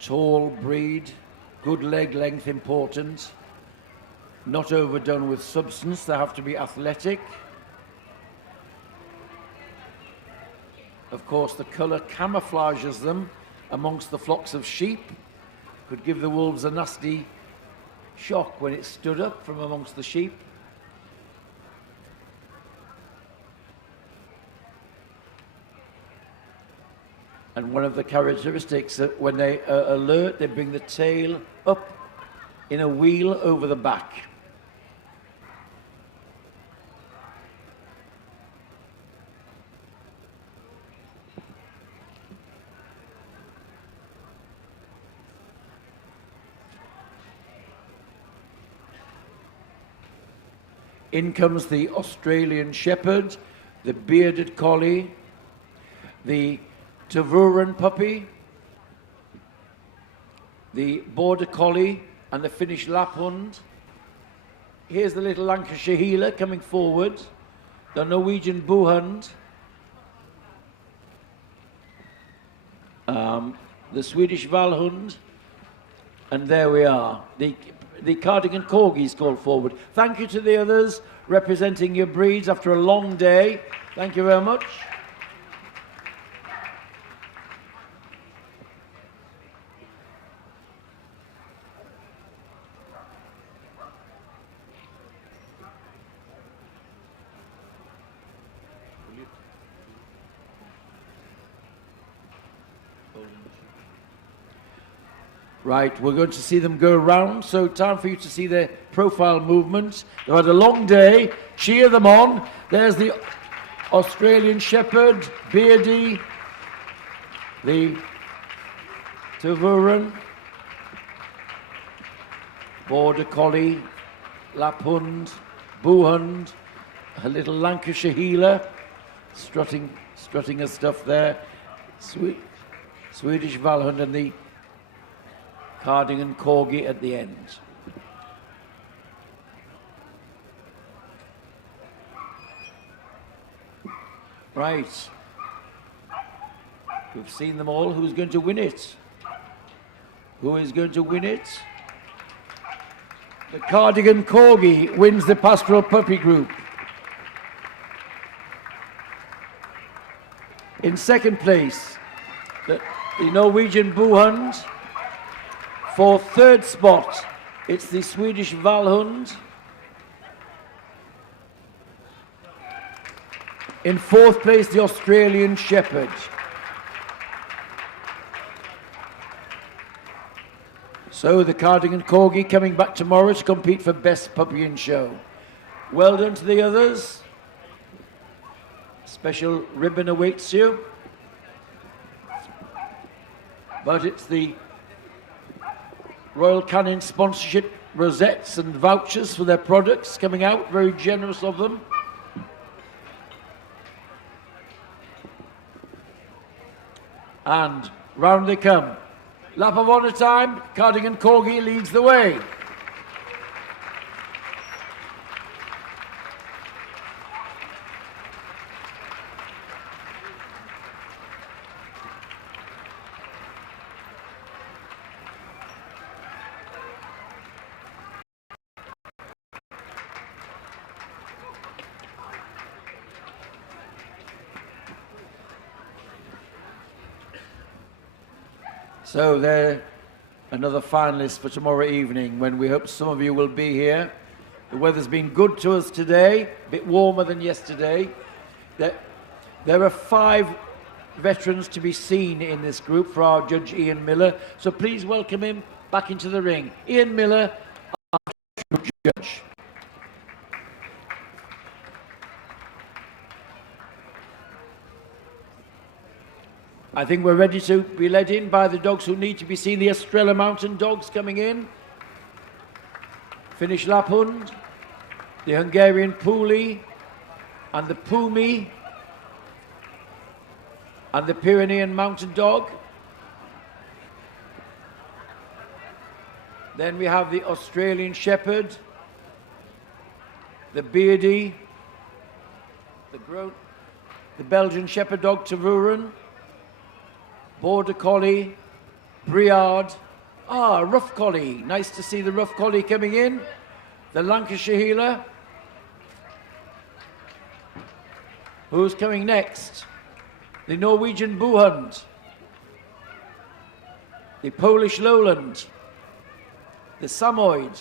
Tall breed, good leg length important, not overdone with substance, they have to be athletic. Of course, the colour camouflages them amongst the flocks of sheep. Could give the wolves a nasty shock when it stood up from amongst the sheep. And one of the characteristics that when they are alert, they bring the tail up in a wheel over the back. In comes the Australian Shepherd, the bearded collie, the Tervuren puppy, the border collie, and the Finnish Lapphund. Here's the little Lancashire Heeler coming forward, the Norwegian Buhund, the Swedish Valhund, and there we are. The Cardigan Corgis called forward. Thank you to the others representing your breeds after a long day. Thank you very much. Right, we're going to see them go around, so time for you to see their profile movements. They've had a long day, cheer them on. There's the Australian Shepherd, Beardy, the Tervuren, Border Collie, Lapphund, Buhund, a little Lancashire Heeler, strutting her stuff there, Swedish Valhund, and the Cardigan Corgi at the end. Right. We've seen them all. Who's going to win it? Who is going to win it? The Cardigan Corgi wins the Pastoral Puppy Group. In second place, the Norwegian Boohund. For third spot, it's the Swedish Valhund. In fourth place, the Australian Shepherd. So the Cardigan Corgi coming back tomorrow to compete for Best Puppy in Show. Well done to the others. Special ribbon awaits you. But it's the Royal Canin sponsorship rosettes and vouchers for their products coming out. Very generous of them. And round they come. Lap of honour time. Cardigan Corgi leads the way. So they're another finalist for tomorrow evening, when we hope some of you will be here. The weather's been good to us today, a bit warmer than yesterday. There are 5 veterans to be seen in this group for our judge Ian Miller. So please welcome him back into the ring. Ian Miller, our judge. I think we're ready to be led in by the dogs who need to be seen. The Estrella Mountain dogs coming in. Finnish Lapphund, the Hungarian Puli, and the Pumi, and the Pyrenean Mountain Dog. Then we have the Australian Shepherd, the Beardy, the Belgian Shepherd Dog Tervuren, Border Collie, Briard, Rough Collie. Nice to see the Rough Collie coming in. The Lancashire Heeler. Who's coming next? The Norwegian Boohund, the Polish Lowland, the Samoyed,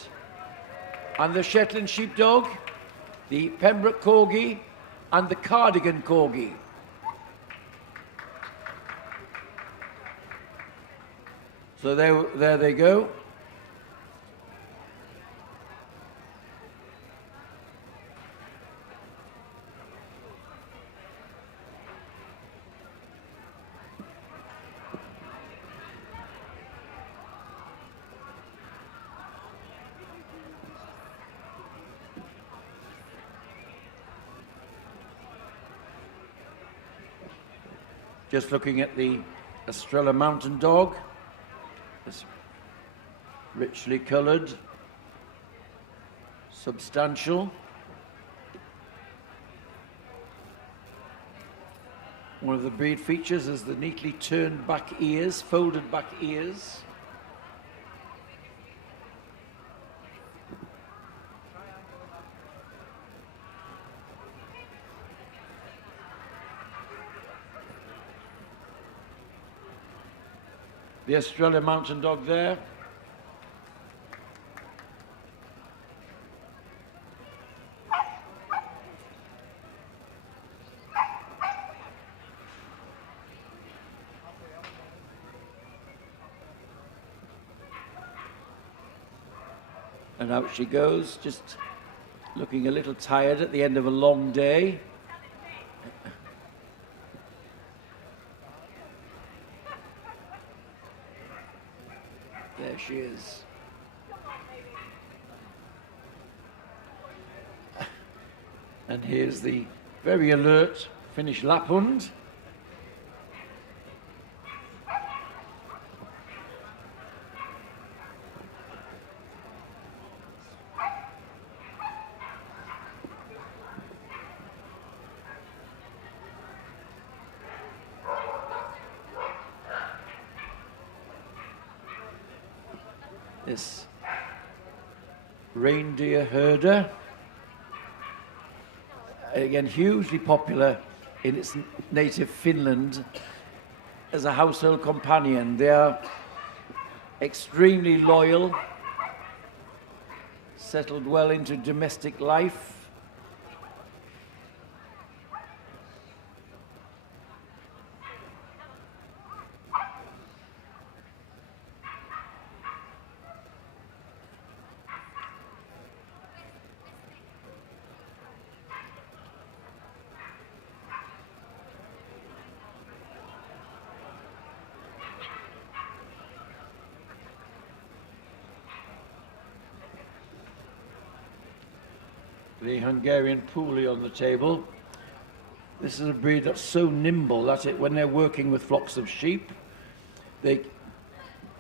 and the Shetland Sheepdog, the Pembroke Corgi, and the Cardigan Corgi. So there they go. Just looking at the Estrella Mountain Dog. It's richly coloured, substantial. One of the breed features is the neatly turned back ears, folded back ears. The Estrella Mountain Dog there. And out she goes, just looking a little tired at the end of a long day. There she is. And here's the very alert Finnish Lapphund. This reindeer herder, again hugely popular in its native Finland as a household companion. They are extremely loyal, settled well into domestic life. The Hungarian Puli on the table. This is a breed that's so nimble that when they're working with flocks of sheep, they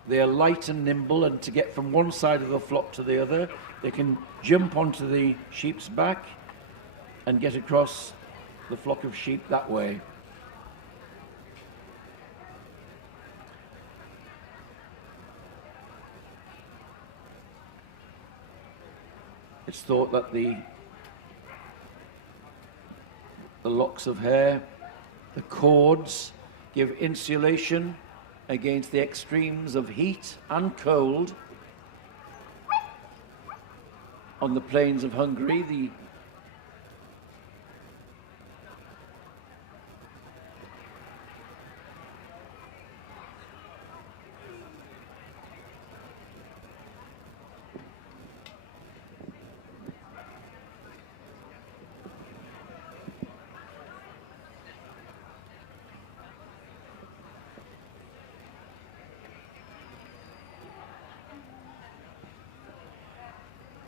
are light and nimble, and to get from one side of the flock to the other, they can jump onto the sheep's back and get across the flock of sheep that way. It's thought that the locks of hair, the cords, give insulation against the extremes of heat and cold. On the plains of Hungary,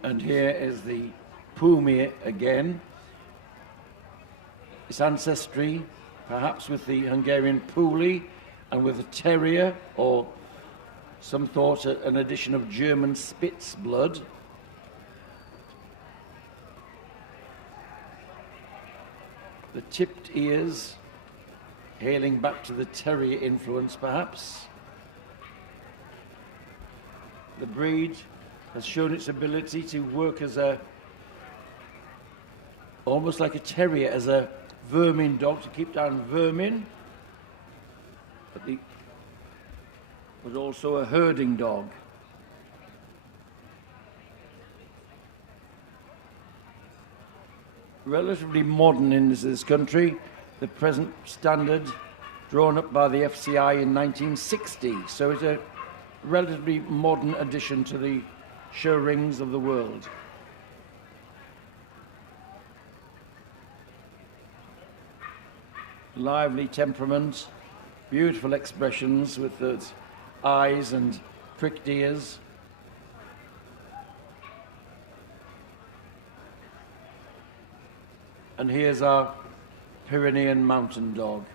and here is the Pumi again. Its ancestry, perhaps with the Hungarian Puli and with a Terrier, or some thought an addition of German Spitz blood. The tipped ears, hailing back to the Terrier influence perhaps. The breed has shown its ability to work as almost like a terrier, as a vermin dog, to keep down vermin, but also a herding dog. Relatively modern in this country, the present standard drawn up by the FCI in 1960, so it's a relatively modern addition to the show rings of the world. Lively temperament, beautiful expressions with those eyes and pricked ears. And here's our Pyrenean mountain dog.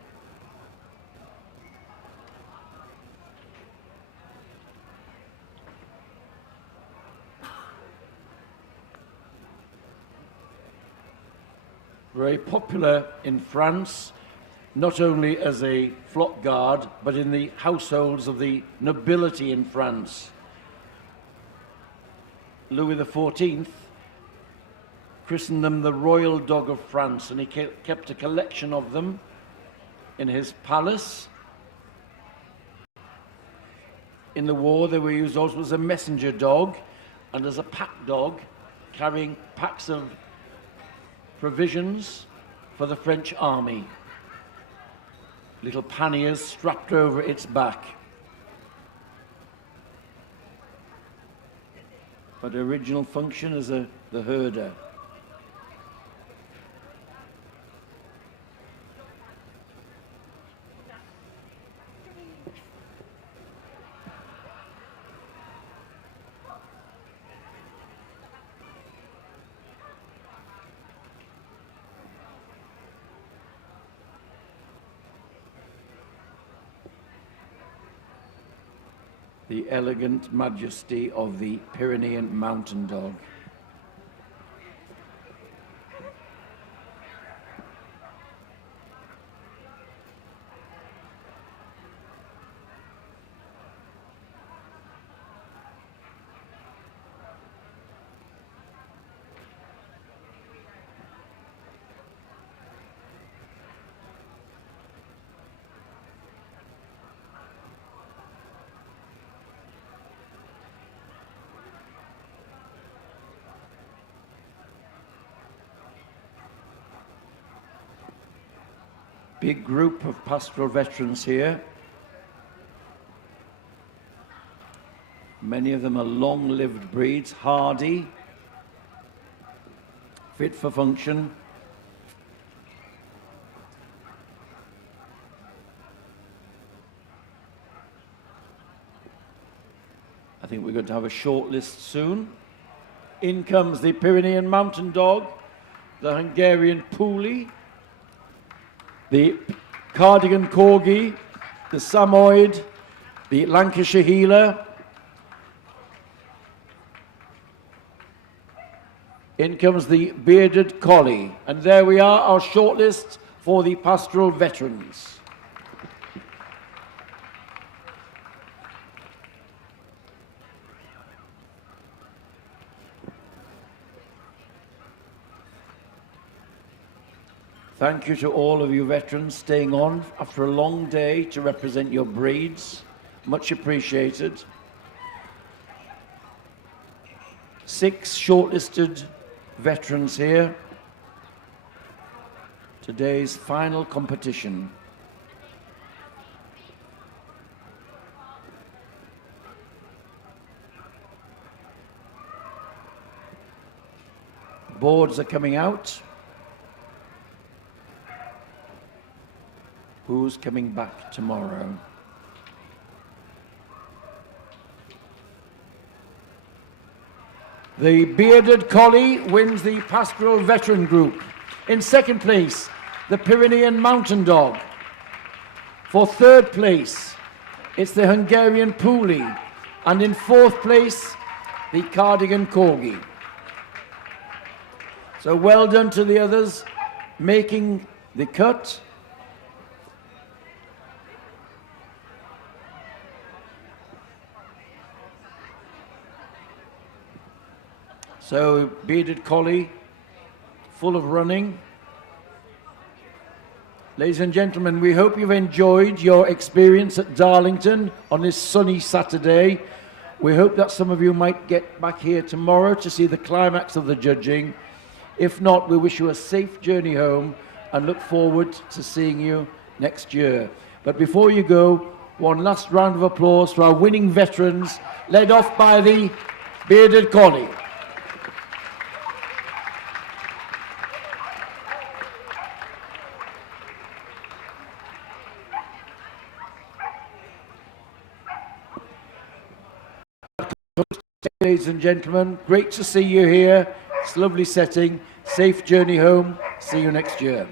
Very popular in France, not only as a flock guard, but in the households of the nobility in France. Louis XIV christened them the royal dog of France, and he kept a collection of them in his palace. In the war, they were used also as a messenger dog and as a pack dog, carrying packs of provisions for the French army. Little panniers strapped over its back. But original function as the herder. The elegant majesty of the Pyrenean mountain dog. Big group of pastoral veterans here. Many of them are long-lived breeds, hardy, fit for function. I think we're going to have a short list soon. In comes the Pyrenean Mountain Dog, the Hungarian Puli, the Cardigan Corgi, the Samoyed, the Lancashire Heeler. In comes the Bearded Collie. And there we are, our shortlist for the pastoral veterans. Thank you to all of you veterans staying on after a long day to represent your breeds. Much appreciated. 6 shortlisted veterans here. Today's final competition. Boards are coming out. Who's coming back tomorrow? The Bearded Collie wins the Pastoral Veteran Group. In second place, the Pyrenean Mountain Dog. For third place, it's the Hungarian Puli. And in fourth place, the Cardigan Corgi. So well done to the others making the cut. So, Bearded Collie, full of running. Ladies and gentlemen, we hope you've enjoyed your experience at Darlington on this sunny Saturday. We hope that some of you might get back here tomorrow to see the climax of the judging. If not, we wish you a safe journey home and look forward to seeing you next year. But before you go, one last round of applause for our winning veterans, led off by the Bearded Collie. Ladies and gentlemen, great to see you here. It's a lovely setting. Safe journey home. See you next year.